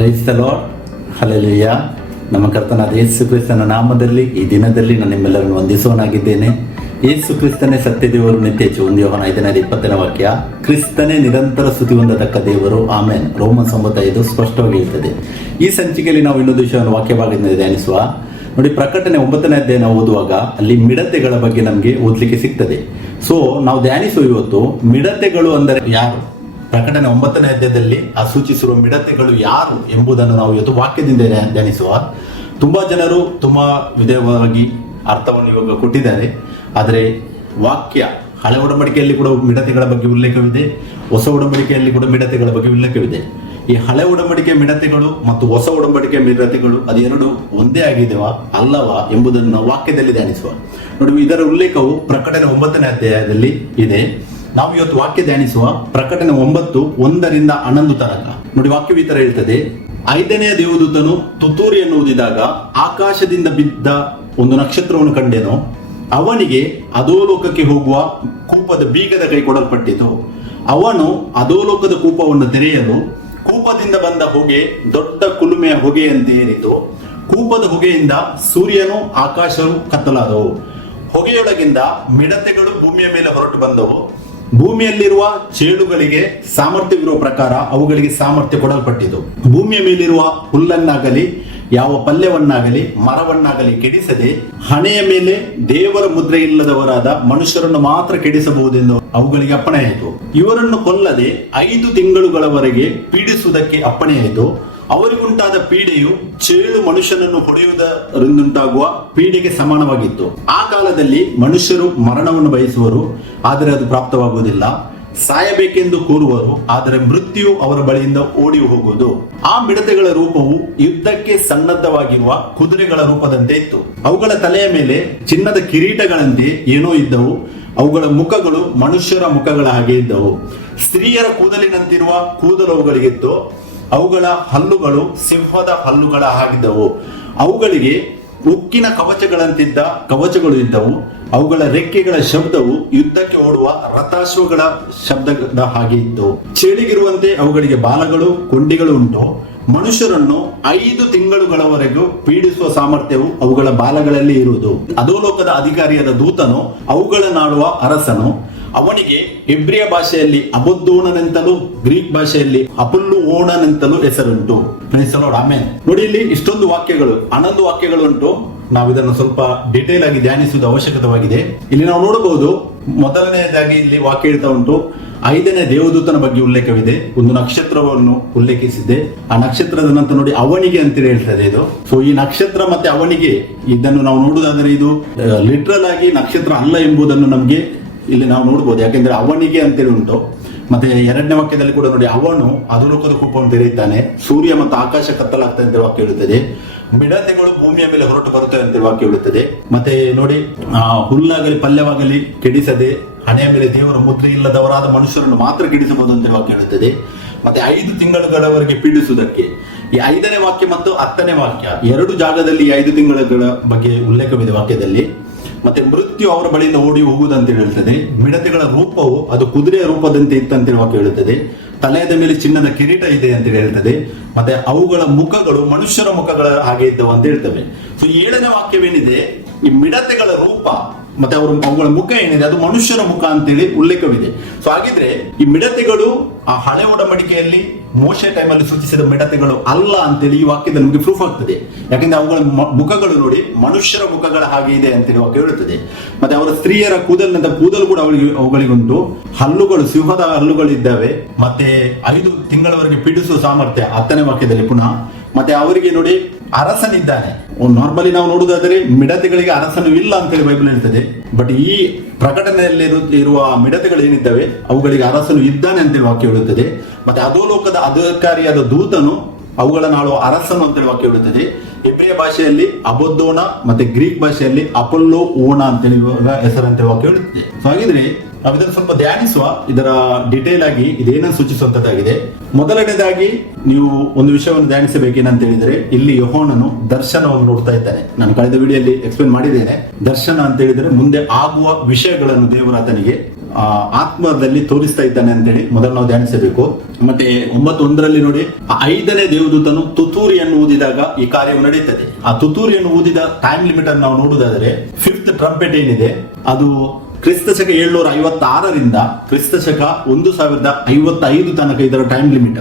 Praise the lord, hallelujah. ನಮ್ಮ ಕರ್ತನಾದ ಯೇಸು ಕ್ರಿಸ್ತನ ನಾಮದಲ್ಲಿ ಈ ದಿನದಲ್ಲಿ ನಾನು ನಿಮ್ಮೆಲ್ಲರನ್ನು ವಂದಿಸುವನಾಗಿದ್ದೇನೆ. ಯೇಸು ಕ್ರಿಸ್ತನೇ ಸತ್ಯ ದೇವರು, ನಿತ್ಯ ಜೀವ. 1 ಯೋಹಾನ 5:20 ವಾಕ್ಯ, ಕ್ರಿಸ್ತನೇ ನಿರಂತರ ಸ್ತುತಿ ಹೊಂದತಕ್ಕ ದೇವರು, ಆಮೇನ್. ರೋಮನ್ 9:5 ಸ್ಪಷ್ಟವಾಗಿ ಹೇಳ್ತದೆ. ಈ ಸಂಚಿಕೆಯಲ್ಲಿ ನಾವು ಇನ್ನೊಂದು ವಿಷಯವನ್ನು ವಾಕ್ಯ ಭಾಗದಿಂದ ಧ್ಯಾನಿಸುವ. ನೋಡಿ, ಪ್ರಕಟಣೆ 9ನೇ ಅಧ್ಯಾಯ ನಾವು ಓದುವಾಗ ಅಲ್ಲಿ ಮಿಡತೆಗಳ ಬಗ್ಗೆ ನಮಗೆ ಓದಲಿಕ್ಕೆ ಸಿಗ್ತದೆ. ಸೊ ನಾವು ಧ್ಯಾನಿಸುವ ಇವತ್ತು ಮಿಡತೆಗಳು ಅಂದರೆ ಯಾರು, ಪ್ರಕಟಣೆ 9ನೇ ಅಧ್ಯಾಯದಲ್ಲಿ ಆ ಸೂಚಿಸಿರುವ ಮಿಡತೆಗಳು ಯಾರು ಎಂಬುದನ್ನು ನಾವು ಇವತ್ತು ವಾಕ್ಯದಿಂದ ಧ್ಯಾನಿಸುವ. ತುಂಬಾ ಜನರು ತುಂಬಾ ವಿಧವಾಗಿ ಅರ್ಥವನ್ನು ಇವಾಗ ಕೊಟ್ಟಿದ್ದಾರೆ. ಆದರೆ ವಾಕ್ಯ ಹಳೆ ಒಡಂಬಡಿಕೆಯಲ್ಲಿ ಕೂಡ ಮಿಡತೆಗಳ ಬಗ್ಗೆ ಉಲ್ಲೇಖವಿದೆ, ಹೊಸ ಒಡಂಬಡಿಕೆಯಲ್ಲಿ ಕೂಡ ಮಿಡತೆಗಳ ಬಗ್ಗೆ ಉಲ್ಲೇಖವಿದೆ. ಈ ಹಳೆ ಒಡಂಬಡಿಕೆ ಮಿಡತೆಗಳು ಮತ್ತು ಹೊಸ ಒಡಂಬಡಿಕೆ ಮಿಡತೆಗಳು ಅದೆರಡು ಒಂದೇ ಆಗಿದೆವಾ ಅಲ್ಲವಾ ಎಂಬುದನ್ನು ನಾವು ವಾಕ್ಯದಲ್ಲಿ ಧ್ಯಾನಿಸುವ. ನೋಡಿ, ಇದರ ಉಲ್ಲೇಖವು ಪ್ರಕಟಣೆ 9ನೇ ಅಧ್ಯಾಯದಲ್ಲಿ ಇದೆ. ನಾವು ಇವತ್ತು ವಾಕ್ಯ ಧ್ಯಾನಿಸುವ ಪ್ರಕಟಣೆ 9:1-11 ತನಕ. ನೋಡಿ, ವಾಕ್ಯವು ಈ ತರ ಹೇಳ್ತದೆ: 5ನೇ ದೇವದೂತನು ತುತ್ತೂರಿಯನ್ನು ಊದಿದಾಗ ಆಕಾಶದಿಂದ ಬಿದ್ದ ಒಂದು ನಕ್ಷತ್ರವನ್ನು ಕಂಡೆನು. ಅವನಿಗೆ ಅಧೋಲೋಕಕ್ಕೆ ಹೋಗುವ ಕೂಪದ ಬೀಗದ ಕೈ ಕೊಡಲ್ಪಟ್ಟಿತು. ಅವನು ಅಧೋಲೋಕದ ಕೂಪವನ್ನು ತೆರೆಯಲು ಕೂಪದಿಂದ ಬಂದ ಹೊಗೆ ದೊಡ್ಡ ಕುಲುಮೆಯ ಹೊಗೆಯಂತೆ ಏರಿತು. ಕೂಪದ ಹೊಗೆಯಿಂದ ಸೂರ್ಯನು ಆಕಾಶವು ಕತ್ತಲಾದವು. ಹೊಗೆಯೊಳಗಿಂದ ಮಿಡತೆಗಳು ಭೂಮಿಯ ಮೇಲೆ ಹೊರಟು ಬಂದವು. ಭೂಮಿಯಲ್ಲಿರುವ ಚೇಳುಗಳಿಗೆ ಸಾಮರ್ಥ್ಯವಿರುವ ಪ್ರಕಾರ ಅವುಗಳಿಗೆ ಸಾಮರ್ಥ್ಯ ಕೊಡಲ್ಪಟ್ಟಿತು. ಭೂಮಿಯ ಮೇಲಿರುವ ಹುಲ್ಲನ್ನಾಗಲಿ ಯಾವ ಪಲ್ಯವನ್ನಾಗಲಿ ಮರವನ್ನಾಗಲಿ ಕೆಡಿಸದೆ ಹಣೆಯ ಮೇಲೆ ದೇವರ ಮುದ್ರೆ ಇಲ್ಲದವರಾದ ಮನುಷ್ಯರನ್ನು ಮಾತ್ರ ಕೆಡಿಸಬಹುದೆಂದು ಅವುಗಳಿಗೆ ಅಪ್ಪಣೆಯಾಯಿತು. ಇವರನ್ನು ಕೊಲ್ಲದೆ 5 ತಿಂಗಳುಗಳವರೆಗೆ ಪೀಡಿಸುವುದಕ್ಕೆ ಅಪ್ಪಣೆಯಾಯಿತು. ಅವರಿಗುಂಟಾದ ಪೀಡೆಯು ಚೇಳು ಮನುಷ್ಯನನ್ನು ಹೊಡೆಯುವುದರಿಂದುಂಟಾಗುವ ಪೀಡೆಗೆ ಸಮಾನವಾಗಿತ್ತು. ಆ ಕಾಲದಲ್ಲಿ ಮನುಷ್ಯರು ಮರಣವನ್ನು ಬಯಸುವರು, ಆದರೆ ಅದು ಪ್ರಾಪ್ತವಾಗುವುದಿಲ್ಲ. ಸಾಯಬೇಕೆಂದು ಕೋರುವರು, ಆದರೆ ಮೃತ್ಯು ಅವರ ಬಳಿಯಿಂದ ಓಡಿ ಹೋಗುವುದು. ಆ ಮಿಡತೆಗಳ ರೂಪವು ಯುದ್ಧಕ್ಕೆ ಸನ್ನದ್ಧವಾಗಿರುವ ಕುದುರೆಗಳ ರೂಪದಂತೆ ಇತ್ತು. ಅವುಗಳ ತಲೆಯ ಮೇಲೆ ಚಿನ್ನದ ಕಿರೀಟಗಳಂತೆ ಏನೋ ಇದ್ದವು. ಅವುಗಳ ಮುಖಗಳು ಮನುಷ್ಯರ ಮುಖಗಳ ಹಾಗೆ ಇದ್ದವು. ಸ್ತ್ರೀಯರ ಕೂದಲಿನಂತಿರುವ ಕೂದಲು ಅವುಗಳಿಗಿತ್ತು. ಅವುಗಳ ಹಲ್ಲುಗಳು ಸಿಂಹದ ಹಲ್ಲುಗಳ ಹಾಗಿದ್ದವು. ಅವುಗಳಿಗೆ ಉಕ್ಕಿನ ಕವಚಗಳಂತಿದ್ದ ಕವಚಗಳು ಇದ್ದವು. ಅವುಗಳ ರೆಕ್ಕೆಗಳ ಶಬ್ದವು ಯುದ್ಧಕ್ಕೆ ಓಡುವ ರಥಾಶ್ವಗಳ ಶಬ್ದದ ಹಾಗೆ ಇತ್ತು. ಚೇಳಿಗಿರುವಂತೆ ಅವುಗಳಿಗೆ ಬಾಲಗಳು ಕೊಂಡಿಗಳು ಉಂಟು. ಮನುಷ್ಯರನ್ನು 5 ತಿಂಗಳುಗಳವರೆಗೂ ಪೀಡಿಸುವ ಸಾಮರ್ಥ್ಯವು ಅವುಗಳ ಬಾಲಗಳಲ್ಲಿ ಇರುವುದು. ಅಧೋಲೋಕದ ಅಧಿಕಾರಿಯಾದ ದೂತನು ಅವುಗಳನ್ನಾಡುವ ಅರಸನು. ಅವನಿಗೆ ಹೆಬ್ರಿಯ ಭಾಷೆಯಲ್ಲಿ ಅಬದ್ದೋಣನೆಂತಲೂ ಗ್ರೀಕ್ ಭಾಷೆಯಲ್ಲಿ ಅಪೊಲ್ಲುವೋಣನೆಂತಲೂ ಹೆಸರುಂಟು. ಆಮೇನ್. ನೋಡಿ, ಇಲ್ಲಿ ಇಷ್ಟೊಂದು ವಾಕ್ಯಗಳು 11 ವಾಕ್ಯಗಳು ಉಂಟು. ನಾವು ಇದನ್ನು ಸ್ವಲ್ಪ ಡಿಟೇಲ್ ಆಗಿ ಧ್ಯಾನಿಸುವುದು ಅವಶ್ಯಕತೆಯಾಗಿದೆ. ಇಲ್ಲಿ ನಾವು ನೋಡಬಹುದು, ಮೊದಲನೆಯದಾಗಿ ಇಲ್ಲಿ ವಾಕ್ಯ ಹೇಳ್ತಾ ಉಂಟು, 5ನೇ ದೇವದೂತನ ಬಗ್ಗೆ ಉಲ್ಲೇಖವಿದೆ. ಒಂದು ನಕ್ಷತ್ರವನ್ನು ಉಲ್ಲೇಖಿಸಿದೆ. ಆ ನಕ್ಷತ್ರದ ನಂತರ ನೋಡಿ ಅವನಿಗೆ ಅಂತೇಳಿ ಹೇಳ್ತದೆ ಇದು. ಸೊ ಈ ನಕ್ಷತ್ರ ಮತ್ತೆ ಅವನಿಗೆ ಇದನ್ನು ನಾವು ನೋಡುವುದಾದರೆ ಇದು ಲಿಟ್ರಲ್ ಆಗಿ ನಕ್ಷತ್ರ ಅಲ್ಲ ಎಂಬುದನ್ನು ನಮಗೆ ಇಲ್ಲಿ ನಾವು ನೋಡಬಹುದು. ಯಾಕೆಂದ್ರೆ ಅವನಿಗೆ ಅಂತೇಳಿ ಉಂಟು. ಮತ್ತೆ 2ನೇ ವಾಕ್ಯದಲ್ಲಿ ಕೂಡ ನೋಡಿ, ಅವನು ಅಧೋಲೋಕದ ಕೂಪವನ್ನು ತೆರೆಯುತ್ತಾನೆ, ಸೂರ್ಯ ಮತ್ತು ಆಕಾಶ ಕತ್ತಲಾಗ್ತದೆ ಅಂತ ವಾಕ್ಯ ಹೇಳುತ್ತದೆ. ಮಿಡತೆಗಳು ಭೂಮಿಯ ಮೇಲೆ ಹೊರಟು ಬರುತ್ತವೆ ಅಂತ ವಾಕ್ಯ ಹೇಳುತ್ತದೆ. ಮತ್ತೆ ನೋಡಿ, ಹುಲ್ಲಾಗಲಿ ಪಲ್ಯವಾಗಲಿ ಕೆಡಿಸದೆ ಹಣೆಯ ಮೇಲೆ ದೇವರ ಮುದ್ರೆ ಇಲ್ಲದವರಾದ ಮನುಷ್ಯರನ್ನು ಮಾತ್ರ ಕೆಡಿಸಬಹುದು ಅಂತ ವಾಕ್ಯ ಹೇಳುತ್ತದೆ. ಮತ್ತೆ 5 ತಿಂಗಳುಗಳವರೆಗೆ ಪೀಡಿಸುವುದಕ್ಕೆ ಈ 5ನೇ ವಾಕ್ಯ ಮತ್ತು 10ನೇ ವಾಕ್ಯ 2 ಜಾಗದಲ್ಲಿ 5 ತಿಂಗಳ ಬಗ್ಗೆ ಉಲ್ಲೇಖವಿದೆ ವಾಕ್ಯದಲ್ಲಿ. ಮತ್ತೆ ಮೃತ್ಯು ಅವರ ಬಳಿಯಿಂದ ಓಡಿ ಹೋಗುವುದಂತ ಹೇಳ್ತದೆ. ಮಿಡತೆಗಳ ರೂಪವು ಅದು ಕುದುರೆಯ ರೂಪದಂತೆ ಇತ್ತಂತೇಳಿ ವಾಕ್ಯ ಹೇಳುತ್ತದೆ. ತಲೆಯದ ಮೇಲೆ ಚಿನ್ನದ ಕಿರೀಟ ಇದೆ ಅಂತ ಹೇಳ್ತದೆ. ಮತ್ತೆ ಅವುಗಳ ಮುಖಗಳು ಮನುಷ್ಯರ ಮುಖಗಳ ಹಾಗೆ ಇದ್ದವು ಅಂತ ಹೇಳ್ತವೆ. ಸೊ 7ನೇ ವಾಕ್ಯವೇನಿದೆ, ಈ ಮಿಡತೆಗಳ ರೂಪ ಮತ್ತೆ ಅವುಗಳ ಮುಖ ಏನಿದೆ ಅದು ಮನುಷ್ಯರ ಮುಖ ಅಂತೇಳಿ ಉಲ್ಲೇಖವಿದೆ. ಸೊ ಹಾಗಿದ್ರೆ ಈ ಮಿಡತೆಗಳು ಆ ಹಳೆ ಒಡಂಬಡಿಕೆಯಲ್ಲಿ ಮೋಶೆ ಟೈಮಲ್ಲಿ ಸೂಚಿಸಿದ ಮಿಡತೆಗಳು ಅಲ್ಲ ಅಂತೇಳಿ ಈ ವಾಕ್ಯದಲ್ಲಿ ನಮಗೆ ಪ್ರೂಫ್ ಆಗ್ತದೆ. ಯಾಕಂದ್ರೆ ಅವುಗಳ ಮುಖಗಳು ನೋಡಿ ಮನುಷ್ಯರ ಮುಖಗಳ ಹಾಗೆ ಇದೆ ಅಂತೇಳಿ ವಾಕ್ಯ ಹೇಳುತ್ತದೆ. ಮತ್ತೆ ಅವರ ಸ್ತ್ರೀಯರ ಕೂದಲಿನಂತ ಕೂದಲು ಕೂಡ ಅವುಗಳಿಗುಂಟು. ಹಲ್ಲುಗಳು ಸಿಂಹದ ಹಲ್ಲುಗಳು ಇದ್ದಾವೆ. ಮತ್ತೆ 5 ತಿಂಗಳವರೆಗೆ ಪೀಡಿಸುವ ಸಾಮರ್ಥ್ಯ 10ನೇ ವಾಕ್ಯದಲ್ಲಿ ಪುನಃ. ಮತ್ತೆ ಅವರಿಗೆ ನೋಡಿ ಅರಸನಿದ್ದಾನೆ. ನಾರ್ಮಲಿ ನಾವು ನೋಡುವುದಾದರೆ ಮಿಡತೆಗಳಿಗೆ ಅರಸನು ಇಲ್ಲ ಅಂತೇಳಿ ಬೈಬಲ್ ಹೇಳ್ತದೆ. ಬಟ್ ಈ ಪ್ರಕಟಣೆಯಲ್ಲಿ ಇರುವ ಮಿಡತೆಗಳು ಏನಿದ್ದಾವೆ ಅವುಗಳಿಗೆ ಅರಸನು ಇದ್ದಾನೆ ಅಂತೇಳಿ ವಾಕ್ಯ ಹೇಳುತ್ತದೆ. ಮತ್ತೆ ಅಧೋಲೋಕದ ಅಧಿಕಾರಿಯಾದ ದೂತನು ಅವುಗಳನ್ನು ಆಳುವ ಅರಸನು ಅಂತೇಳಿ ವಾಕ್ಯ ಹೇಳುತ್ತದೆ. ಹೆಬ್ರಿಯ ಭಾಷೆಯಲ್ಲಿ ಅಬದ್ದೋಣ ಮತ್ತೆ ಗ್ರೀಕ್ ಭಾಷೆಯಲ್ಲಿ ಅಪೊಲ್ಲೋ ಓಣ ಅಂತೇಳಿ ಹೆಸರಂತೆ ವಾಕ್ಯ ಹೇಳುತ್ತದೆ. ಸೊ ಹಾಗಿದ್ರೆ ನಾವು ಇದನ್ನು ಸ್ವಲ್ಪ ಧ್ಯಾನಿಸುವ. ಇದರ ಡಿಟೇಲ್ ಆಗಿ ಇದೇನನ್ನು ಸೂಚಿಸುವಂತದ್ದಾಗಿದೆ. ಮೊದಲನೇದಾಗಿ ನೀವು ಒಂದು ವಿಷಯವನ್ನು ಧ್ಯಾನಿಸಬೇಕೇನಂತ ಹೇಳಿದ್ರೆ, ಇಲ್ಲಿ ಯೋಹಾನನು ದರ್ಶನವನ್ನು ನೋಡ್ತಾ ಇದ್ದಾನೆ. ನಾನು ಕಳೆದ ವಿಡಿಯೋದಲ್ಲಿ ಎಕ್ಸ್ಪ್ಲೇನ್ ಮಾಡಿದ್ದೇನೆ. ದರ್ಶನ ಅಂತ ಹೇಳಿದ್ರೆ ಮುಂದೆ ಆಗುವ ವಿಷಯಗಳನ್ನು ದೇವರು ಆತನಿಗೆ ಆತ್ಮದಲ್ಲಿ ತೋರಿಸ್ತಾ ಇದ್ದಾನೆ ಅಂತೇಳಿ ಮೊದಲು ನಾವು ಧ್ಯಾನಿಸಬೇಕು. ಮತ್ತೆ 9:1 ನೋಡಿ, 5ನೇ ದೇವದೂತನು ತುತ್ತೂರಿಯನ್ನು ಊದಿದಾಗ ಈ ಕಾರ್ಯವು ನಡೆಯುತ್ತದೆ. ಆ ತುತ್ತೂರಿಯನ್ನು ಊದಿದ ಟೈಮ್ ಲಿಮಿಟ್ ಅನ್ನು ನಾವು ನೋಡುವುದಾದರೆ 5th ಟ್ರಂಪೆಟ್ ಏನಿದೆ ಅದು ಕ್ರಿಸ್ತಶಕ 756ರಿಂದ ಕ್ರಿಸ್ತಶಕ 1055 ತನಕ ಇದರ ಟೈಮ್ ಲಿಮಿಟ್.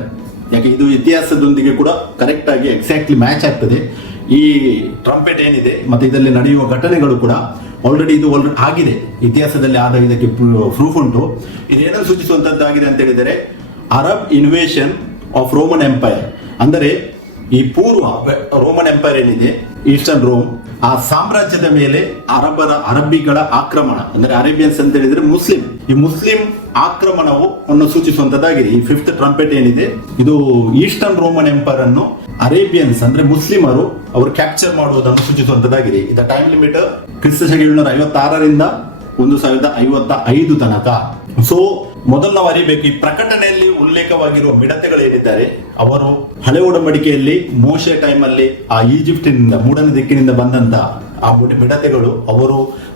ಯಾಕೆ ಇದು ಇತಿಹಾಸದೊಂದಿಗೆ ಕೂಡ ಕರೆಕ್ಟ್ ಆಗಿ ಎಕ್ಸಾಕ್ಟ್ಲಿ ಮ್ಯಾಚ್ ಆಗ್ತದೆ. ಈ ಟ್ರಂಪೆಟ್ ಏನಿದೆ ಮತ್ತೆ ಇದರಲ್ಲಿ ನಡೆಯುವ ಘಟನೆಗಳು ಕೂಡ ಆಲ್ರೆಡಿ ಆಗಿದೆ, ಇತಿಹಾಸದಲ್ಲಿ ಆದ ಇದಕ್ಕೆ ಪ್ರೂಫ್ ಉಂಟು. ಇದೇನನ್ನು ಸೂಚಿಸುವಂತದ್ದಾಗಿದೆ ಅಂತ ಹೇಳಿದರೆ Arab invasion of Roman empire, ಅಂದರೆ ಈ ಪೂರ್ವ ರೋಮನ್ ಎಂಪೈರ್ ಏನಿದೆ, ಈಸ್ಟರ್ನ್ ರೋಮ್, ಆ ಸಾಮ್ರಾಜ್ಯದ ಮೇಲೆ ಅರಬ್ಬಿಗಳ ಆಕ್ರಮಣ, ಅಂದ್ರೆ ಅರೇಬಿಯನ್ಸ್ ಅಂತ ಹೇಳಿದ್ರೆ ಮುಸ್ಲಿಂ, ಈ ಮುಸ್ಲಿಂ ಆಕ್ರಮಣವು ಅನ್ನು ಸೂಚಿಸುವಂತದ್ದಾಗಿದೆ. ಈ 5th ಟ್ರಂಪೆಟ್ ಏನಿದೆ ಇದು ಈಸ್ಟರ್ನ್ ರೋಮನ್ ಎಂಪೈರ್ ಅನ್ನು ಅರೇಬಿಯನ್ಸ್ ಅಂದ್ರೆ ಮುಸ್ಲಿಮರು ಅವರು ಕ್ಯಾಪ್ಚರ್ ಮಾಡುವುದನ್ನು ಸೂಚಿಸುವಂತದ್ದಾಗಿದೆ. ಇದರ ಟೈಮ್ ಲಿಮಿಟ್ ಕ್ರಿಸ್ತಶಕ 756ರಿಂದ 1055 ತನಕ. ಸೊ ಮೊದಲು ನಾವು ಅರಿಬೇಕು, ಈ ಪ್ರಕಟಣೆಯಲ್ಲಿ ಉಲ್ಲೇಖವಾಗಿರುವ ಮಿಡತೆಗಳೇನಿದ್ದಾರೆ ಅವರು ಹಳೆ ಒಡಂಬಡಿಕೆಯಲ್ಲಿ ಮೋಶೆ ಟೈಮ್ ಅಲ್ಲಿ ಆ ಈಜಿಪ್ಟಿನಿಂದ ಮೂಡನ ದಿಕ್ಕಿನಿಂದ ಬಂದಂತ ಆ ಮಿಡತೆಗಳು,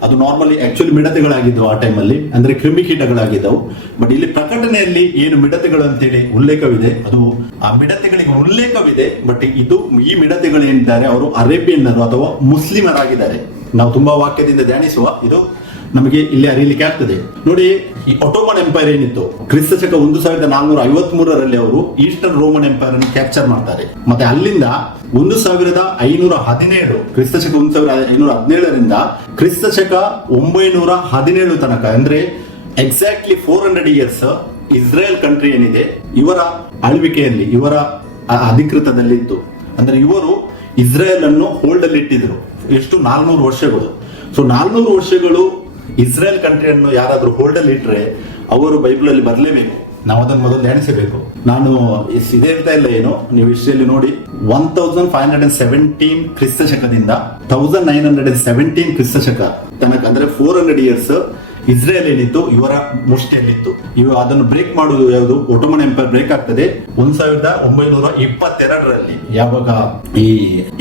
ಅದು ನಾರ್ಮಲಿ ಆಕ್ಚುಲಿ ಮಿಡತೆಗಳಾಗಿದ್ದವು ಆ ಟೈಮಲ್ಲಿ, ಅಂದ್ರೆ ಕ್ರಿಮಿಕೀಟಗಳಾಗಿದ್ದವು. ಬಟ್ ಇಲ್ಲಿ ಪ್ರಕಟಣೆಯಲ್ಲಿ ಏನು ಮಿಡತೆಗಳು ಅಂತೇಳಿ ಉಲ್ಲೇಖವಿದೆ, ಅದು ಆ ಮಿಡತೆಗಳಿಗೆ ಉಲ್ಲೇಖವಿದೆ. ಬಟ್ ಈ ಮಿಡತೆಗಳು ಏನಿದ್ದಾರೆ ಅವರು ಅರೇಬಿಯನ್ನರು ಅಥವಾ ಮುಸ್ಲಿಮರಾಗಿದ್ದಾರೆ. ನಾವು ತುಂಬಾ ವಾಕ್ಯದಿಂದ ಧ್ಯಾನಿಸುವ ಇದು ನಮಗೆ ಇಲ್ಲಿ ಅರಿಯಲಿಕ್ಕೆ ಆಗ್ತದೆ. ನೋಡಿ, ಈ ಒಟೋಮನ್ ಎಂಪೈರ್ ಏನಿತ್ತು ಕ್ರಿಸ್ತಶಕ 1453ರಲ್ಲಿ ಅವರು ಈಸ್ಟರ್ನ್ ರೋಮನ್ ಎಂಪೈರ್ ಅನ್ನು ಕ್ಯಾಪ್ಚರ್ ಮಾಡ್ತಾರೆ. ಮತ್ತೆ ಅಲ್ಲಿಂದ 1517 ಕ್ರಿಸ್ತಶಕ 1517ರಿಂದ ಕ್ರಿಸ್ತಶಕ 917 ತನಕ, ಅಂದ್ರೆ ಎಕ್ಸಾಕ್ಟ್ಲಿ 400 ಇಯರ್ಸ್ ಇಸ್ರೇಲ್ ಕಂಟ್ರಿ ಏನಿದೆ ಇವರ ಆಳ್ವಿಕೆಯಲ್ಲಿ, ಇವರ ಅಧಿಕೃತದಲ್ಲಿತ್ತು. ಅಂದ್ರೆ ಇವರು ಇಸ್ರೇಲ್ ಅನ್ನು ಹೋಲ್ಡ್ ಅಲ್ಲಿ ಇಟ್ಟಿದ್ರು. ಎಷ್ಟು? 400 ವರ್ಷಗಳು. ಸೊ 400 ವರ್ಷಗಳು ಇಸ್ರೇಲ್ ಕಂಟ್ರಿಯನ್ನು ಯಾರಾದ್ರೂ ಹೋಲ್ಡ್ ಅಲ್ಲಿ ಇಟ್ರೆ ಅವರು ಬೈಬಲ್ ಅಲ್ಲಿ ಬರಲೇಬೇಕು. ನಾವು ಅದನ್ನು ಮೊದಲು ಧ್ಯಾನಿಸಬೇಕು. ನಾನು ಇದೇ ಹೇಳ್ತಾ ಇಲ್ಲ ಏನು, ನೀವು ಹಿಸ್ಟ್ರಿಯಲ್ಲಿ ನೋಡಿ 1517 ಕ್ರಿಸ್ತಶಕದಿಂದ 1917 ಕ್ರಿಸ್ತಶಕ ತನಕ, ಅಂದ್ರೆ 400 ಇಯರ್ಸ್ ಇಸ್ರೇಲ್ ಏನಿತ್ತು ಇವರ ಮುಷ್ಟಿಯಲ್ಲಿತ್ತು. ಅದನ್ನು ಬ್ರೇಕ್ ಮಾಡುವುದು ಯಾವುದು? ಒಟೋಮನ್ ಎಂಪೈರ್ ಬ್ರೇಕ್ ಆಗ್ತದೆ 1922ರಲ್ಲಿ, ಯಾವಾಗ ಈ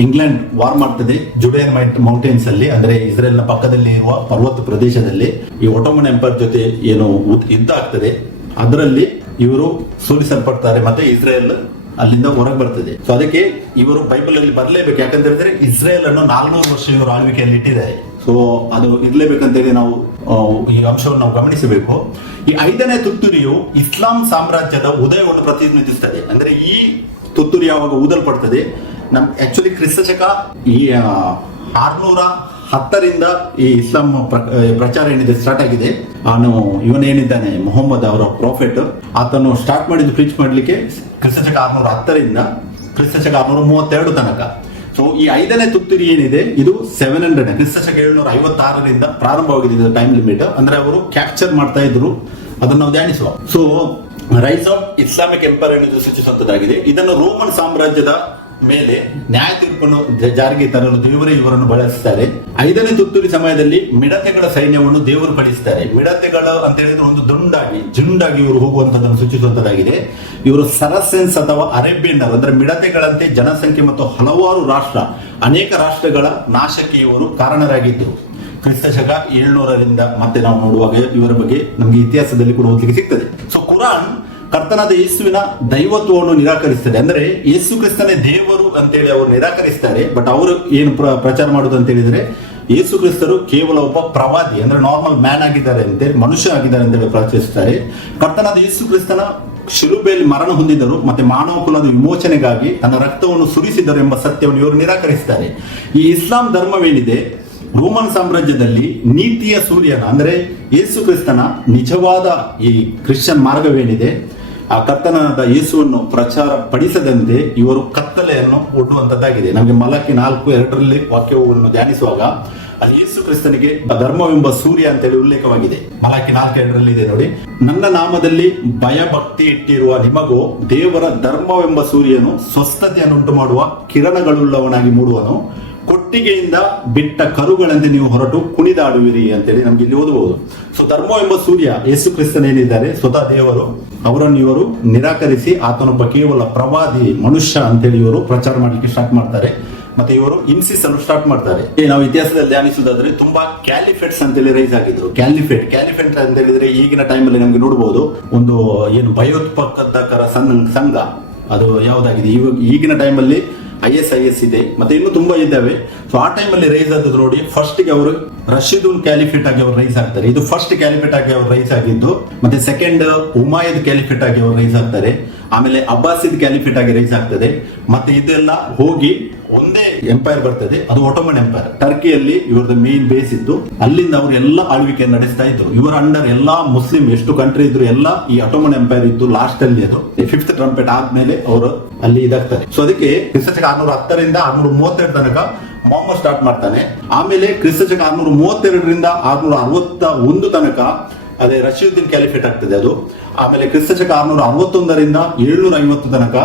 ಇಂಗ್ಲೆಂಡ್ ವಾರ್ ಮಾಡ್ತದೆ ಜುಡೇನ್ ಮೌಂಟೇನ್ಸ್ ಅಲ್ಲಿ, ಅಂದ್ರೆ ಇಸ್ರೇಲ್ ನ ಪಕ್ಕದಲ್ಲಿ ಇರುವ ಪರ್ವತ ಪ್ರದೇಶದಲ್ಲಿ ಈ ಒಟೋಮನ್ ಎಂಪೈರ್ ಜೊತೆ ಏನು ಯುದ್ಧ ಆಗ್ತದೆ, ಅದರಲ್ಲಿ ಇವರು ಸೋಲಿಸಲ್ಪಡ್ತಾರೆ. ಮತ್ತೆ ಇಸ್ರೇಲ್ ಅಲ್ಲಿಂದ ಹೊರಗೆ ಬರ್ತದೆ. ಸೊ ಅದಕ್ಕೆ ಇವರು ಬೈಬಲ್ ಅಲ್ಲಿ ಬರಲೇಬೇಕು. ಯಾಕಂತ ಹೇಳಿದ್ರೆ ಇಸ್ರೇಲ್ ಅನ್ನು 400 ವರ್ಷ ಇವರು ಆಳ್ವಿಕೆಯಲ್ಲಿ ಇಟ್ಟಿದ್ದಾರೆ. ಸೊ ಅದು ಇರ್ಲೇಬೇಕಂತೇಳಿ ನಾವು ಈ ಅಂಶವನ್ನು ನಾವು ಗಮನಿಸಬೇಕು. ಈ 5ನೇ ತುತ್ತೂರಿಯು ಇಸ್ಲಾಂ ಸಾಮ್ರಾಜ್ಯದ ಉದಯವನ್ನು ಪ್ರತಿನಿಧಿಸುತ್ತದೆ. ಅಂದ್ರೆ ಈ ತುತ್ತೂರಿ ಯಾವಾಗ ಊದಲ್ಪಡ್ತದೆ, ಆಕ್ಚುಲಿ ಕ್ರಿಸ್ತಶಕ ಈ 610ರಿಂದ ಈ ಇಸ್ಲಾಂ ಪ್ರಚಾರ ಏನಿದೆ ಸ್ಟಾರ್ಟ್ ಆಗಿದೆ. ಇವನೇನಿದ್ದಾನೆ ಮೊಹಮ್ಮದ್ ಅವರ ಪ್ರಾಫೆಟ್, ಆತನು ಸ್ಟಾರ್ಟ್ ಮಾಡಿದ್ದು ಪ್ರೀಚ್ ಮಾಡ್ಲಿಕ್ಕೆ ಕ್ರಿಸ್ತಶಕ 610ರಿಂದ ಕ್ರಿಸ್ತಶಕ 632 ತನಕ. ಸೊ ಈ 5ನೇ ತುತ್ತೂರಿ ಏನಿದೆ ಇದು 700 ಕ್ರಿಸ್ತಶಕ 756ರಿಂದ ಪ್ರಾರಂಭವಾಗಿದೆ ಟೈಮ್ ಲಿಮಿಟ್. ಅಂದ್ರೆ ಅವರು ಕ್ಯಾಪ್ಚರ್ ಮಾಡ್ತಾ ಇದ್ರು, ಅದನ್ನು ನಾವು ಧ್ಯಾನಿಸುವ. So rise of Islamic empire ಎಂದು ಸೂಚಿಸುವಂತದ್ದಾಗಿದೆ. ಇದನ್ನು ರೋಮನ್ ಸಾಮ್ರಾಜ್ಯದ ಮೇಲೆ ನ್ಯಾಯ ತೀರ್ಪನ್ನು ಜಾರಿಗೆ ತರಲು ದೇವರೇ ಇವರನ್ನು ಬಳಸುತ್ತಾರೆ. 5ನೇ ತುತ್ತೂರಿ ಸಮಯದಲ್ಲಿ ಮಿಡತೆಗಳ ಸೈನ್ಯವನ್ನು ದೇವರು ಕಳಿಸುತ್ತಾರೆ. ಮಿಡತೆಗಳು ಅಂತ ಹೇಳಿದ್ರೆ ಒಂದು ಜುಂಡಾಗಿ ಇವರು ಹೋಗುವಂತದನ್ನು ಸೂಚಿಸುವಂತದ್ದಾಗಿದೆ. ಇವರು ಸರಸೆನ್ಸ್ ಅಥವಾ ಅರೇಬಿಯನ್ನರು, ಅಂದ್ರೆ ಮಿಡತೆಗಳಂತೆ ಜನಸಂಖ್ಯೆ ಮತ್ತು ಹಲವಾರು ಅನೇಕ ರಾಷ್ಟ್ರಗಳ ನಾಶಕ್ಕೆ ಇವರು ಕಾರಣರಾಗಿದ್ದರು. ಕ್ರಿಸ್ತಶಕ 700ರಿಂದ ಮತ್ತೆ ನಾವು ನೋಡುವಾಗ ಇವರ ಬಗ್ಗೆ ನಮಗೆ ಇತಿಹಾಸದಲ್ಲಿ ಕೂಡ ಓದಲಿಕ್ಕೆ ಸಿಗ್ತದೆ. ಸೊ ಕುರಾನ್ ಕರ್ತನಾದ ಯೇಸುವಿನ ದೈವತ್ವವನ್ನು ನಿರಾಕರಿಸ್ತದೆ. ಅಂದ್ರೆ ಯೇಸು ಕ್ರಿಸ್ತನೇ ದೇವರು ಅಂತೇಳಿ ಅವರು ನಿರಾಕರಿಸ್ತಾರೆ. ಬಟ್ ಅವರು ಏನು ಪ್ರಚಾರ ಮಾಡುದು ಅಂತ ಹೇಳಿದ್ರೆ ಯೇಸು ಕ್ರಿಸ್ತರು ಕೇವಲ ಒಬ್ಬ ಪ್ರವಾದಿ, ಅಂದ್ರೆ ನಾರ್ಮಲ್ ಮ್ಯಾನ್ ಆಗಿದ್ದಾರೆ ಅಂತೇಳಿ, ಮನುಷ್ಯ ಆಗಿದ್ದಾರೆ ಅಂತೇಳಿ ಪ್ರಚರಿಸ್ತಾರೆ. ಕರ್ತನಾದ ಯೇಸು ಕ್ರಿಸ್ತನ ಶಿಲುಬೆಯಲ್ಲಿ ಮರಣ ಹೊಂದಿದರು ಮತ್ತೆ ಮಾನವ ಕುಲದ ವಿಮೋಚನೆಗಾಗಿ ತನ್ನ ರಕ್ತವನ್ನು ಸುರಿಸಿದರು ಎಂಬ ಸತ್ಯವನ್ನು ಇವರು ನಿರಾಕರಿಸ್ತಾರೆ. ಈ ಇಸ್ಲಾಂ ಧರ್ಮವೇನಿದೆ ರೋಮನ್ ಸಾಮ್ರಾಜ್ಯದಲ್ಲಿ ನೀತಿಯ ಸೂರ್ಯನ, ಅಂದ್ರೆ ಯೇಸು ಕ್ರಿಸ್ತನ ನಿಜವಾದ ಈ ಕ್ರಿಶ್ಚಿಯನ್ ಮಾರ್ಗವೇನಿದೆ, ಆ ಕರ್ತನಾದ ಯೇಸುವನ್ನು ಪ್ರಚಾರ ಪಡಿಸದಂತೆ ಇವರು ಕತ್ತಲೆಯನ್ನು ಒಡ್ಡುವಂತದ್ದಾಗಿದೆ. ನಮಗೆ ಮಲಕಿ 4:2 ವಾಕ್ಯವನ್ನು ಧ್ಯಾನಿಸುವಾಗ ಅಲ್ಲಿ ಯೇಸು ಕ್ರಿಸ್ತನಿಗೆ ಧರ್ಮವೆಂಬ ಸೂರ್ಯ ಅಂತೇಳಿ ಉಲ್ಲೇಖವಾಗಿದೆ. ಮಲಕಿ 4:2 ಇದೆ ನೋಡಿ, ನನ್ನ ನಾಮದಲ್ಲಿ ಭಯಭಕ್ತಿ ಇಟ್ಟಿರುವ ನಿಮಗೂ ದೇವರ ಧರ್ಮವೆಂಬ ಸೂರ್ಯನು ಸ್ವಸ್ಥತೆಯನ್ನುಂಟು ಮಾಡುವ ಕಿರಣಗಳುಳ್ಳವನಾಗಿ ಮೂಡುವನು, ಕೊಟ್ಟಿಗೆಯಿಂದ ಬಿಟ್ಟ ಕರುಗಳಂತೆ ನೀವು ಹೊರಟು ಕುಣಿದಾಡುವಿರಿ ಅಂತೇಳಿ ನಮ್ಗೆ ಇಲ್ಲಿ ಓದಬಹುದು. ಸೊ ಧರ್ಮವೆಂಬ ಸೂರ್ಯ ಯೇಸು ಕ್ರಿಸ್ತನೇನಿದ್ದಾರೆ ಸ್ವತಃ ದೇವರು, ಅವರನ್ನು ಇವರು ನಿರಾಕರಿಸಿ ಆತನೊಬ್ಬ ಕೇವಲ ಪ್ರವಾದಿ ಮನುಷ್ಯ ಅಂತೇಳಿ ಇವರು ಪ್ರಚಾರ ಮಾಡಲಿಕ್ಕೆ ಸ್ಟಾರ್ಟ್ ಮಾಡ್ತಾರೆ. ಮತ್ತೆ ಇವರು ಹಿಂಸಿಸಲು ಸ್ಟಾರ್ಟ್ ಮಾಡ್ತಾರೆ. ನಾವು ಇತಿಹಾಸದಲ್ಲಿ ಧ್ಯಾನಿಸುವುದಾದ್ರೆ ತುಂಬಾ ಕ್ಯಾಲಿಫೆಟ್ಸ್ ಅಂತೇಳಿ ರೈಸ್ ಆಗಿದ್ರು. ಕ್ಯಾಲಿಫೆಟ್ ಅಂತ ಹೇಳಿದ್ರೆ ಈಗಿನ ಟೈಮಲ್ಲಿ ನಮ್ಗೆ ನೋಡಬಹುದು ಒಂದು ಏನು ಭಯೋತ್ಪಾದಕರ ಸಂಘ ಅದು ಯಾವ್ದಾಗಿದೆ. ಈಗಿನ ಟೈಮಲ್ಲಿ ISIS ಇದೆ, ಮತ್ತೆ ಇನ್ನು ತುಂಬಾ ಇದ್ದಾವೆ. ಸೊ ಆ ಟೈಮಲ್ಲಿ ರೈಸ್ ಆದದ್ದು ನೋಡಿ, ಫಸ್ಟ್ ಗೆ ಅವರು ರಶೀದುನ್ ಕ್ಯಾಲಿಫೇಟ್ ಆಗಿ ಅವರು ರೈಸ್ ಆಗ್ತಾರೆ. ಇದು ಫಸ್ಟ್ ಕ್ಯಾಲಿಫೇಟ್ ಆಗಿ ಅವರು ರೈಸ್ ಆಗಿದ್ದು. ಮತ್ತೆ ಸೆಕೆಂಡ್ ಉಮಾಯದ್ ಕ್ಯಾಲಿಫೇಟ್ ಆಗಿ ಅವರು ರೈಸ್ ಆಗ್ತಾರೆ. ಆಮೇಲೆ ಅಬ್ಬಾಸಿದ್ ಕ್ಯಾಲಿಫೇಟ್ ಆಗಿ ರೈಸ್ ಆಗ್ತದೆ. ಮತ್ತೆ ಇದೆಲ್ಲ ಹೋಗಿ ಒಂದೇ ಎಂಪೈರ್ ಬರ್ತದೆ, ಅದು ಒಟೋಮನ್ ಎಂಪೈರ್. ಟರ್ಕಿಯಲ್ಲಿ ಇವರದ್ದು ಮೇನ್ ಬೇಸ್ ಇತ್ತು. ಅಲ್ಲಿಂದ ಅವರು ಎಲ್ಲ ಆಳ್ವಿಕೆ ನಡೆಸ್ತಾ ಇದ್ರು. ಇವರ ಅಂಡರ್ ಎಲ್ಲಾ ಮುಸ್ಲಿಂ ಎಷ್ಟು ಕಂಟ್ರಿ ಇದ್ರು ಎಲ್ಲ ಈ ಒಟೋಮನ್ ಎಂಪೈರ್ ಇತ್ತು. ಲಾಸ್ಟ್ ಅಲ್ಲಿ ಅದು 5th ಟ್ರಂಪೆಟ್ ಆದ್ಮೇಲೆ ಅವರು ಅಲ್ಲಿ ಇದಾಗ್ತಾರೆ. ಸೊ ಅದಕ್ಕೆ ಕ್ರಿಸ್ತಶಕ 610ರಿಂದ 632 ತನಕ ಮೊಹಮ್ಮದ್ ಸ್ಟಾರ್ಟ್ ಮಾಡ್ತಾನೆ. ಆಮೇಲೆ ಕ್ರಿಸ್ತಶಕ 632ರಿಂದ 661 ತನಕ ಅದೇ ರಶೀದುದ್ದೀನ್ ಕ್ಯಾಲಿಫೇಟ್ ಆಗ್ತದೆ ಅದು. ಆಮೇಲೆ ಕ್ರಿಸ್ತಶಕ 661ರಿಂದ 750 ತನಕ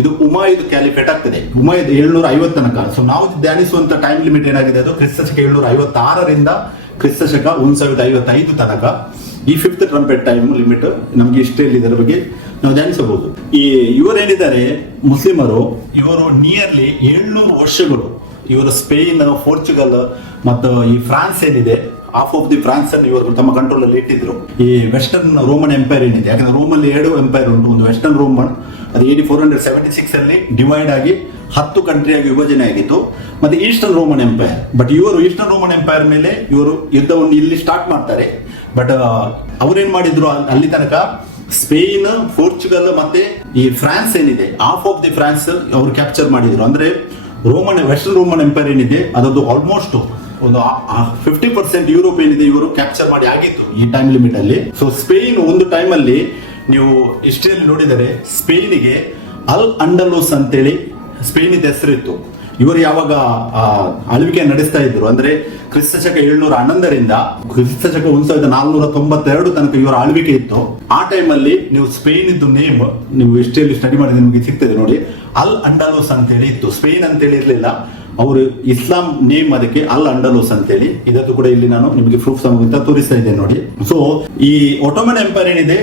ಇದು ಉಮಾಯಿದ್ ಕ್ಯಾಲಿಫೇಟ್ ಆಗ್ತದೆ. ಉಮಾಯಿದ್ 750 ತನಕ. ಸೊ ನಾವು ಧ್ಯಾನಿಸುವಂತ ಟೈಮ್ ಲಿಮಿಟ್ ಏನಾಗಿದೆ, ಅದು ಕ್ರಿಸ್ತಶಕ 756ರಿಂದ ಕ್ರಿಸ್ತಶಕ 1055 ತನಕ. ಈ 5th ಟ್ರಂಪೆಟ್ ಟೈಮ್ ಲಿಮಿಟ್ ನಮ್ಗೆ ಇಷ್ಟೇ. ಇದರ ಬಗ್ಗೆ ನಾವು ಧ್ಯಾನಿಸಬಹುದು. ಈ ಇವರೇನಿದ್ದಾರೆ ಮುಸ್ಲಿಮರು, ಇವರು ನಿಯರ್ಲಿ 700 ವರ್ಷಗಳು ಇವರು ಸ್ಪೇನ್, ಪೋರ್ಚುಗಲ್ ಮತ್ತು ಈ ಫ್ರಾನ್ಸ್ ಏನಿದೆ, ಹಾಫ್ ಆಫ್ ದಿ ಫ್ರಾನ್ಸ್ ಅನ್ನು ಇವರು ತಮ್ಮ ಕಂಟ್ರೋಲ್ ಅಲ್ಲಿ ಇಟ್ಟಿದ್ರು. ಈ ವೆಸ್ಟರ್ನ್ ರೋಮನ್ ಎಂಪೈರ್ ಏನಿದೆ, ಯಾಕಂದ್ರೆ ರೋಮಲ್ಲಿ 2 ಎಂಪೈರ್ ಉಂಟು. ಒಂದು ವೆಸ್ಟರ್ನ್ ರೋಮನ್, ಅದು 476 ಅಲ್ಲಿ ಡಿವೈಡ್ ಆಗಿ 10 ಕಂಟ್ರಿಯಾಗಿ ವಿಭಜನೆ ಆಗಿತ್ತು. ಮತ್ತೆ ಈಸ್ಟರ್ನ್ ರೋಮನ್ ಎಂಪೈರ್. ಬಟ್ ಇವರು ಈಸ್ಟರ್ನ್ ರೋಮನ್ ಎಂಪೈರ್ ಮೇಲೆ ಇವರು ಯುದ್ಧವನ್ನು ಇಲ್ಲಿ ಸ್ಟಾರ್ಟ್ ಮಾಡ್ತಾರೆ. ಬಟ್ ಅವರೇನ್ ಮಾಡಿದ್ರು, ಅಲ್ಲಿ ತನಕ ಸ್ಪೇನ್, ಪೋರ್ಚುಗಲ್ ಮತ್ತೆ ಈ ಫ್ರಾನ್ಸ್ ಏನಿದೆ, ಹಾಫ್ ಆಫ್ ದಿ ಫ್ರಾನ್ಸ್ ಅವರು ಕ್ಯಾಪ್ಚರ್ ಮಾಡಿದ್ರು. ಅಂದ್ರೆ ವೆಸ್ಟರ್ನ್ ರೋಮನ್ ಎಂಪೈರ್ ಏನಿದೆ ಅದೊಂದು ಆಲ್ಮೋಸ್ಟ್ ಒಂದು 50% ಯುರೋಪ್ ಏನಿದೆ ಇವರು ಕ್ಯಾಪ್ಚರ್ ಮಾಡಿ ಆಗಿತ್ತು ಈ ಟೈಮ್ ಲಿಮಿಟ್ ಅಲ್ಲಿ. ಸೊ ಸ್ಪೇನ್ ಒಂದು ಟೈಮ್ ಅಲ್ಲಿ ನೀವು ಹಿಸ್ಟ್ರಿಯಲ್ಲಿ ನೋಡಿದರೆ ಸ್ಪೇನಿಗೆ ಅಲ್ ಅಂಡಲೂಸ್ ಅಂತೇಳಿ ಸ್ಪೇನ್ ಇದ್ದ ಹೆಸರಿತ್ತು. ಇವರು ಯಾವಾಗ ಆಳ್ವಿಕೆ ನಡೆಸ್ತಾ ಇದ್ರು ಅಂದ್ರೆ ಕ್ರಿಸ್ತಶಕ 711ರಿಂದ ಕ್ರಿಸ್ತಶಕ 1492 ತನಕ ಇವರ ಆಳ್ವಿಕೆ ಇತ್ತು. ಆ ಟೈಮ್ ಅಲ್ಲಿ ನೀವು ಸ್ಪೇನ್ ಇದ್ದು ನೇಮ್ ನೀವು ಹಿಸ್ಟ್ರಿಯಲ್ಲಿ ಸ್ಟಡಿ ಮಾಡಿದ್ರೆ ನಿಮಗೆ ಸಿಗ್ತದೆ ನೋಡಿ, ಅಲ್ ಅಂಡಲೂಸ್ ಅಂತೇಳಿ ಇತ್ತು. ಸ್ಪೇನ್ ಅಂತೇಳಿ ಇರ್ಲಿಲ್ಲ, ಅವರು ಇಸ್ಲಾಂ ನೇಮ್ ಅದಕ್ಕೆ ಅಲ್ ಅಂಡಲೂಸ್ ಅಂತೇಳಿ. ಇದಕ್ಕೂ ಕೂಡ ಇಲ್ಲಿ ನಾನು ನಿಮಗೆ ಪ್ರೂಫ್ ಸಮೇತ ತೋರಿಸ್ತಾ ಇದ್ದೇನೆ ನೋಡಿ. ಸೊ ಈ ಒಟೋಮನ್ ಎಂಪೈರ್ ಏನಿದೆ,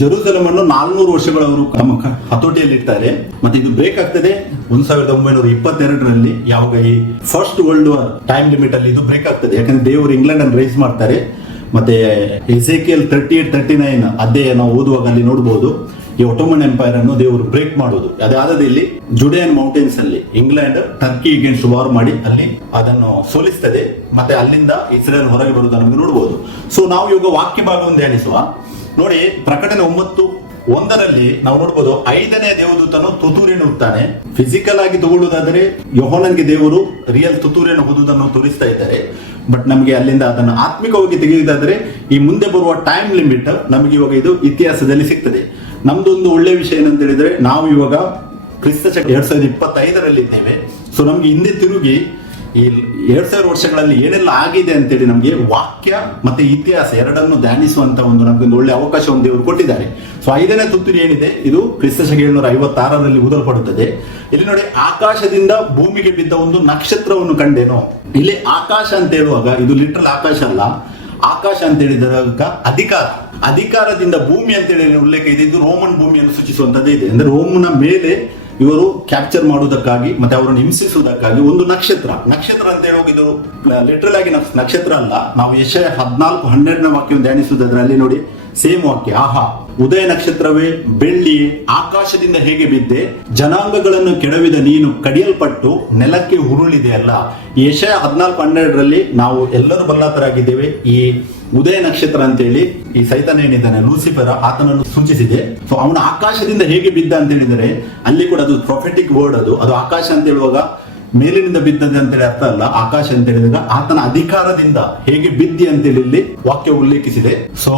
ಜೆರೂಸಲಂ ಅನ್ನು 400 ವರ್ಷಗಳು ಅವರು ತಮ್ಮ ಹತೋಟಿಯಲ್ಲಿ ಇಡ್ತಾರೆ. ಮತ್ತೆ ಇದು ಬ್ರೇಕ್ ಆಗ್ತದೆ 1922ರಲ್ಲಿ, ಯಾವಾಗ ಈ first world war time limit ಅಲ್ಲಿ ಇದು ಬ್ರೇಕ್ ಆಗ್ತದೆ. ಯಾಕಂದ್ರೆ ದೇವರು ಇಂಗ್ಲೆಂಡ್ ಅನ್ನು ರೈಸ್ ಮಾಡ್ತಾರೆ. ಮತ್ತೆ ಎಸೇಕಿಯಲ್ 38-39 ಅಧ್ಯಾಯ ನಾವು ಓದುವಾಗ ಅಲ್ಲಿ ನೋಡಬಹುದು, ಈ ಒಟೋಮನ್ ಎಂಪೈರ್ ಅನ್ನು ದೇವರು ಬ್ರೇಕ್ ಮಾಡೋದು. ಅದಾದ ಇಲ್ಲಿ ಜುಡೇನ್ ಮೌಂಟೇನ್ಸ್ ಅಲ್ಲಿ ಇಂಗ್ಲೆಂಡ್ ಟರ್ಕಿ ಅಗೇನ್ಸ್ಟ್ ವಾರ್ ಮಾಡಿ ಅಲ್ಲಿ ಅದನ್ನು ಸೋಲಿಸ್ತದೆ. ಮತ್ತೆ ಅಲ್ಲಿಂದ ಇಸ್ರೇಲ್ ಹೊರಗೆ ಬರುವುದನ್ನು ನಮಗೆ ನೋಡಬಹುದು. ಸೊ ನಾವು ಇವಾಗ ವಾಕ್ಯ ಭಾಗವನ್ನು ಧ್ಯಾನಿಸುವ ನೋಡಿ. ಪ್ರಕಟಣೆ 9:1 ನಾವು ನೋಡಬಹುದು, 5ನೇ ದೇವದೂತನು ತುತ್ತೂರಿಯನ್ನು ಊದುತ್ತಾನೆ. ಫಿಸಿಕಲ್ ಆಗಿ ತಗೊಳ್ಳುವುದಾದರೆ ಯೋಹಾನನಿಗೆ ದೇವರು ರಿಯಲ್ ತುತ್ತೂರಿಯನ್ನು ಊದುವುದನ್ನು ತೋರಿಸ್ತಾ ಇದ್ದಾರೆ. ಬಟ್ ನಮಗೆ ಅಲ್ಲಿಂದ ಅದನ್ನು ಆತ್ಮಿಕವಾಗಿ ತೆಗೆಯುವುದಾದ್ರೆ ಈ ಮುಂದೆ ಬರುವ ಟೈಮ್ ಲಿಮಿಟ್ ನಮಗೆ ಇವಾಗ ಇದು ಇತಿಹಾಸದಲ್ಲಿ ಸಿಗ್ತದೆ. ನಮ್ದೊಂದು ಒಳ್ಳೆ ವಿಷಯ ಏನಂತ ಹೇಳಿದ್ರೆ, ನಾವು ಇವಾಗ ಕ್ರಿಸ್ತಶಕ 2025ರಲ್ಲಿ ಇದ್ದೇವೆ. ಸೊ ನಮ್ಗೆ ಹಿಂದೆ ತಿರುಗಿ ಈ 2000 ವರ್ಷಗಳಲ್ಲಿ ಏನೆಲ್ಲ ಆಗಿದೆ ಅಂತೇಳಿ ನಮಗೆ ವಾಕ್ಯ ಮತ್ತೆ ಇತಿಹಾಸ ಎರಡನ್ನು ಧ್ಯಾನಿಸುವಂತ ಒಂದು ನಮ್ಗೆ ಒಂದು ಒಳ್ಳೆ ಅವಕಾಶವನ್ನು ದೇವರು ಕೊಟ್ಟಿದ್ದಾರೆ. ಸೊ 5ನೇ ತುತ್ತೂರಿ ಏನಿದೆ ಇದು ಕ್ರಿಸ್ತಶಕ 756ರಲ್ಲಿ ಊದಲ್ಪಡುತ್ತದೆ. ಇಲ್ಲಿ ನೋಡಿ, ಆಕಾಶದಿಂದ ಭೂಮಿಗೆ ಬಿದ್ದ ಒಂದು ನಕ್ಷತ್ರವನ್ನು ಕಂಡೇನೋ. ಇಲ್ಲಿ ಆಕಾಶ ಅಂತ ಹೇಳುವಾಗ ಇದು ಲಿಟ್ರಲ್ ಆಕಾಶ ಅಲ್ಲ. ಆಕಾಶ ಅಂತ ಹೇಳಿದಾಗ ಅಧಿಕಾರದಿಂದ ಭೂಮಿ ಅಂತ ಹೇಳಿ ಉಲ್ಲೇಖ ಇದೆ. ಇದು ರೋಮನ್ ಭೂಮಿಯನ್ನು ಸೂಚಿಸುವಂತದ್ದೇ ಇದೆ. ಅಂದ್ರೆ ರೋಮನ ಮೇಲೆ ಇವರು ಕ್ಯಾಪ್ಚರ್ ಮಾಡುವುದಕ್ಕಾಗಿ ಮತ್ತೆ ಅವರನ್ನು ಹಿಂಸಿಸುವುದಕ್ಕಾಗಿ ಒಂದು ನಕ್ಷತ್ರ ಅಂತ ಹೇಳುವಾಗ ಇದು ಲಿಟ್ರಲ್ ಆಗಿ ನಕ್ಷತ್ರ ಅಲ್ಲ. ನಾವು ಯೆಶಯ 14:12 ವಾಕ್ಯವನ್ನು ಧ್ಯಾನಿಸುವುದಾದ್ರೆ ಅಲ್ಲಿ ನೋಡಿ ಸೇಮ್ ವಾಕ್ಯ, ಆಹಾ ಉದಯ ನಕ್ಷತ್ರವೇ, ಬೆಳ್ಳಿಯೇ, ಆಕಾಶದಿಂದ ಹೇಗೆ ಬಿದ್ದೆ, ಜನಾಂಗಗಳನ್ನು ಕೆಡವಿದ ನೀನು ಕಡಿಯಲ್ಪಟ್ಟು ನೆಲಕ್ಕೆ ಉರುಳಿದೆ ಅಲ್ಲ. ಈ ಯೆಶಯ 14:12ರಲ್ಲಿ ನಾವು ಎಲ್ಲರೂ ಬಲ್ಲಾತರಾಗಿದ್ದೇವೆ. ಈ ಉದಯ ನಕ್ಷತ್ರ ಅಂತೇಳಿ ಈ ಸೈತಾನ ಏನಿದ್ದಾನೆ ಲೂಸಿಫರ್, ಆತನನ್ನು ಸೂಚಿಸಿದೆ. ಸೊ ಅವನ ಆಕಾಶದಿಂದ ಹೇಗೆ ಬಿದ್ದ ಅಂತ ಹೇಳಿದರೆ ಅಲ್ಲಿ ಕೂಡ ಅದು ಪ್ರೊಫೆಟಿಕ್ ವರ್ಡ್. ಅದು ಆಕಾಶ ಅಂತ ಹೇಳುವಾಗ ಮೇಲಿನಿಂದ ಬಿದ್ದದೆ ಅಂತೇಳಿ ಅರ್ಥ ಅಲ್ಲ. ಆಕಾಶ ಅಂತ ಹೇಳಿದಾಗ ಆತನ ಅಧಿಕಾರದಿಂದ ಹೇಗೆ ಬಿದ್ದಿ ಅಂತೇಳಿ ಇಲ್ಲಿ ವಾಕ್ಯ ಉಲ್ಲೇಖಿಸಿದೆ. ಸೊ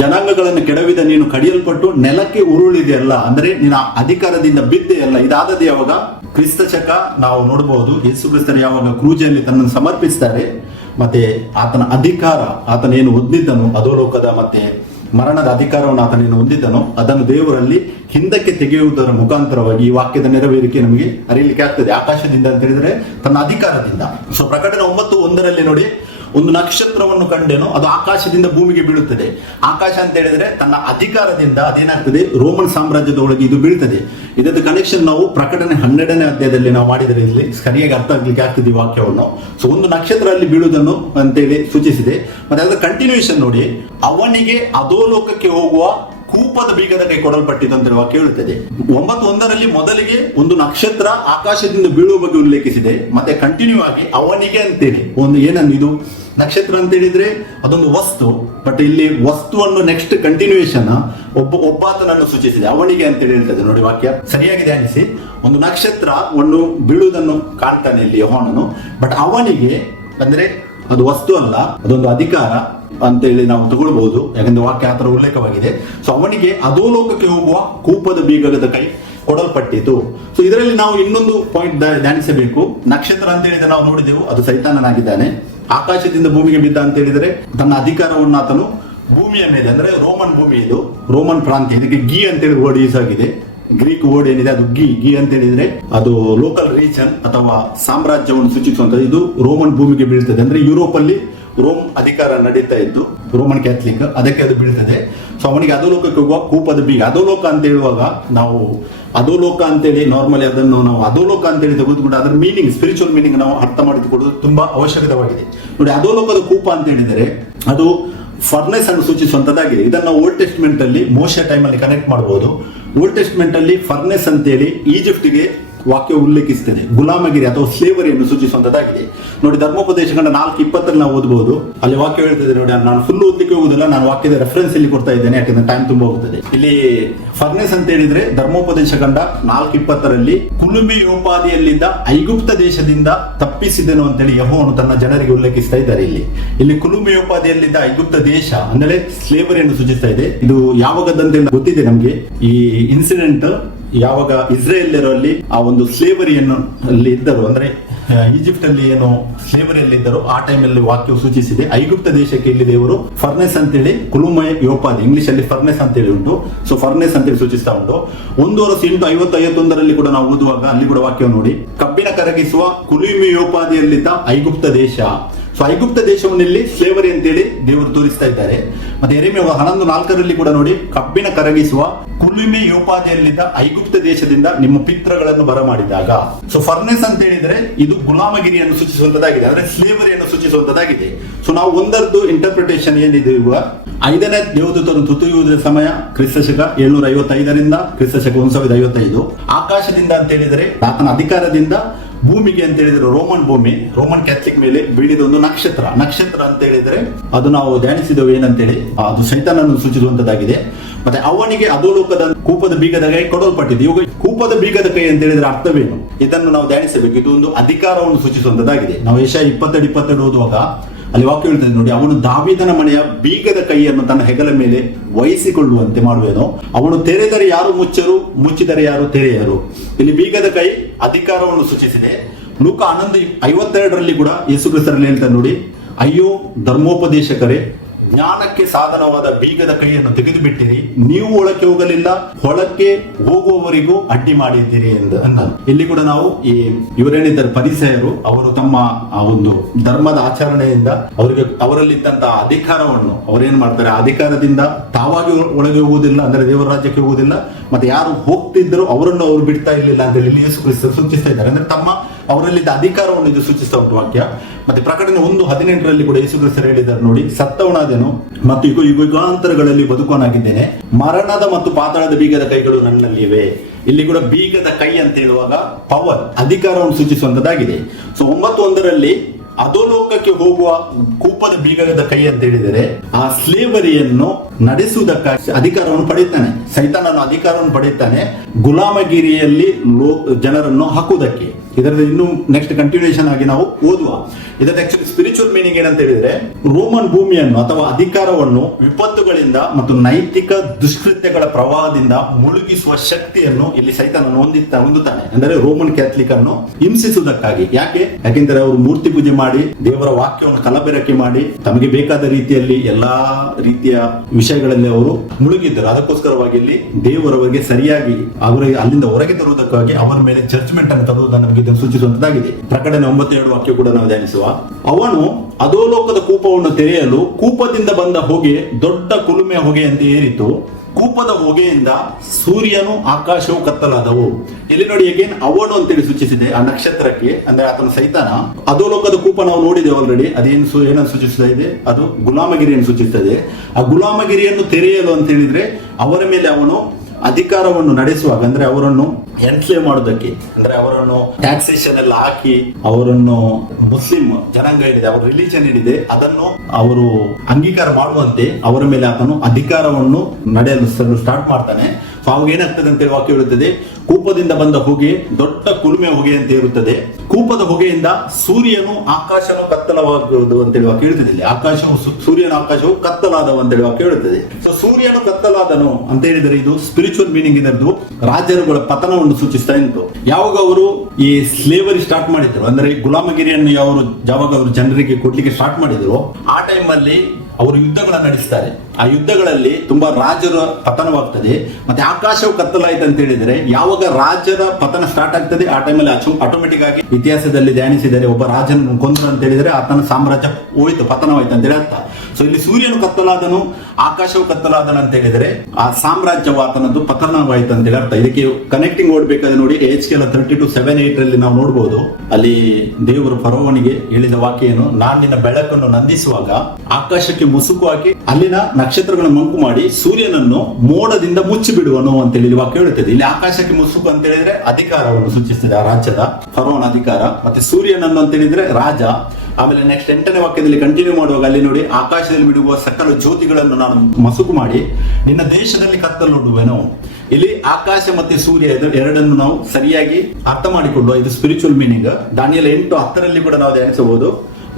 ಜನಾಂಗಗಳನ್ನು ಕೆಡವಿದ ನೀನು ಕಡಿಯಲ್ಪಟ್ಟು ನೆಲಕ್ಕೆ ಉರುಳಿದೆಯಲ್ಲ, ಅಂದ್ರೆ ನಿನ್ನ ಅಧಿಕಾರದಿಂದ ಬಿದ್ದೆ ಅಲ್ಲ. ಇದಾದದ್ದು ಯಾವಾಗ ಕ್ರಿಸ್ತಶಕ ನಾವು ನೋಡಬಹುದು, ಯೇಸು ಕ್ರಿಸ್ತರು ಯಾವಾಗ ಕ್ರೂಜಲ್ಲಿ ತನ್ನನ್ನು ಸಮರ್ಪಿಸ್ತಾರೆ, ಮತ್ತೆ ಆತನ ಅಧಿಕಾರ ಆತನೇನು ಹೊಂದಿದ್ದನು, ಅಧೋಲೋಕದ ಮತ್ತೆ ಮರಣದ ಅಧಿಕಾರವನ್ನು ಆತನೇನು ಹೊಂದಿದ್ದನೋ ಅದನ್ನು ದೇವರಲ್ಲಿ ಹಿಂದಕ್ಕೆ ತೆಗೆಯುವುದರ ಮುಖಾಂತರವಾಗಿ ಈ ವಾಕ್ಯದ ನೆರವೇರಿಕೆ ನಮಗೆ ಅರಿಯಲಿಕ್ಕೆ ಆಗ್ತದೆ. ಆಕಾಶದಿಂದ ಅಂತ ಹೇಳಿದ್ರೆ ತನ್ನ ಅಧಿಕಾರದಿಂದ. ಸೊ ಪ್ರಕಟಣೆ 9:1 ನೋಡಿ, ಒಂದು ನಕ್ಷತ್ರವನ್ನು ಕಂಡೆನು, ಅದು ಆಕಾಶದಿಂದ ಭೂಮಿಗೆ ಬೀಳುತ್ತದೆ. ಆಕಾಶ ಅಂತ ಹೇಳಿದ್ರೆ ತನ್ನ ಅಧಿಕಾರದಿಂದ ಅದೇನಾಗ್ತದೆ, ರೋಮನ್ ಸಾಮ್ರಾಜ್ಯದ ಒಳಗೆ ಇದು ಬೀಳ್ತದೆ. ಇದರ ಕನೆಕ್ಷನ್ ನಾವು ಪ್ರಕಟಣೆ 12ನೇ ಅಧ್ಯಾಯದಲ್ಲಿ ನಾವು ಮಾಡಿದರೆ ಇಲ್ಲಿ ಸರಿಯಾಗಿ ಅರ್ಥ ಆಗ್ಲಿಕ್ಕೆ ಆಗ್ತದೆ ಈ ವಾಕ್ಯವನ್ನು. ಸೊ ಒಂದು ನಕ್ಷತ್ರ ಅಲ್ಲಿ ಬೀಳುವುದನ್ನು ಅಂತೇಳಿ ಸೂಚಿಸಿದೆ. ಮತ್ತೆ ಅದರ ಕಂಟಿನ್ಯೂಷನ್ ನೋಡಿ, ಅವನಿಗೆ ಅಧೋಲೋಕಕ್ಕೆ ಹೋಗುವ ಕೂಪದ ಬೀಗದ ಕೈ ಕೊಡಲ್ಪಟ್ಟಿದ್ದು ಅಂತ ವಾಕ್ಯ ಹೇಳುತ್ತದೆ. 9:1 ಮೊದಲಿಗೆ ಒಂದು ನಕ್ಷತ್ರ ಆಕಾಶದಿಂದ ಬೀಳುವ ಬಗ್ಗೆ ಉಲ್ಲೇಖಿಸಿದೆ. ಮತ್ತೆ ಕಂಟಿನ್ಯೂ ಆಗಿ ಅವನಿಗೆ ಅಂತೇಳಿ ಒಂದು ಏನನ್ನು, ಇದು ನಕ್ಷತ್ರ ಅಂತ ಹೇಳಿದ್ರೆ ಅದೊಂದು ವಸ್ತು, ಬಟ್ ಇಲ್ಲಿ ವಸ್ತುವನ್ನು ನೆಕ್ಸ್ಟ್ ಕಂಟಿನ್ಯೂಯೇಷನ್ ಒಬ್ಬಾತನನ್ನು ಸೂಚಿಸಿದೆ, ಅವನಿಗೆ ಅಂತೇಳಿ ಹೇಳ್ತದೆ. ನೋಡಿ ವಾಕ್ಯ ಸರಿಯಾಗಿ ಧ್ಯಾನಿಸಿ. ಒಂದು ನಕ್ಷತ್ರವನ್ನು ಬೀಳುವುದನ್ನು ಕಾಣ್ತಾನೆ ಇಲ್ಲಿ ಯೋಹಾನನು, ಬಟ್ ಅವನಿಗೆ ಅಂದ್ರೆ ಅದು ವಸ್ತು ಅಲ್ಲ, ಅದೊಂದು ಅಧಿಕಾರ ಅಂತೇಳಿ ನಾವು ತಗೊಳ್ಬಹುದು, ಯಾಕಂದ್ರೆ ವಾಕ್ಯ ಆ ತರ ಉಲ್ಲೇಖವಾಗಿದೆ. ಸೊ ಅವನಿಗೆ ಅಧೋಲೋಕಕ್ಕೆ ಹೋಗುವ ಕೂಪದ ಬೀಗದ ಕೈ ಕೊಡಲ್ಪಟ್ಟಿತು. ಸೊ ಇದರಲ್ಲಿ ನಾವು ಇನ್ನೊಂದು ಪಾಯಿಂಟ್ ಧ್ಯಾನಿಸಬೇಕು. ನಕ್ಷತ್ರ ಅಂತ ಹೇಳಿದ್ರೆ ನಾವು ನೋಡಿದೆವು, ಅದು ಸೈತಾನನಾಗಿದ್ದಾನೆ. ಆಕಾಶದಿಂದ ಭೂಮಿಗೆ ಬಿದ್ದ ಅಂತ ಹೇಳಿದ್ರೆ ತನ್ನ ಅಧಿಕಾರವನ್ನು ಆತನು ಭೂಮಿಯ ಮೇಲೆ, ಅಂದ್ರೆ ರೋಮನ್ ಭೂಮಿ, ಇದು ರೋಮನ್ ಪ್ರಾಂತ್ಯ, ಇದಕ್ಕೆ ಗಿ ಅಂತೇಳಿ ವರ್ಡ್ ಯೂಸ್ ಆಗಿದೆ. ಗ್ರೀಕ್ ವರ್ಡ್ ಏನಿದೆ ಅದು ಗಿ ಅಂತ ಹೇಳಿದ್ರೆ ಅದು ಲೋಕಲ್ ರೀಜನ್ ಅಥವಾ ಸಾಮ್ರಾಜ್ಯವನ್ನು ಸೂಚಿಸುವಂತದ್ದು. ಇದು ರೋಮನ್ ಭೂಮಿಗೆ ಬೀಳ್ತದೆ, ಅಂದ್ರೆ ಯುರೋಪ್ ಅಲ್ಲಿ ರೋಮ್ ಅಧಿಕಾರ ನಡೀತಾ ಇದ್ದು, ರೋಮನ್ ಕ್ಯಾಥಲಿಕ್, ಅದಕ್ಕೆ ಅದು ಬೀಳ್ತದೆ. ಸೊ ಅವನಿಗೆ ಅಧೋಲೋಕಕ್ಕೆ ಹೋಗುವ ಕೂಪದ ಬೀಗ. ಅಧೋಲೋಕ ಅಂತ ಹೇಳುವಾಗ ನಾವು ಅಧೋಲೋಕ ಅಂತೇಳಿ ನಾರ್ಮಲಿ ಅದನ್ನು ನಾವು ಅಧೋಲೋಕ ಅಂತೇಳಿ ತೆಗೆದುಕೊಂಡು ಅದರ ಮೀನಿಂಗ್, ಸ್ಪಿರಿಚುವಲ್ ಮೀನಿಂಗ್ ನಾವು ಅರ್ಥ ಮಾಡಿಕೊಳ್ಳೋದು ತುಂಬಾ ಅವಶ್ಯಕವಾಗಿದೆ. ನೋಡಿ, ಅಧೋಲೋಕದ ಕೂಪ ಅಂತ ಹೇಳಿದರೆ ಅದು ಫರ್ನೆಸ್ ಅನ್ನು ಸೂಚಿಸುವಂತದ್ದಾಗಿದೆ. ಇದನ್ನು ಓಲ್ಡ್ ಟೆಸ್ಟ್ಮೆಂಟ್ ಅಲ್ಲಿ ಮೋಶೆ ಟೈಮ್ ಅಲ್ಲಿ ಕನೆಕ್ಟ್ ಮಾಡಬಹುದು. ಓಲ್ಡ್ ಟೆಸ್ಟ್ಮೆಂಟ್ ಅಲ್ಲಿ ಫರ್ನೆಸ್ ಅಂತೇಳಿ ಈಜಿಪ್ಟ್ಗೆ ವಾಕ್ಯ ಉಲ್ಲೇಖಿಸುತ್ತದೆ, ಗುಲಾಮಗಿರಿ ಅಥವಾ ಸ್ಲೇವರಿಯನ್ನು ಸೂಚಿಸುವಂತದ್ದಾಗಿದೆ. ನೋಡಿ, ಧರ್ಮೋಪದೇಶಗಳ 4:20 ನಾವು ಓದಬಹುದು. ಅಲ್ಲಿ ವಾಕ್ಯ ಹೇಳ್ತದೆ ನೋಡಿ, ನಾನು ಫುಲ್ ಓದಲಿಕ್ಕೆ ಹೋಗುದಿಲ್ಲ, ನಾನು ವಾಕ್ಯದ ರೆಫರೆನ್ಸ್ ಇಲ್ಲಿ ಕೊಡ್ತಾ ಇದ್ದೇನೆ, ಯಾಕಂದ್ರೆ ಟೈಮ್ ತುಂಬಾ ಹೋಗುತ್ತದೆ. ಇಲ್ಲಿ ಫರ್ನೆಸ್ ಅಂತ ಹೇಳಿದ್ರೆ ಧರ್ಮೋಪದೇಶ ಕಂಡ 4:20 ಕುಲುಮೆಯೋಪಾದಿಯಲ್ಲಿದ್ದ ಐಗುಪ್ತ ದೇಶದಿಂದ ತಪ್ಪಿಸಿದನು ಅಂತೇಳಿ ಯೆಹೋವನು ತನ್ನ ಜನರಿಗೆ ಉಲ್ಲೇಖಿಸ್ತಾ ಇದ್ದಾರೆ. ಇಲ್ಲಿ ಕುಲುಮೆಯೋಪಾದಿಯಲ್ಲಿದ್ದ ಐಗುಪ್ತ ದೇಶ ಅಂದ್ರೆ ಸ್ಲೇವರಿಯನ್ನು ಸೂಚಿಸ್ತಾ ಇದೆ. ಇದು ಯಾವಾಗದಂತ ಗೊತ್ತಿದೆ ನಮ್ಗೆ. ಈ ಇನ್ಸಿಡೆಂಟ್ ಯಾವಾಗ ಇಸ್ರೇಲಿಯರಲ್ಲಿ ಆ ಒಂದು ಸ್ಲೇವರಿಯನ್ನು ಅಲ್ಲಿ ಇದ್ದರು, ಅಂದ್ರೆ ಈಜಿಪ್ಟ್ ಅಲ್ಲಿ ಏನು ಸ್ಲೇವರಿಯಲ್ಲಿ ಇದ್ದರು, ಆ ಟೈಮಲ್ಲಿ ವಾಕ್ಯವು ಸೂಚಿಸಿದೆ. ಐಗುಪ್ತ ದೇಶಕ್ಕೆ ಇಲ್ಲಿ ದೇವರು ಫರ್ನೆಸ್ ಅಂತೇಳಿ ಕುಲುಮೆಯೋಪಾದಿ, ಇಂಗ್ಲಿಷ್ ಅಲ್ಲಿ ಫರ್ನೆಸ್ ಅಂತೇಳಿ ಉಂಟು. ಸೊ ಫರ್ನೆಸ್ ಅಂತೇಳಿ ಸೂಚಿಸ್ತಾ ಉಂಟು. 1 ವರ್ಷ 50-51 ಕೂಡ ನಾವು ಓದುವಾಗ ಅಲ್ಲಿ ಕೂಡ ವಾಕ್ಯ ನೋಡಿ, ಕಬ್ಬಿನ ಕರಗಿಸುವ ಕುಲುಮೆಯೋಪಾದಿಯಲ್ಲಿದ್ದ ಐಗುಪ್ತ ದೇಶ. ಸೊ ಐಗುಪ್ತ ದೇಶವನ್ನು ಇಲ್ಲಿ ಸ್ಲೇವರಿ ಅಂತೇಳಿ ದೇವರು ತೋರಿಸ್ತಾ ಇದ್ದಾರೆ. ಮತ್ತೆ ಯೆರೆಮೀಯ 11:4 ಕೂಡ ನೋಡಿ, ಕಬ್ಬಿನ ಕರಗಿಸುವ ಕುಲುಮೆಯೋಪಾದಿಯಲ್ಲಿದ್ದ ಐಗುಪ್ತ ದೇಶದಿಂದ ನಿಮ್ಮ ಪಿತೃಗಳನ್ನು ಬರಮಾಡಿದಾಗ. ಸೊ ಫರ್ನೆಸ್ ಅಂತ ಹೇಳಿದ್ರೆ ಇದು ಗುಲಾಮಗಿರಿಯನ್ನು ಸೂಚಿಸುವಂತದ್ದಾಗಿದೆ, ಅಂದ್ರೆ ಸ್ಲೇವರಿಯನ್ನು ಸೂಚಿಸುವಂತದ್ದಾಗಿದೆ. ಸೊ ನಾವು ಒಂದರದ್ದು ಇಂಟರ್ಪ್ರಿಟೇಷನ್ ಏನಿದೆ, ಇವಾಗ 5ನೇ ದೇವದೂತರು ತುತ್ತೂಯುವುದ ಸಮಯ ಕ್ರಿಸ್ತಶಕ 755 ಕ್ರಿಸ್ತಶಕ 1055. ಆಕಾಶದಿಂದ ಅಂತ ಹೇಳಿದರೆ ಆತನ ಅಧಿಕಾರದಿಂದ, ಭೂಮಿಗೆ ಅಂತ ಹೇಳಿದ್ರೆ ರೋಮನ್ ಭೂಮಿ, ರೋಮನ್ ಕ್ಯಾಥಲಿಕ್ ಮೇಲೆ ಬೀಳಿದ ಒಂದು ನಕ್ಷತ್ರ ಅಂತ ಹೇಳಿದ್ರೆ ಅದು ನಾವು ಧ್ಯಾನಿಸಿದವು ಏನಂತೇಳಿ, ಅದು ಸೈತಾನನ್ನು ಸೂಚಿಸುವಂತದ್ದಾಗಿದೆ. ಮತ್ತೆ ಅವನಿಗೆ ಅಧೋಲೋಕದ ಕೂಪದ ಬೀಗದ ಕೈ ಕೊಡಲ್ಪಟ್ಟಿದೆ. ಇವಾಗ ಕೂಪದ ಬೀಗದ ಕೈ ಅಂತ ಹೇಳಿದ್ರೆ ಅರ್ಥವೇನು, ಇದನ್ನು ನಾವು ಧ್ಯಾನಿಸಬೇಕು. ಇದು ಒಂದು ಅಧಿಕಾರವನ್ನು ಸೂಚಿಸುವಂತದ್ದಾಗಿದೆ. ನಾವು ಯೆಶಾಯ 22 ಓದುವಾಗ ಅಲ್ಲಿ ವಾಕ್ಯ ಹೇಳ್ತದೆ ನೋಡಿ, ಅವನು ದಾವೀದನ ಮನೆಯ ಬೀಗದ ಕೈಯನ್ನು ತನ್ನ ಹೆಗಲ ಮೇಲೆ ವಹಿಸಿಕೊಳ್ಳುವಂತೆ ಮಾಡುವೇನೋ, ಅವನು ತೆರೆದರೆ ಯಾರು ಮುಚ್ಚರು, ಮುಚ್ಚಿದರೆ ಯಾರು ತೆರೆಯರು. ಇಲ್ಲಿ ಬೀಗದ ಕೈ ಅಧಿಕಾರವನ್ನು ಸೂಚಿಸಿದೆ. ಲೂಕ 11:52 ಕೂಡ ಯೇಸು ಕ್ರಿಸ್ತರಲ್ಲಿ ಹೇಳ್ತಾರೆ ನೋಡಿ, ಅಯ್ಯೋ ಧರ್ಮೋಪದೇಶಕರೇ, ಜ್ಞಾನಕ್ಕೆ ಸಾಧನವಾದ ಬೀಗದ ಕೈಯನ್ನು ತೆಗೆದು ಬಿಟ್ಟಿರಿ, ನೀವು ಒಳಕ್ಕೆ ಹೋಗಲಿಲ್ಲ, ಹೊಳಕ್ಕೆ ಹೋಗುವವರಿಗೂ ಅಡ್ಡಿ ಮಾಡಿದ್ದೀರಿ ಎಂದು ಅನ್ನೋದು. ಇಲ್ಲಿ ಕೂಡ ನಾವು ಇವರೇನಿದ್ದಾರೆ ಪರಿಸೆಯರು, ಅವರು ತಮ್ಮ ಆ ಒಂದು ಧರ್ಮದ ಆಚರಣೆಯಿಂದ ಅವರಲ್ಲಿದ್ದಂತಹ ಅಧಿಕಾರವನ್ನು ಅವರೇನ್ ಮಾಡ್ತಾರೆ, ಆ ಅಧಿಕಾರದಿಂದ ತಾವಾಗಿ ಒಳಗೆ ಹೋಗುವುದಿಲ್ಲ, ಅಂದ್ರೆ ದೇವರ ರಾಜ್ಯಕ್ಕೆ ಹೋಗುವುದಿಲ್ಲ, ಮತ್ತೆ ಯಾರು ಹೋಗ್ತಿದ್ರು ಅವರನ್ನು ಅವರು ಬಿಡ್ತಾ ಇರಲಿಲ್ಲ ಅಂತ ಹೇಳಿ ಯೇಸು ಕ್ರಿಸ್ತರು ಸೂಚಿಸ್ತಾ ಇದ್ದಾರೆ. ಅಂದ್ರೆ ತಮ್ಮ ಅವರಲ್ಲಿದ್ದ ಅಧಿಕಾರವನ್ನು ಇದು ಸೂಚಿಸ್ತಾ ಉಂಟು ವಾಕ್ಯ. ಮತ್ತೆ ಪ್ರಕಟಣೆ 1:18 ಕೂಡ ಯೇಸು ಕ್ರಿಸ್ತರು ಹೇಳಿದ್ದಾರೆ ನೋಡಿ, ಸತ್ತವನಾದೆನು ಮತ್ತು ಯುಗಾಂತರಗಳಲ್ಲಿ ಬದುಕುವನಾಗಿದ್ದೇನೆ, ಮರಣದ ಮತ್ತು ಪಾತಾಳದ ಬೀಗದ ಕೈಗಳು ನನ್ನಲ್ಲಿವೆ. ಇಲ್ಲಿ ಕೂಡ ಬೀಗದ ಕೈ ಅಂತ ಹೇಳುವಾಗ ಪವರ್, ಅಧಿಕಾರವನ್ನು ಸೂಚಿಸುವಂತದ್ದಾಗಿದೆ. ಸೊ 9:1 ಅಧೋಲೋಕಕ್ಕೆ ಹೋಗುವ ಕೂಪದ ಬೀಗದ ಕೈ ಅಂತ ಹೇಳಿದರೆ ಆ ಸ್ಲೇವರಿಯನ್ನು ನಡೆಸುವುದಕ್ಕಾಗಿ ಅಧಿಕಾರವನ್ನು ಪಡೆಯುತ್ತಾನೆ, ಸೈತಾನನು ಅಧಿಕಾರವನ್ನು ಪಡೆಯುತ್ತಾನೆ ಗುಲಾಮಗಿರಿಯಲ್ಲಿ ಜನರನ್ನು ಹಾಕುವುದಕ್ಕೆ. ಇದರಲ್ಲಿ ಇನ್ನು ನೆಕ್ಸ್ಟ್ ಕಂಟಿನ್ಯೂಷನ್ ಆಗಿ ನಾವು ಓದುವ. ಇದರ ಆಕ್ಚುಲಿ ಸ್ಪಿರಿಚುವಲ್ ಮೀನಿಂಗ್ ಏನಂತ ಹೇಳಿದ್ರೆ, ರೋಮನ್ ಭೂಮಿಯನ್ನು ಅಥವಾ ಅಧಿಕಾರವನ್ನು ವಿಪತ್ತುಗಳಿಂದ ಮತ್ತು ನೈತಿಕ ದುಷ್ಕೃತ್ಯಗಳ ಪ್ರವಾಹದಿಂದ ಮುಳುಗಿಸುವ ಶಕ್ತಿಯನ್ನು ಇಲ್ಲಿ ಸೈತಾನನು ಹೊಂದುತ್ತಾನೆ. ಅಂದರೆ ರೋಮನ್ ಕ್ಯಾಥಲಿಕ್ ಅನ್ನು ಹಿಂಸಿಸುವುದಕ್ಕಾಗಿ. ಯಾಕೆಂದರೆ ಅವರು ಮೂರ್ತಿ ಪೂಜೆ ಮಾಡಿ ದೇವರ ವಾಕ್ಯವನ್ನು ಕಲಬೆರಕೆ ಮಾಡಿ ತಮಗೆ ಬೇಕಾದ ರೀತಿಯಲ್ಲಿ ಎಲ್ಲಾ ರೀತಿಯ ವಿಷಯಗಳಲ್ಲಿ ಅವರು ಮುಳುಗಿದ್ದರು. ಅದಕ್ಕೋಸ್ಕರವಾಗಿ ಇಲ್ಲಿ ದೇವರವರಿಗೆ ಸರಿಯಾಗಿ ಅವರಿಗೆ ಅಲ್ಲಿಂದ ಹೊರಗೆ ತರುವುದಕ್ಕಾಗಿ ಅವರ ಮೇಲೆ ಜಡ್ಜ್ಮೆಂಟ್ ಅನ್ನು ತರುವುದನ್ನು ನಮಗೆ ಆಗಿದ್ದನ್ನು ಸೂಚಿಸುವಂತದ್ದಾಗಿದೆ. ಪ್ರಕಟಣೆ 9:2 ವಾಕ್ಯ ಕೂಡ ನಾವು ಧ್ಯಾನಿಸುವ. ಅವನು ಅಧೋಲೋಕದ ಕೂಪವನ್ನು ತೆರೆಯಲು ಕೂಪದಿಂದ ಬಂದ ಹೊಗೆ ದೊಡ್ಡ ಕುಲುಮೆಯ ಹೊಗೆಯಂತೆ ಏರಿತು. ಕೂಪದ ಹೊಗೆಯಿಂದ ಸೂರ್ಯನು ಆಕಾಶವು ಕತ್ತಲಾದವು. ಇಲ್ಲಿ ನೋಡಿ ಅಗೇನ್ ಅವನು ಅಂತೇಳಿ ಸೂಚಿಸಿದೆ ಆ ನಕ್ಷತ್ರಕ್ಕೆ, ಅಂದ್ರೆ ಆತನ ಸೈತಾನ. ಅಧೋಲೋಕದ ಕೂಪ ನಾವು ನೋಡಿದ್ದೇವೆ ಆಲ್ರೆಡಿ. ಅದೇನು ಏನನ್ನು ಸೂಚಿಸ್ತಾ ಇದೆ? ಅದು ಗುಲಾಮಗಿರಿಯನ್ನು ಸೂಚಿಸ್ತದೆ. ಆ ಗುಲಾಮಗಿರಿಯನ್ನು ತೆರೆಯಲು ಅಂತ ಹೇಳಿದ್ರೆ ಅವರ ಮೇಲೆ ಅವನು ಅಧಿಕಾರವನ್ನು ನಡೆಸುವಾಗ, ಅಂದ್ರೆ ಅವರನ್ನು ಎನ್ಸ್ಲೇವ್ ಮಾಡೋದಕ್ಕೆ, ಅಂದ್ರೆ ಅವರನ್ನು ಟ್ಯಾಕ್ಸೇಷನ್ ಎಲ್ಲ ಹಾಕಿ ಅವರನ್ನು ಮುಸ್ಲಿಂ ಜನಾಂಗ ಏನಿದೆ, ಅವರ ರಿಲಿಜನ್ ಏನಿದೆ ಅದನ್ನು ಅವರು ಅಂಗೀಕಾರ ಮಾಡುವಂತೆ ಅವರ ಮೇಲೆ ಆತನು ಅಧಿಕಾರವನ್ನು ನಡೆಯಲು ಸ್ಟಾರ್ಟ್ ಮಾಡ್ತಾನೆ. ಸೊ ಅವಾಗ ಏನಾಗ್ತದೆ ಅಂತ ಹೇಳಿ ವಾಕ್ಯ ಹೇಳುತ್ತದೆ, ಕೂಪದಿಂದ ಬಂದ ಹೊಗೆ ದೊಡ್ಡ ಕುಲುಮೆ ಹೊಗೆ ಅಂತ ಇರುತ್ತದೆ. ಕೂಪದ ಹೊಗೆಯಿಂದ ಸೂರ್ಯನು ಆಕಾಶನು ಕತ್ತಲವಾಗುವುದು ಅಂತೇಳಿ ವಾಕ್ಯ ಹೇಳ್ತದೆ. ಇಲ್ಲಿ ಆಕಾಶವು ಸೂರ್ಯನ ಆಕಾಶವು ಕತ್ತಲಾದವು ಅಂತೇಳಿ ವಾಕ್ಯ ಹೇಳುತ್ತದೆ. ಸೊ ಸೂರ್ಯನು ಕತ್ತಲಾದನು ಅಂತ ಹೇಳಿದರೆ ಇದು ಸ್ಪಿರಿಚುವಲ್ ಮೀನಿಂಗ್ ಇದರದ್ದು ರಾಜರುಗಳ ಪತನವನ್ನು ಸೂಚಿಸ್ತಾ ಇತ್ತು. ಯಾವಾಗ ಅವರು ಈ ಸ್ಲೇವರಿ ಸ್ಟಾರ್ಟ್ ಮಾಡಿದ್ರು, ಅಂದ್ರೆ ಗುಲಾಮಗಿರಿಯನ್ನು ಯಾವಾಗ ಅವರು ಜನರಿಗೆ ಕೊಡ್ಲಿಕ್ಕೆ ಸ್ಟಾರ್ಟ್ ಮಾಡಿದ್ರು, ಆ ಟೈಮ್ ಅಲ್ಲಿ ಅವರು ಯುದ್ಧಗಳನ್ನು ನಡೆಸ್ತಾರೆ. ಆ ಯುದ್ಧಗಳಲ್ಲಿ ತುಂಬಾ ರಾಜರ ಪತನವಾಗ್ತದೆ. ಮತ್ತೆ ಆಕಾಶವು ಕತ್ತಲಾಯ್ತು ಅಂತ ಹೇಳಿದ್ರೆ ಯಾವಾಗ ರಾಜರ ಪತನ ಸ್ಟಾರ್ಟ್ ಆಗ್ತದೆ ಆ ಟೈಮಲ್ಲಿ ಆಟೋಮೆಟಿಕ್ ಆಗಿ ಇತಿಹಾಸದಲ್ಲಿ ಧ್ಯಾನಿಸಿದರೆ ಒಬ್ಬ ರಾಜನ ಕೊಂದ್ರು ಅಂತ ಹೇಳಿದ್ರೆ ಆತನ ಸಾಮ್ರಾಜ್ಯ ಹೋಯ್ತು, ಪತನವಾಯ್ತು ಅಂತ ಹೇಳಿ ಅರ್ಥ. ಸೊ ಇಲ್ಲಿ ಸೂರ್ಯನು ಕತ್ತಲಾದನು, ಆಕಾಶವು ಕತ್ತಲಾದನು ಅಂತ ಹೇಳಿದ್ರೆ ಆ ಸಾಮ್ರಾಜ್ಯವು ಆತನದ್ದು ಪತನವಾಯ್ತು ಅಂತ ಹೇಳಿ ಅರ್ಥ. ಇದಕ್ಕೆ ಕನೆಕ್ಟಿಂಗ್ ಓಡ್ಬೇಕಾದ್ರೆ ನೋಡಿ HKL 32:7-8 ನಾವು ನೋಡಬಹುದು. ಅಲ್ಲಿ ದೇವರು ಫರೋವನಿಗೆ ಹೇಳಿದ ವಾಕ್ಯ ಏನು? ನಾನು ನಿನ್ನ ಬೆಳಕನ್ನು ನಂದಿಸುವಾಗ ಆಕಾಶಕ್ಕೆ ಮುಸುಕು ಹಾಕಿ ಅಲ್ಲಿನ ನಕ್ಷತ್ರಗಳನ್ನು ಮಂಕು ಮಾಡಿ ಸೂರ್ಯನನ್ನು ಮೋಡದಿಂದ ಮುಚ್ಚಿ ಬಿಡುವನು ಅಂತ ಹೇಳಿ ವಾಕ್ಯ ಹೇಳುತ್ತದೆ. ಇಲ್ಲಿ ಆಕಾಶಕ್ಕೆ ಮುಸುಕು ಅಂತ ಹೇಳಿದ್ರೆ ಅಧಿಕಾರವನ್ನು ಸೂಚಿಸ್ತದೆ, ಆ ರಾಜ್ಯದ ಫರೋವನ ಅಧಿಕಾರ. ಮತ್ತೆ ಸೂರ್ಯನನ್ನು ಅಂತ ಹೇಳಿದ್ರೆ ರಾಜ. ಆಮೇಲೆ ನೆಕ್ಸ್ಟ್ 8ನೇ ವಾಕ್ಯದಲ್ಲಿ ಕಂಟಿನ್ಯೂ ಮಾಡುವಾಗ ಅಲ್ಲಿ ನೋಡಿ, ಆಕಾಶದಲ್ಲಿ ಬಿಡುವ ಸಕಲ ಜ್ಯೋತಿಗಳನ್ನು ನಾನು ಮಸುಕು ಮಾಡಿ ನಿನ್ನ ದೇಶದಲ್ಲಿ ಕತ್ತಲು ನೋಡುವೆನು. ಇಲ್ಲಿ ಆಕಾಶ ಮತ್ತೆ ಸೂರ್ಯ ಎರಡನ್ನು ನಾವು ಸರಿಯಾಗಿ ಅರ್ಥ ಮಾಡಿಕೊಂಡು ಇದು ಸ್ಪಿರಿಚುವಲ್ ಮೀನಿಂಗ್. ದಾನಿಯೇಲ 8:10 ಕೂಡ ನಾವು ಧ್ಯಾನಿಸಬಹುದು.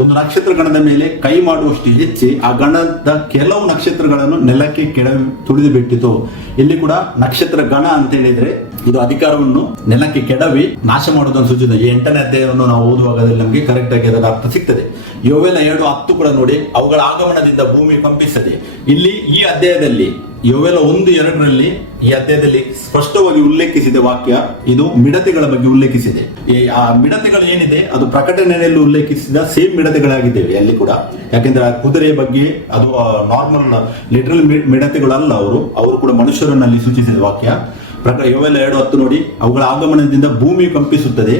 ಒಂದು ನಕ್ಷತ್ರ ಗಣದ ಮೇಲೆ ಕೈ ಮಾಡುವಷ್ಟು ಹೆಚ್ಚಿ ಆ ಗಣದ ಕೆಲವು ನಕ್ಷತ್ರಗಳನ್ನು ನೆಲಕ್ಕೆ ತುಳಿದು ಬಿಟ್ಟಿತು. ಇಲ್ಲಿ ಕೂಡ ನಕ್ಷತ್ರ ಗಣ ಅಂತ ಹೇಳಿದ್ರೆ ಇದು ಅಧಿಕಾರವನ್ನು ನೆಲಕ್ಕೆ ಕೆಡವಿ ನಾಶ ಮಾಡುವುದನ್ನು ಸೂಚಿಸಿದೆ. ಈ 8ನೇ ಅಧ್ಯಾಯವನ್ನು ನಾವು ಓದುವಾಗ ನಮಗೆ ಕರೆಕ್ಟ್ ಆಗಿ ಅದರ ಅರ್ಥ ಸಿಗ್ತದೆ. ಯೋವೇಲ 7:10 ಕೂಡ ನೋಡಿ, ಅವುಗಳ ಆಗಮನದಿಂದ ಭೂಮಿ ಕಂಪಿಸದೆ. ಇಲ್ಲಿ ಈ ಅಧ್ಯಾಯದಲ್ಲಿ ಯೋವೇಲ 1:2 ಈ ಅಧ್ಯಾಯದಲ್ಲಿ ಸ್ಪಷ್ಟವಾಗಿ ಉಲ್ಲೇಖಿಸಿದ ವಾಕ್ಯ ಇದು ಮಿಡತೆಗಳ ಬಗ್ಗೆ ಉಲ್ಲೇಖಿಸಿದೆ. ಆ ಮಿಡತೆಗಳು ಏನಿದೆ ಅದು ಪ್ರಕಟಣೆಯಲ್ಲಿ ಉಲ್ಲೇಖಿಸಿದ ಸೇಮ್ ಮಿಡತೆಗಳಾಗಿದ್ದೇವೆ ಅಲ್ಲಿ ಕೂಡ. ಯಾಕೆಂದ್ರೆ ಆ ಕುದುರೆಯ ಬಗ್ಗೆ ಅದು ನಾರ್ಮಲ್ ಲಿಟರಲ್ ಮಿಡತೆಗಳಲ್ಲ, ಅವರು ಕೂಡ ಮನುಷ್ಯರನ್ನಲ್ಲಿ ಸೂಚಿಸಿದ ವಾಕ್ಯ. ಯೋವೇಲ 7:10 ನೋಡಿ, ಅವುಗಳ ಆಗಮನದಿಂದ ಭೂಮಿ ಕಂಪಿಸುತ್ತದೆ,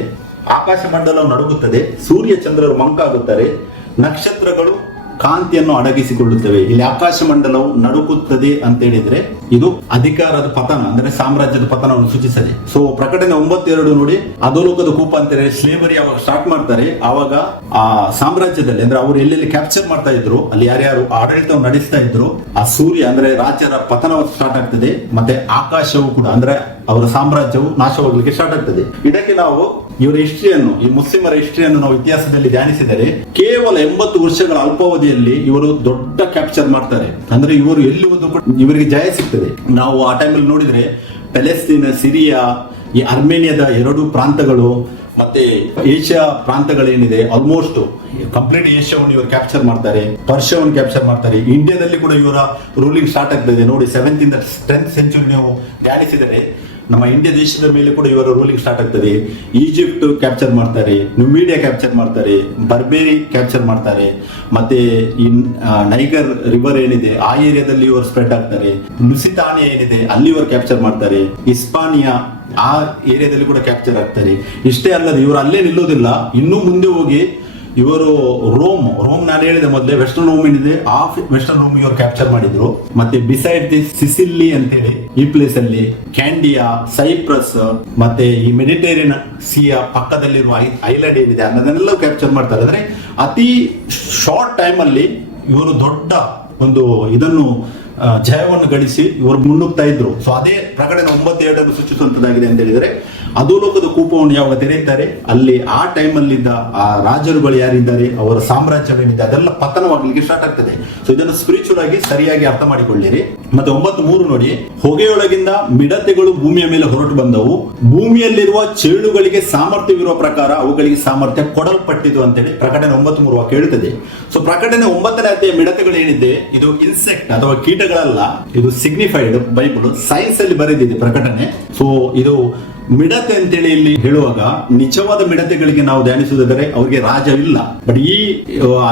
ಆಕಾಶ ಮಂಡಲವು ನಡುಗುತ್ತದೆ, ಸೂರ್ಯ ಚಂದ್ರರು ಮಂಕಾಗುತ್ತಾರೆ, ನಕ್ಷತ್ರಗಳು ಕಾಂತಿಯನ್ನು ಅಡಗಿಸಿಕೊಳ್ಳುತ್ತವೆ. ಇಲ್ಲಿ ಆಕಾಶ ಮಂಡಲವು ನಡುಗುತ್ತದೆ ಅಂತ ಹೇಳಿದ್ರೆ ಇದು ಅಧಿಕಾರದ ಪತನ, ಅಂದ್ರೆ ಸಾಮ್ರಾಜ್ಯದ ಪತನವನ್ನು ಸೂಚಿಸದೆ. ಸೊ ಪ್ರಕಟಣೆ 9:2 ನೋಡಿ, ಅಧೋಲೋಕದ ಕೂಪ ಅಂತ ಹೇಳಿ ಸ್ಲೇವರಿ ಯಾವಾಗ ಸ್ಟಾರ್ಟ್ ಮಾಡ್ತಾರೆ ಆವಾಗ ಆ ಸಾಮ್ರಾಜ್ಯದಲ್ಲಿ, ಅಂದ್ರೆ ಅವರು ಎಲ್ಲೆಲ್ಲಿ ಕ್ಯಾಪ್ಚರ್ ಮಾಡ್ತಾ ಇದ್ರು, ಅಲ್ಲಿ ಯಾರ್ಯಾರು ಆಡಳಿತವನ್ನು ನಡೆಸ್ತಾ ಇದ್ರು, ಆ ಸೂರ್ಯ ಅಂದ್ರೆ ರಾಜ್ಯದ ಪತನ ಸ್ಟಾರ್ಟ್ ಆಗ್ತದೆ. ಮತ್ತೆ ಆಕಾಶವು ಕೂಡ ಅಂದ್ರೆ ಅವರ ಸಾಮ್ರಾಜ್ಯವು ನಾಶವಾಗಲಿಕ್ಕೆ ಸ್ಟಾರ್ಟ್ ಆಗ್ತದೆ. ಇದಕ್ಕೆ ನಾವು ಇವರ ಹಿಸ್ಟ್ರಿಯನ್ನು, ಈ ಮುಸ್ಲಿಮರ ಹಿಸ್ಟ್ರಿಯನ್ನು ನಾವು ಇತಿಹಾಸದಲ್ಲಿ ಧ್ಯಾನಿಸಿದರೆ ಕೇವಲ 80 ವರ್ಷಗಳ ಅಲ್ಪಾವಧಿಯಲ್ಲಿ ಇವರು ದೊಡ್ಡ ಕ್ಯಾಪ್ಚರ್ ಮಾಡ್ತಾರೆ. ಅಂದ್ರೆ ಇವರು ಎಲ್ಲಿ ಹೋದ್ರು ಕೂಡ ಇವರಿಗೆ ಜಯ ಸಿಗ್ತದೆ. ನಾವು ಆ ಟೈಮಲ್ಲಿ ನೋಡಿದ್ರೆ ಪ್ಯಾಲೆಸ್ತೀನ್, ಸಿರಿಯಾ, ಈ ಅರ್ಮೇನಿಯಾದ 2 ಪ್ರಾಂತಗಳು ಮತ್ತೆ ಏಷ್ಯಾ ಪ್ರಾಂತಗಳೇನಿದೆ ಆಲ್ಮೋಸ್ಟ್ ಕಂಪ್ಲೀಟ್ ಏಷ್ಯಾವನ್ನು ಇವರು ಕ್ಯಾಪ್ಚರ್ ಮಾಡ್ತಾರೆ, ಪರ್ಷಿಯಾವನ್ನು ಕ್ಯಾಪ್ಚರ್ ಮಾಡ್ತಾರೆ. ಇಂಡಿಯಾದಲ್ಲಿ ಕೂಡ ಇವರ ರೂಲಿಂಗ್ ಸ್ಟಾರ್ಟ್ ಆಗ್ತದೆ ನೋಡಿ. 7th ಇಂದ 10th ಸೆಂಚುರಿ ನೀವು ಧ್ಯಾನಿಸಿದರೆ ನಮ್ಮ ಇಂಡಿಯಾ ದೇಶದ ಮೇಲೆ ಕೂಡ ಇವರ ರೂಲಿಂಗ್ ಸ್ಟಾರ್ಟ್ ಆಗ್ತದೆ. ಈಜಿಪ್ಟ್ ಕ್ಯಾಪ್ಚರ್ ಮಾಡ್ತಾರೆ, ನ್ಯೂಮೀಡಿಯಾ ಕ್ಯಾಪ್ಚರ್ ಮಾಡ್ತಾರೆ, ಬರ್ಬೇರಿ ಕ್ಯಾಪ್ಚರ್ ಮಾಡ್ತಾರೆ, ಮತ್ತೆ ಈ ನೈಗರ್ ರಿವರ್ ಏನಿದೆ ಆ ಏರಿಯಾದಲ್ಲಿ ಇವರು ಸ್ಪ್ರೆಡ್ ಆಗ್ತಾರೆ. ಲುಸಿತಾನಿಯಾ ಏನಿದೆ ಅಲ್ಲಿ ಇವರು ಕ್ಯಾಪ್ಚರ್ ಮಾಡ್ತಾರೆ, ಇಸ್ಪಾನಿಯಾ ಆ ಏರಿಯಾದಲ್ಲಿ ಕೂಡ ಕ್ಯಾಪ್ಚರ್ ಆಗ್ತಾರೆ. ಇಷ್ಟೇ ಅಲ್ಲದೆ ಇವರು ಅಲ್ಲೇ ನಿಲ್ಲೋದಿಲ್ಲ, ಇನ್ನೂ ಮುಂದೆ ಹೋಗಿ ಇವರು ರೋಮ್ ನಾನು ಹೇಳಿದ ಮೊದಲೇ ವೆಸ್ಟರ್ನ್ ರೋಮ್ ಏನಿದೆ ಆ ವೆಸ್ಟರ್ನ್ ರೋಮ್ ಇವರು ಕ್ಯಾಪ್ಚರ್ ಮಾಡಿದ್ರು. ಮತ್ತೆ ಬಿಸೈಡ್ ದಿ ಸಿಸಿಲಿ ಅಂತೇಳಿ ಈ ಪ್ಲೇಸ್ ಅಲ್ಲಿ ಕ್ಯಾಂಡಿಯಾ, ಸೈಪ್ರಸ್ ಮತ್ತೆ ಈ ಮೆಡಿಟೇರಿಯನ್ ಸಿಯ ಪಕ್ಕದಲ್ಲಿರುವ ಐಲ್ಯಾಂಡ್ ಏನಿದೆ ಅದನ್ನೆಲ್ಲ ಕ್ಯಾಪ್ಚರ್ ಮಾಡ್ತಾರೆ. ಅಂದ್ರೆ ಅತಿ ಶಾರ್ಟ್ ಟೈಮ್ ಅಲ್ಲಿ ಇವರು ದೊಡ್ಡ ಒಂದು ಇದನ್ನು ಜಯವನ್ನು ಗಳಿಸಿ ಇವರು ಮುನ್ನುಗ್ತಾ ಇದ್ರು. ಸೊ ಅದೇ ಪ್ರಕಟಣೆ 9:2 ಸೂಚಿಸುವಂತದ್ದಾಗಿದೆ ಅಂತ ಹೇಳಿದ್ರೆ ಅಧೋಲೋಕದ ಕೂಪವನ್ನು ಯಾವಾಗ ತೆರೆಯುತ್ತಾರೆ ಅಲ್ಲಿ ಆ ಟೈಮ್ ಅಲ್ಲಿದ್ದ ಆ ರಾಜರುಗಳು ಯಾರಿದ್ದಾರೆ ಅವರ ಸಾಮ್ರಾಜ್ಯವೇನಿದೆ ಅದೆಲ್ಲ ಪತನವಾಗಲಿಕ್ಕೆ ಸ್ಟಾರ್ಟ್ ಆಗ್ತದೆ. ಸೊ ಇದನ್ನು ಸ್ಪಿರಿಚುವಲ್ ಆಗಿ ಸರಿಯಾಗಿ ಅರ್ಥ ಮಾಡಿಕೊಳ್ಳಿರಿ. ಮತ್ತೆ 9:3 ನೋಡಿ, ಹೊಗೆಯೊಳಗಿಂದ ಮಿಡತೆಗಳು ಭೂಮಿಯ ಮೇಲೆ ಹೊರಟು ಬಂದವು, ಭೂಮಿಯಲ್ಲಿರುವ ಚೇಳುಗಳಿಗೆ ಸಾಮರ್ಥ್ಯವಿರುವ ಪ್ರಕಾರ ಅವುಗಳಿಗೆ ಸಾಮರ್ಥ್ಯ ಕೊಡಲ್ಪಟ್ಟಿತು ಅಂತೇಳಿ ಪ್ರಕಟಣೆ 9:3 ವಾಕ್ಯ ಹೇಳುತ್ತದೆ. ಸೊ ಪ್ರಕಟಣೆ 9ನೇ ಅಧ್ಯಾಯ ಮಿಡತೆಗಳು ಏನಿದೆ ಇದು ಇನ್ಸೆಕ್ಟ್ ಅಥವಾ ಕೀಟಗಳಲ್ಲ, ಇದು ಸಿಗ್ನಿಫೈಡ್ ಬೈಬಲ್ ಸೈನ್ಸ್ ಅಲ್ಲಿ ಬರೆದಿದೆ ಪ್ರಕಟಣೆ. ಸೊ ಇದು ಮಿಡತೆ ಅಂತೇಳಿ ಇಲ್ಲಿ ಹೇಳುವಾಗ ನಿಜವಾದ ಮಿಡತೆಗಳಿಗೆ ನಾವು ಧ್ಯಾನಿಸುವುದಾದರೆ ಅವರಿಗೆ ರಾಜ ಇಲ್ಲ. ಬಟ್ ಈ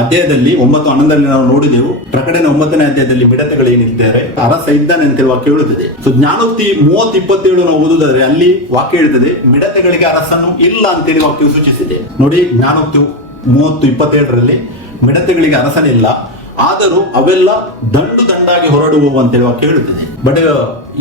ಅಧ್ಯಾಯದಲ್ಲಿ 9:11 ನಾವು ನೋಡಿದೆವು. ಪ್ರಕಟಣೆ 9ನೇ ಅಧ್ಯಾಯದಲ್ಲಿ ಮಿಡತೆಗಳು ಏನಿದ್ದಾರೆ, ಅರಸ ಇದ್ದಾನೆ ಅಂತ ವಾಕ್ಯ ಹೇಳುತ್ತದೆ. ಸೊ ಜ್ಞಾನೋಕ್ತಿ 30:27 ನಾವು ಓದುವುದಾದ್ರೆ ಅಲ್ಲಿ ವಾಕ್ಯ ಹೇಳ್ತದೆ ಮಿಡತೆಗಳಿಗೆ ಅರಸನು ಇಲ್ಲ ಅಂತೇಳಿ ವಾಕ್ಯವು ಸೂಚಿಸಿದೆ. ನೋಡಿ, ಜ್ಞಾನೋಕ್ತಿ 30:27 ಮಿಡತೆಗಳಿಗೆ ಅರಸನಿಲ್ಲ, ಆದರೂ ಅವೆಲ್ಲ ದಂಡಾಗಿ ಹೊರಡುವವು ಅಂತೇಳಿ ವಾಕ್ಯ ಹೇಳುತ್ತದೆ. ಬಟ್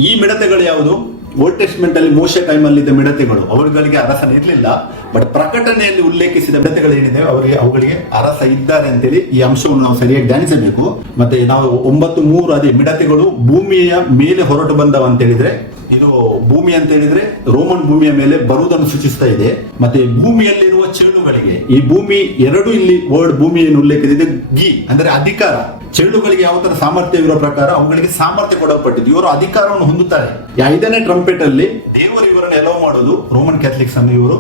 ಈ ಮಿಡತೆಗಳು ಯಾವುದು? ಓಲ್ಡ್ ಟೆಸ್ಟ್ಮೆಂಟ್ ಅಲ್ಲಿ ಮೋಶೆ ಟೈಮ್ ಅಲ್ಲಿ ಇದ್ದ ಮಿಡತೆಗಳು, ಅವುಗಳಿಗೆ ಅರಸನ ಇರಲಿಲ್ಲ. ಬಟ್ ಪ್ರಕಟಣೆಯಲ್ಲಿ ಉಲ್ಲೇಖಿಸಿದ ಮಿಡತೆಗಳು ಏನಿದೆ ಅವುಗಳಿಗೆ ಅರಸ ಇದ್ದಾರೆ ಅಂತೇಳಿ ಈ ಅಂಶವನ್ನು ನಾವು ಸರಿಯಾಗಿ ಧ್ಯಾನಿಸಬೇಕು. ಮತ್ತೆ ನಾವು 9:3 ಅದೇ ಮಿಡತೆಗಳು ಭೂಮಿಯ ಮೇಲೆ ಹೊರಟು ಬಂದವ ಅಂತ ಹೇಳಿದ್ರೆ, ಇದು ಭೂಮಿ ಅಂತ ಹೇಳಿದ್ರೆ ರೋಮನ್ ಭೂಮಿಯ ಮೇಲೆ ಬರುವುದನ್ನು ಸೂಚಿಸ್ತಾ ಇದೆ. ಮತ್ತೆ ಭೂಮಿಯಲ್ಲಿರುವ ಚೆಳ್ಳುಗಳಿಗೆ, ಈ ಭೂಮಿ ಎರಡು ಇಲ್ಲಿ ವರ್ಡ್ ಭೂಮಿ ಏನು ಉಲ್ಲೇಖಿಸಿದೆ, ಅಂದ್ರೆ ಅಧಿಕಾರ. ಚೆಳ್ಳುಗಳಿಗೆ ಯಾವ ತರ ಸಾಮರ್ಥ್ಯವಿರೋ ಪ್ರಕಾರ ಅವುಗಳಿಗೆ ಸಾಮರ್ಥ್ಯ ಕೊಡಲ್ಪಟ್ಟಿದ್ದು, ಇವರು ಅಧಿಕಾರವನ್ನು ಹೊಂದುತ್ತಾರೆ. 5ನೇ ಟ್ರಂಪೆಟ್ ಅಲ್ಲಿ ದೇವರು ಇವರನ್ನು ಎಲೋ ಮಾಡೋದು ರೋಮನ್ ಕ್ಯಾಥಲಿಕ್ಸ್ ಅನ್ನು ಇವರು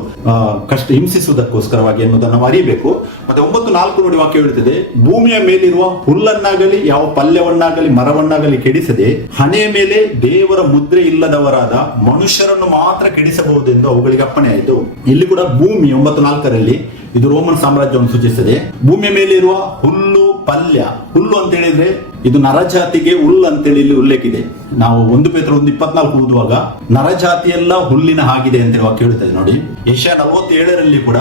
ಹಿಂಸಿಸುವುದಕ್ಕೋಸ್ಕರವಾಗಿ ಎನ್ನುವುದನ್ನು ನಾವು ಅರಿಬೇಕು. ಮತ್ತೆ 9:4 ನೋಡಿ ವಾಕ್ಯ ಹೇಳುತ್ತದೆ, ಭೂಮಿಯ ಮೇಲಿರುವ ಹುಲ್ಲನ್ನಾಗಲಿ ಯಾವ ಪಲ್ಯವನ್ನಾಗಲಿ ಮರವನ್ನಾಗಲಿ ಕೆಡಿಸದೆ ಹಣೆಯ ಮೇಲೆ ದೇವರ ಮುದ್ರೆ ಇಲ್ಲದವರಾದ ಮನುಷ್ಯರನ್ನು ಮಾತ್ರ ಕೆಡಿಸಬಹುದೆಂದು ಅವುಗಳಿಗೆ ಅಪ್ಪಣೆ ಆಯಿತು. ಇಲ್ಲಿ ಕೂಡ ಭೂಮಿ 9:4 ಇದು ರೋಮನ್ ಸಾಮ್ರಾಜ್ಯವನ್ನು ಸೂಚಿಸುತ್ತದೆ. ಭೂಮಿಯ ಮೇಲೆ ಇರುವ ಹುಲ್ಲು ಪಲ್ಯ, ಹುಲ್ಲು ಅಂತ ಹೇಳಿದ್ರೆ ಇದು ನರಜಾತಿಗೆ ಹುಲ್ಲು ಅಂತೇಳಿ ಇಲ್ಲಿ ಉಲ್ಲೇಖಿದೆ. ನಾವು 1 ಪೇತ್ರ 1:24 ಓದುವಾಗ ನರಜಾತಿಯೆಲ್ಲ ಹುಲ್ಲಿನ ಹಾಗಿದೆ ಅಂತೇಳಿ ವಾಕ್ಯ ಹೇಳುತ್ತದೆ. ನೋಡಿ, ಯೆಶಾಯ 47 ಕೂಡ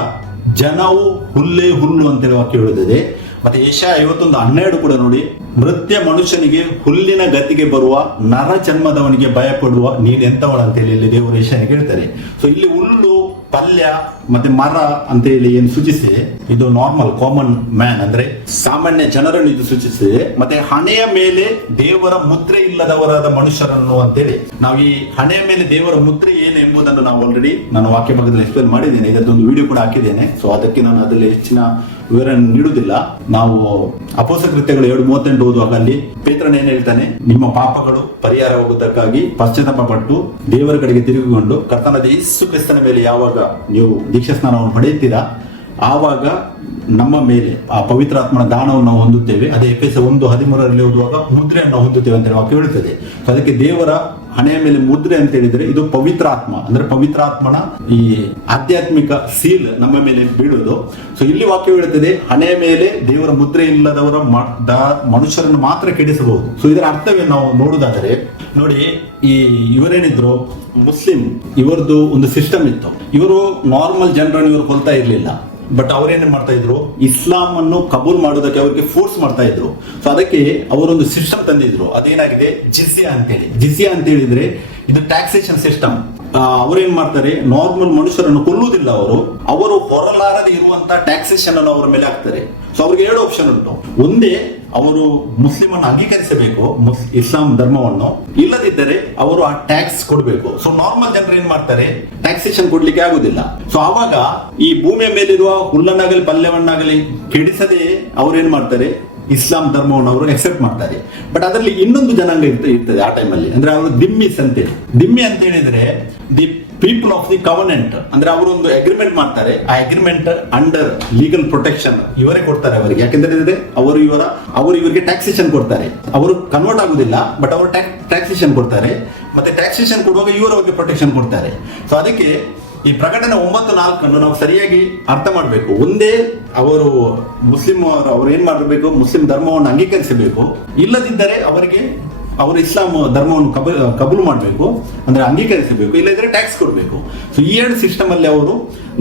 ಜನವು ಹುಲ್ಲೇ ಹುಲ್ಲು ಅಂತೇಳಿ ವಾಕ್ಯ ಹೇಳುತ್ತದೆ. ಮತ್ತೆ ಯೆಶಾಯ 51:12 ಕೂಡ ನೋಡಿ, ಮೃತ್ಯ ಮನುಷ್ಯನಿಗೆ ಹುಲ್ಲಿನ ಗತಿಗೆ ಬರುವ ನರ ಜನ್ಮದವನಿಗೆ ಭಯಪಡುವ ನೀನ್ ಎಂತವಳ ಅಂತೇಳಿ ಇಲ್ಲಿ ದೇವರು ಯೆಶಾಯನಿಗೆ ಹೇಳ್ತಾರೆ. ಸೊ ಇಲ್ಲಿ ಹುಲ್ಲು, ಪಲ್ಯ ಮತ್ತೆ ಮರ ಅಂತ ಹೇಳಿ ಏನು ಸೂಚಿಸಿದೆ, ಇದು ನಾರ್ಮಲ್ ಕಾಮನ್ ಮ್ಯಾನ್ ಅಂದ್ರೆ ಸಾಮಾನ್ಯ ಜನರನ್ನು ಇದು ಸೂಚಿಸಿದೆ. ಮತ್ತೆ ಹಣೆಯ ಮೇಲೆ ದೇವರ ಮುದ್ರೆ ಇಲ್ಲದವರಾದ ಮನುಷ್ಯರನ್ನು ಅಂತೇಳಿ, ನಾವು ಈ ಹಣೆಯ ಮೇಲೆ ದೇವರ ಮುದ್ರೆ ಏನು ಎಂಬುದನ್ನು ನಾವು ಆಲ್ರೆಡಿ ನಾನು ವಾಕ್ಯ ಭಾಗದಲ್ಲಿ ಎಕ್ಸ್ಪ್ಲೇನ್ ಮಾಡಿದ್ದೇನೆ. ಇದೊಂದು ವಿಡಿಯೋ ಕೂಡ ಹಾಕಿದ್ದೇನೆ. ಸೊ ಅದಕ್ಕೆ ನಾನು ಅದರಲ್ಲಿ ಹೆಚ್ಚಿನ ವಿವರಣೆ ನೀಡುವುದಿಲ್ಲ. ನಾವು ಅಪೊಸ್ತಲ ಕೃತ್ಯಗಳು 7:38 ಓದುವಾಗ ಅಲ್ಲಿ ಪೇತ್ರನ ಏನ್ ಹೇಳ್ತಾನೆ, ನಿಮ್ಮ ಪಾಪಗಳು ಪರಿಹಾರವಾಗುವುದಕ್ಕಾಗಿ ಪಶ್ಚಾತ್ತಾಪ ಪಟ್ಟು ದೇವರ ಕಡೆಗೆ ತಿರುಗಿಕೊಂಡು ಕರ್ತನಾದ ಯೇಸು ಕ್ರಿಸ್ತನ ಮೇಲೆ ಯಾವಾಗ ನೀವು ದೀಕ್ಷಾ ಸ್ನಾನವನ್ನು ಪಡೆಯುತ್ತೀರಾ ಆವಾಗ ನಮ್ಮ ಮೇಲೆ ಆ ಪವಿತ್ರಾತ್ಮನ ದಾನವನ್ನು ನಾವು ಹೊಂದುತ್ತೇವೆ. ಅದೇ ಎಫೆಸ 1:13 ಓದುವಾಗ ಮುದ್ರೆಯನ್ನು ನಾವು ಹೊಂದುತ್ತೇವೆ ಅಂತ ವಾಕ್ಯ ಹೇಳುತ್ತದೆ. ಅದಕ್ಕೆ ದೇವರ ಹಣೆಯ ಮೇಲೆ ಮುದ್ರೆ ಅಂತ ಹೇಳಿದ್ರೆ ಇದು ಪವಿತ್ರಾತ್ಮ, ಅಂದ್ರೆ ಪವಿತ್ರಾತ್ಮನ ಈ ಆಧ್ಯಾತ್ಮಿಕ ಸೀಲ್ ನಮ್ಮ ಮೇಲೆ ಬೀಳುವುದು. ಸೊ ಇಲ್ಲಿ ವಾಕ್ಯ ಹೇಳುತ್ತದೆ, ಹಣೆಯ ಮೇಲೆ ದೇವರ ಮುದ್ರೆ ಇಲ್ಲದವರ ಮನುಷ್ಯರನ್ನು ಮಾತ್ರ ಕೆಡಿಸಬಹುದು. ಸೊ ಇದರ ಅರ್ಥವೇನು ನಾವು ನೋಡುವುದಾದರೆ, ನೋಡಿ, ಈ ಇವರೇನಿದ್ರು ಮುಸ್ಲಿಂ, ಇವರದ್ದು ಒಂದು ಸಿಸ್ಟಮ್ ಇತ್ತು. ಇವರು ನಾರ್ಮಲ್ ಜನರನ್ನು ಇವರು ಕೊಲ್ತಾ ಇರ್ಲಿಲ್ಲ. ಬಟ್ ಅವರೇನ್ ಮಾಡ್ತಾ ಇದ್ರು, ಇಸ್ಲಾಂ ಅನ್ನು ಕಬೂಲ್ ಮಾಡೋದಕ್ಕೆ ಅವರಿಗೆ ಫೋರ್ಸ್ ಮಾಡ್ತಾ ಇದ್ರು. ಸೊ ಅದಕ್ಕೆ ಅವರೊಂದು ಸಿಸ್ಟಮ್ ತಂದಿದ್ರು, ಅದೇನಾಗಿದೆ ಜಿಜಿಯಾ ಅಂತೇಳಿ. ಜಿಜಿಯಾ ಅಂತ ಹೇಳಿದ್ರೆ ಇದು ಟ್ಯಾಕ್ಸೇಷನ್ ಸಿಸ್ಟಮ್. ಅವರೇನ್ ಮಾಡ್ತಾರೆ, ನಾರ್ಮಲ್ ಮನುಷ್ಯರನ್ನು ಕೊಲ್ಲುವುದಿಲ್ಲ, ಅವರು ಹೊರಲಾರದೆ ಇರುವಂತ ಟ್ಯಾಕ್ಸೇಷನ್ ಅನ್ನು ಅವರ ಮೇಲೆ ಹಾಕ್ತಾರೆ. ಸೊ ಅವ್ರಿಗೆ 2 ಆಪ್ಷನ್ ಉಂಟು. ಒಂದೇ ಅವರು ಮುಸ್ಲಿಂ ಅನ್ನು ಅಂಗೀಕರಿಸಬೇಕು, ಇಸ್ಲಾಂ ಧರ್ಮವನ್ನು, ಇಲ್ಲದಿದ್ದರೆ ಅವರು ಆ ಟ್ಯಾಕ್ಸ್ ಕೊಡಬೇಕು. ಸೊ ನಾರ್ಮಲ್ ಜನರು ಏನ್ ಮಾಡ್ತಾರೆ, ಟ್ಯಾಕ್ಸೇಷನ್ ಕೊಡ್ಲಿಕ್ಕೆ ಆಗುದಿಲ್ಲ. ಸೊ ಆವಾಗ ಈ ಭೂಮಿಯ ಮೇಲಿರುವ ಹುಲ್ಲನ್ನಾಗಲಿ ಪಲ್ಯವನ್ನಾಗಲಿ ಕೆಡಿಸದೆ ಅವ್ರೇನ್ ಮಾಡ್ತಾರೆ, ಇಸ್ಲಾಂ ಧರ್ಮವನ್ನು ಅವರು ಎಕ್ಸೆಪ್ಟ್ ಮಾಡ್ತಾರೆ. ಬಟ್ ಅದರಲ್ಲಿ ಇನ್ನೊಂದು ಜನಾಂಗ ಇರ್ತದೆ ಆ ಟೈಮಲ್ಲಿ, ಅಂದ್ರೆ ಅವರು ದಿಮ್ಮಿಸ್ ಅಂತೇಳಿ. ದಿಮ್ಮಿ ಅಂತ ಹೇಳಿದ್ರೆ the people of the covenant, ಅಂದ್ರೆ ಅವರು ಒಂದು ಅಗ್ರಿಮೆಂಟ್ ಮಾಡ್ತಾರೆ. ಆ ಅಗ್ರಿಮೆಂಟ್ ಅಂಡರ್ ಲೀಗಲ್ ಪ್ರೊಟೆಕ್ಷನ್ ಇವರೇ ಕೊಡ್ತಾರೆ ಅವರಿಗೆ. ಯಾಕೆಂದ್ರೆ ಅವರು ಇವರಿಗೆ ಟ್ಯಾಕ್ಸೇಷನ್ ಕೊಡ್ತಾರೆ. ಅವರು ಕನ್ವರ್ಟ್ ಆಗುದಿಲ್ಲ, ಬಟ್ ಅವರು ಟ್ಯಾಕ್ಸೇಷನ್ ಕೊಡ್ತಾರೆ. ಮತ್ತೆ ಟ್ಯಾಕ್ಸೇಷನ್ ಕೊಡುವಾಗ ಇವರು ಅವರಿಗೆ ಪ್ರೊಟೆಕ್ಷನ್ ಕೊಡ್ತಾರೆ. ಸೊ ಅದಕ್ಕೆ ಈ ಪ್ರಕಟಣೆ 9:4 ನಾವು ಸರಿಯಾಗಿ ಅರ್ಥ ಮಾಡಬೇಕು. ಒಂದೇ ಅವರು ಮುಸ್ಲಿಂ ಅವರು ಏನ್ ಮಾಡಬೇಕು, ಮುಸ್ಲಿಂ ಧರ್ಮವನ್ನು ಅಂಗೀಕರಿಸಬೇಕು. ಇಲ್ಲದಿದ್ದರೆ ಅವರು ಇಸ್ಲಾಂ ಧರ್ಮವನ್ನು ಕಬೂಲು ಮಾಡಬೇಕು, ಅಂದ್ರೆ ಅಂಗೀಕರಿಸಬೇಕು. ಇಲ್ಲದಿದ್ರೆ ಟ್ಯಾಕ್ಸ್ ಕೊಡಬೇಕು. ಸೊ ಈ 2 ಸಿಸ್ಟಮ್ ಅಲ್ಲಿ ಅವರು